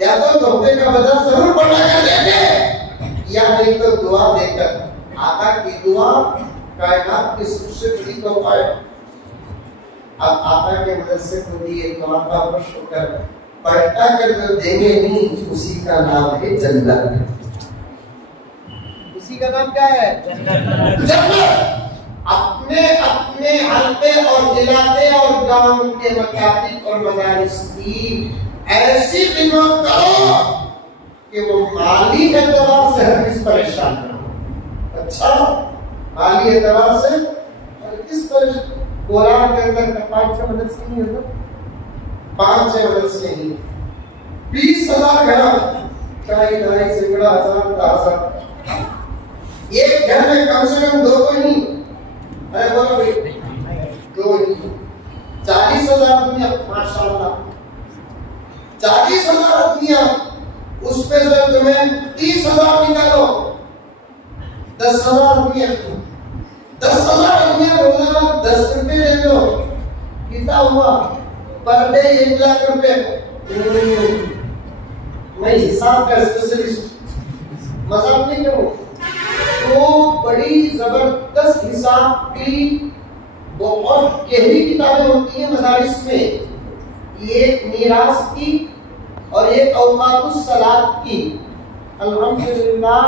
या तो तोहफे का बदला जरूर पड़ा कर देते या नहीं तो दुआ देकर आका की दुआ कायनात की सबसे बड़ी तोहफा है। अब आका के मदद से खुद ये दुआ का खुश होकर पलटा कर जो देंगे नहीं, उसी का नाम है जन्नत। उसी का नाम क्या है? जन्नत। अपने अपने हल्के और इलाके और गांव के मकातिब और मदारिस की ऐसी खिदमत करो कि वो माली एतबार से हरगिज़ परेशान ना हो। अच्छा, माली एतबार से हरगिज़ परेशान। कुरान के अंदर 5-6 मदरसे नहीं होता, 5-6 मदरसे नहीं, 20,000 घर, ढाई से बड़ा 1000 एक घर में कम से कम 2 तो नहीं, अरे बोलो भाई 2 नहीं, 40,000 आदमी, माशाअल्लाह 40,000 आदमी, उस पे से तुम्हें 30,000 निकालो, 10,000 आदमी, 10,000 आदमी रोजाना 10 रुपए दे दो, कितना हुआ? पर डे 1 लाख रुपए। मैं हिसाब का स्पेशलिस्ट, मजाक नहीं करूं, तो बड़ी जबरदस्त हिसाब की बहुत गहरी किताबें होती हैं मदारिस में, एक मीरास की और एक औकातुस सलात की। अल्हम्दुलिल्लाह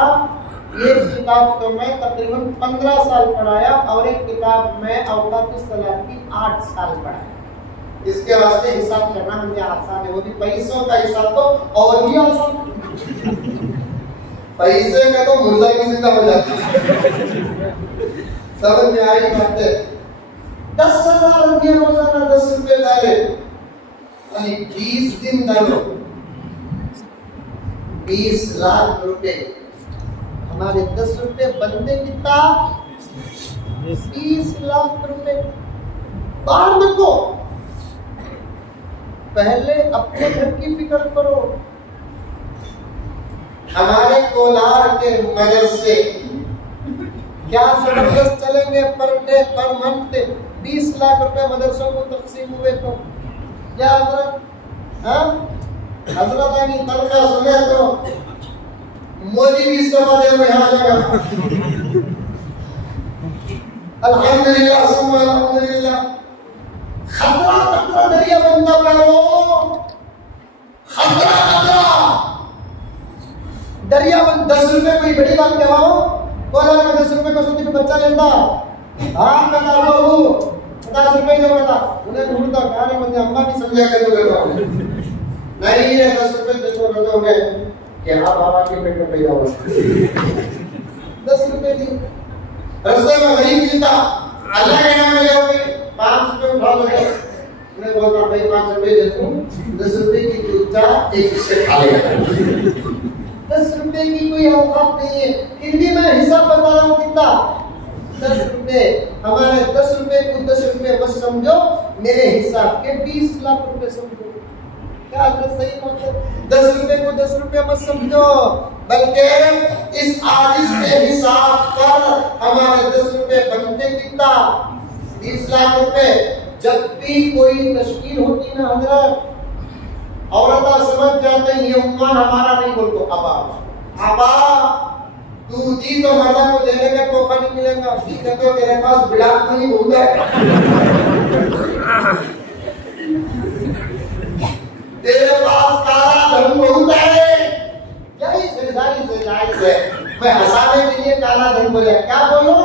एक किताब तो मैं तकरीबन 15 साल पढ़ाया और एक किताब में औकातुस सलात की 8 साल पढ़ाया। इसके वास्ते हिसाब करना मुझे आसान है, वो भी पैसों का हिसाब तो और भी आसान। पैसे का तो मुर्दा की जिंदा हो जाती है। समझ में आई बात है? 10,000 रुपये रोजाना 10 रुपए डाले, 20 दिन डालो, 20 लाख रुपए। हमारे 10 रुपए बनते कितना? 20 लाख रुपए। बाहर मत गो, पहले अपने घर की फिक्र करो। हमारे कोलार के मदरसे क्या जबरदस्त चलेंगे, per day per month 20 lakh रुपए मदरसों को तकसीम हुए तो क्या हजरत? हजरत की तनख्वाह सुने तो मोदी भी इस्तीफा दे में आ जाएगा। अल्हम्दुलिल्लाह सुम्मा अल्हम्दुलिल्लाह। खतरा खतरा दरिया बनता करो, खतरा खतरा दरिया बन। 10 रुपए कोई बड़ी बात क्या हो? बोला मैं 10 रुपए का सोची बच्चा लेता, हाँ बता लो 50 रुपए जो बता उन्हें ढूंढता कहानी मुझे अम्मा नहीं समझा कर दो नहीं है 10 रुपए दे तो रहे होंगे कि हाँ बाबा के पेट में पैदा हुआ 10 रुपए दी रस्ते में गरीब जीता अल्लाह के नाम ले आओगे 5 रुपए उठा लो। मैं बोलता भाई 5 रुपए दे दूं, 10 रुपए की जूता एक से खा लेगा। 10 रुपए की कोई औकात नहीं है, फिर भी मैं हिसाब बता रहा हूँ कितना 10 रुपए। हमारे 10 रुपए को 10 रुपए मत समझो, मेरे हिसाब के 20 लाख रुपए समझो। क्या सही बात है? 10 रुपए को 10 रुपए मत समझो, बल्कि इस आजिज के हिसाब पर हमारे 10 रुपए बनते कितना 20 लाख रुपए। जब भी कोई तश्कील होती ना हजरत, औरत समझ जाते हैं ये उम्मान हमारा नहीं, बोल तो अबा तू दी तो मर्दा को देने का मौका नहीं मिलेगा, तो तेरे पास बिलाप नहीं होगा। तेरे पास काला धन बहुत है, यही जिम्मेदारी से जायज है। मैं हंसाने के लिए काला धन बोला, क्या बोलो?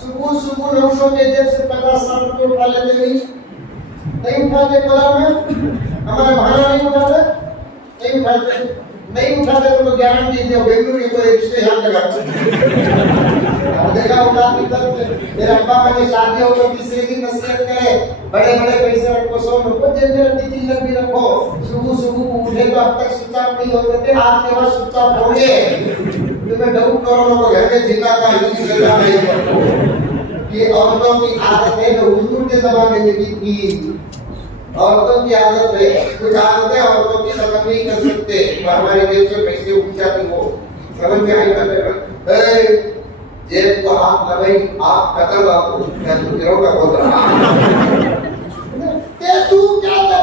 सुबह नौशों के जेब से 50-60 रुपए उठा लेते नहीं उठाते कलर में, हमारे भाड़ा नहीं उठाते, नहीं उठाते तो गारंटी दे बेंगलुरु में कोई रिश्ते यहाँ लगा देखा उठा मेरे अब्बा का शादी हो तो तीसरे दिन नसीहत करे, बड़े बड़े पैसे रखो, सोन रखो, जेब में रखती चिल्लर भी रखो। सुबह उठे तो अब तक स्विच ऑफ नहीं होते थे, आज के बाद स्विच ऑफ होंगे। तुम्हें डाउट करो को घर में जिंदा था हिंदी जिंदा नहीं। ये औरतों की आदत है जो हुजूर के जमाने में भी थी। औरतों की आदत है, कुछ आदतें औरतों की समझ नहीं कर सकते, हमारे देश में पैसे ऊंचा थी वो समझ में आई बात। जेब को हाथ लगाई, आप कतल आपको मैं तो गिरोह का बोल रहा ते तू क्या कर,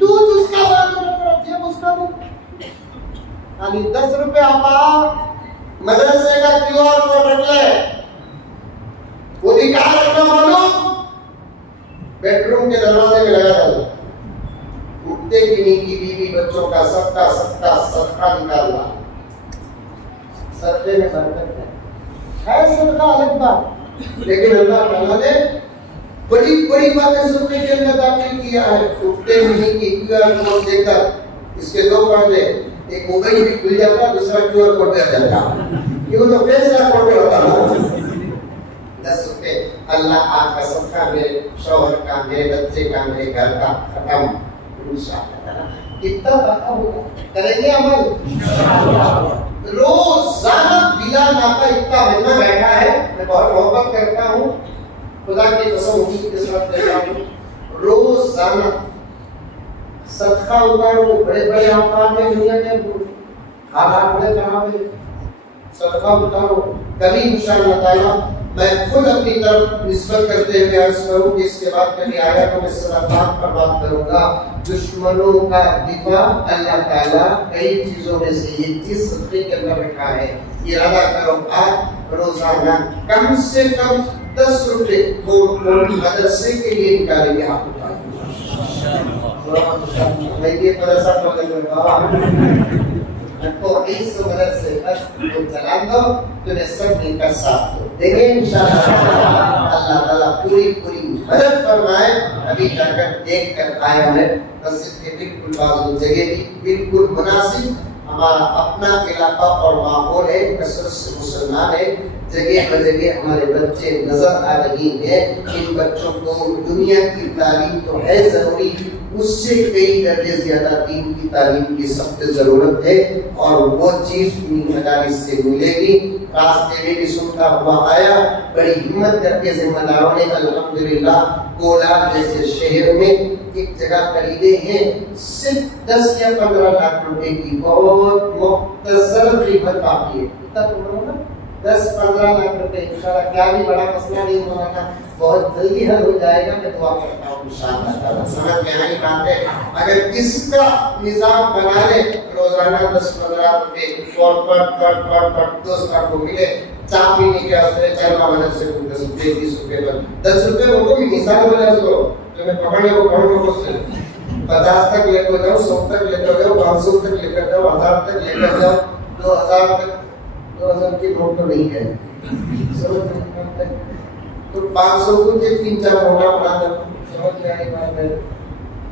तू उसका बात मत कर, जेब उसका भी खाली 10 रुपए आपा मदरसे का क्यूआर कोड रख ले, बेडरूम के दरवाजे में लगा था, उठते गिनी की बीवी बच्चों का सबका सदका निकालना। सदके में बरकत है सदका अलग बात, लेकिन अल्लाह ताला ने बड़ी बड़ी बातें सदके के अंदर दाखिल किया है। उठते गिनी की क्यूआर कोड देखकर इसके दो फायदे, एक मोबाइल भी खुल जाता, दूसरा क्यूआर कोड दे जाता। ये तो फेस कोड होता है। 10 रुपए अल्लाह आपका सदका मेरे शौहर का, मेरे बच्चे का, मेरे घर का खत्म इंशाअल्लाह। कितना बाका होगा, करेंगे अमल रोजाना बिला नाका इतना महीना बैठा है। मैं बहुत मोहब्बत करता हूँ, खुदा की कसम उम्मीद के साथ कहता हूँ, रोजाना सदका उतारो। बड़े बड़े अफराद में दुनिया के हालात बड़े खराब है, सदका उतारो। कभी इंशाअल्लाह ताला मैं खुद अपनी तरफ निस्बत करते हुए अर्ज करूं कि इसके बाद कभी आया तो मैं सलात पर बात करूंगा। दुश्मनों का दिफा अल्लाह ताला कई चीजों में से ये चीज सदके के अंदर रखा है। इरादा करो आज रोजाना कम से कम 10 रुपए मदरसे के लिए निकालेंगे आप। तो इस मदद से चला दो, तुम्हें सब मिलकर साथ दो देंगे इंशाअल्लाह। अल्लाह ताला पूरी मदद फरमाए। अभी जाकर देख कर आया है, मस्जिद के बिल्कुल बाजू जगह भी बिल्कुल मुनासिब, हमारा अपना इलाका और माहौल है, कसरत से मुसलमान है। जगह जगह हमारे बच्चे नजर आ रही हैं। इन बच्चों को दुनिया की तालीम तो है जरूरी, उससे कई दर्जे ज्यादा दीन की तालीम की सख्त जरूरत है, और वो चीज मदारिस से मिलेगी। रास्ते में भी सुनता हुआ आया, बड़ी हिम्मत करके जिम्मेदारों ने अल्हम्दुलिल्लाह कोलार जैसे शहर में एक जगह खरीदे हैं, सिर्फ 10 या 15 लाख रुपए की, बहुत मुख्तसर कीमत बाकी है। 10-15 लाख रुपए इंशाल्लाह, क्या भी बड़ा मसला नहीं होना था, बहुत जल्दी हल हो जाएगा। मैं दुआ करता हूँ इंशाअल्लाह। समझ में आई बात है? अगर इसका निजाम बना ले, रोजाना 10-15 रुपए दोस्त को मिले, चाय पीने के वास्ते चलना मदद से 10 रुपए 20 रुपए पर 10 रुपए वो भी मिसाल बना सो जो मैं पकड़ने को पकड़ो से 50 तक लेकर जाओ, 100 तक लेकर जाओ, 500 तक लेकर जाओ, 1000 तक लेकर जाओ, 2000 तक। 2000 की नोट तो नहीं है, तो 500 को 3-4 नोटा बना दो। समझ में आई बात है?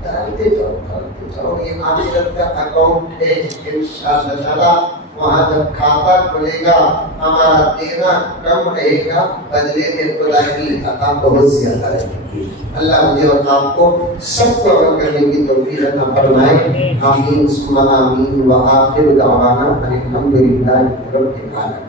डालते जाओ। ये आखिरत का अकाउंट है इंशाअल्लाह ताला। वहाँ जब खाता खुलेगा हमारा देना कम रहेगा, बदले में खुदा की अता बहुत ज्यादा रहेगी। अल्लाह मुझे और आपको सबको अमल करने की तौफीक अता फरमाए। आमीन सुम्मा आमीन। व आखिर दावाना अल्हम्दुलिल्लाहि रब्बिल आलमीन।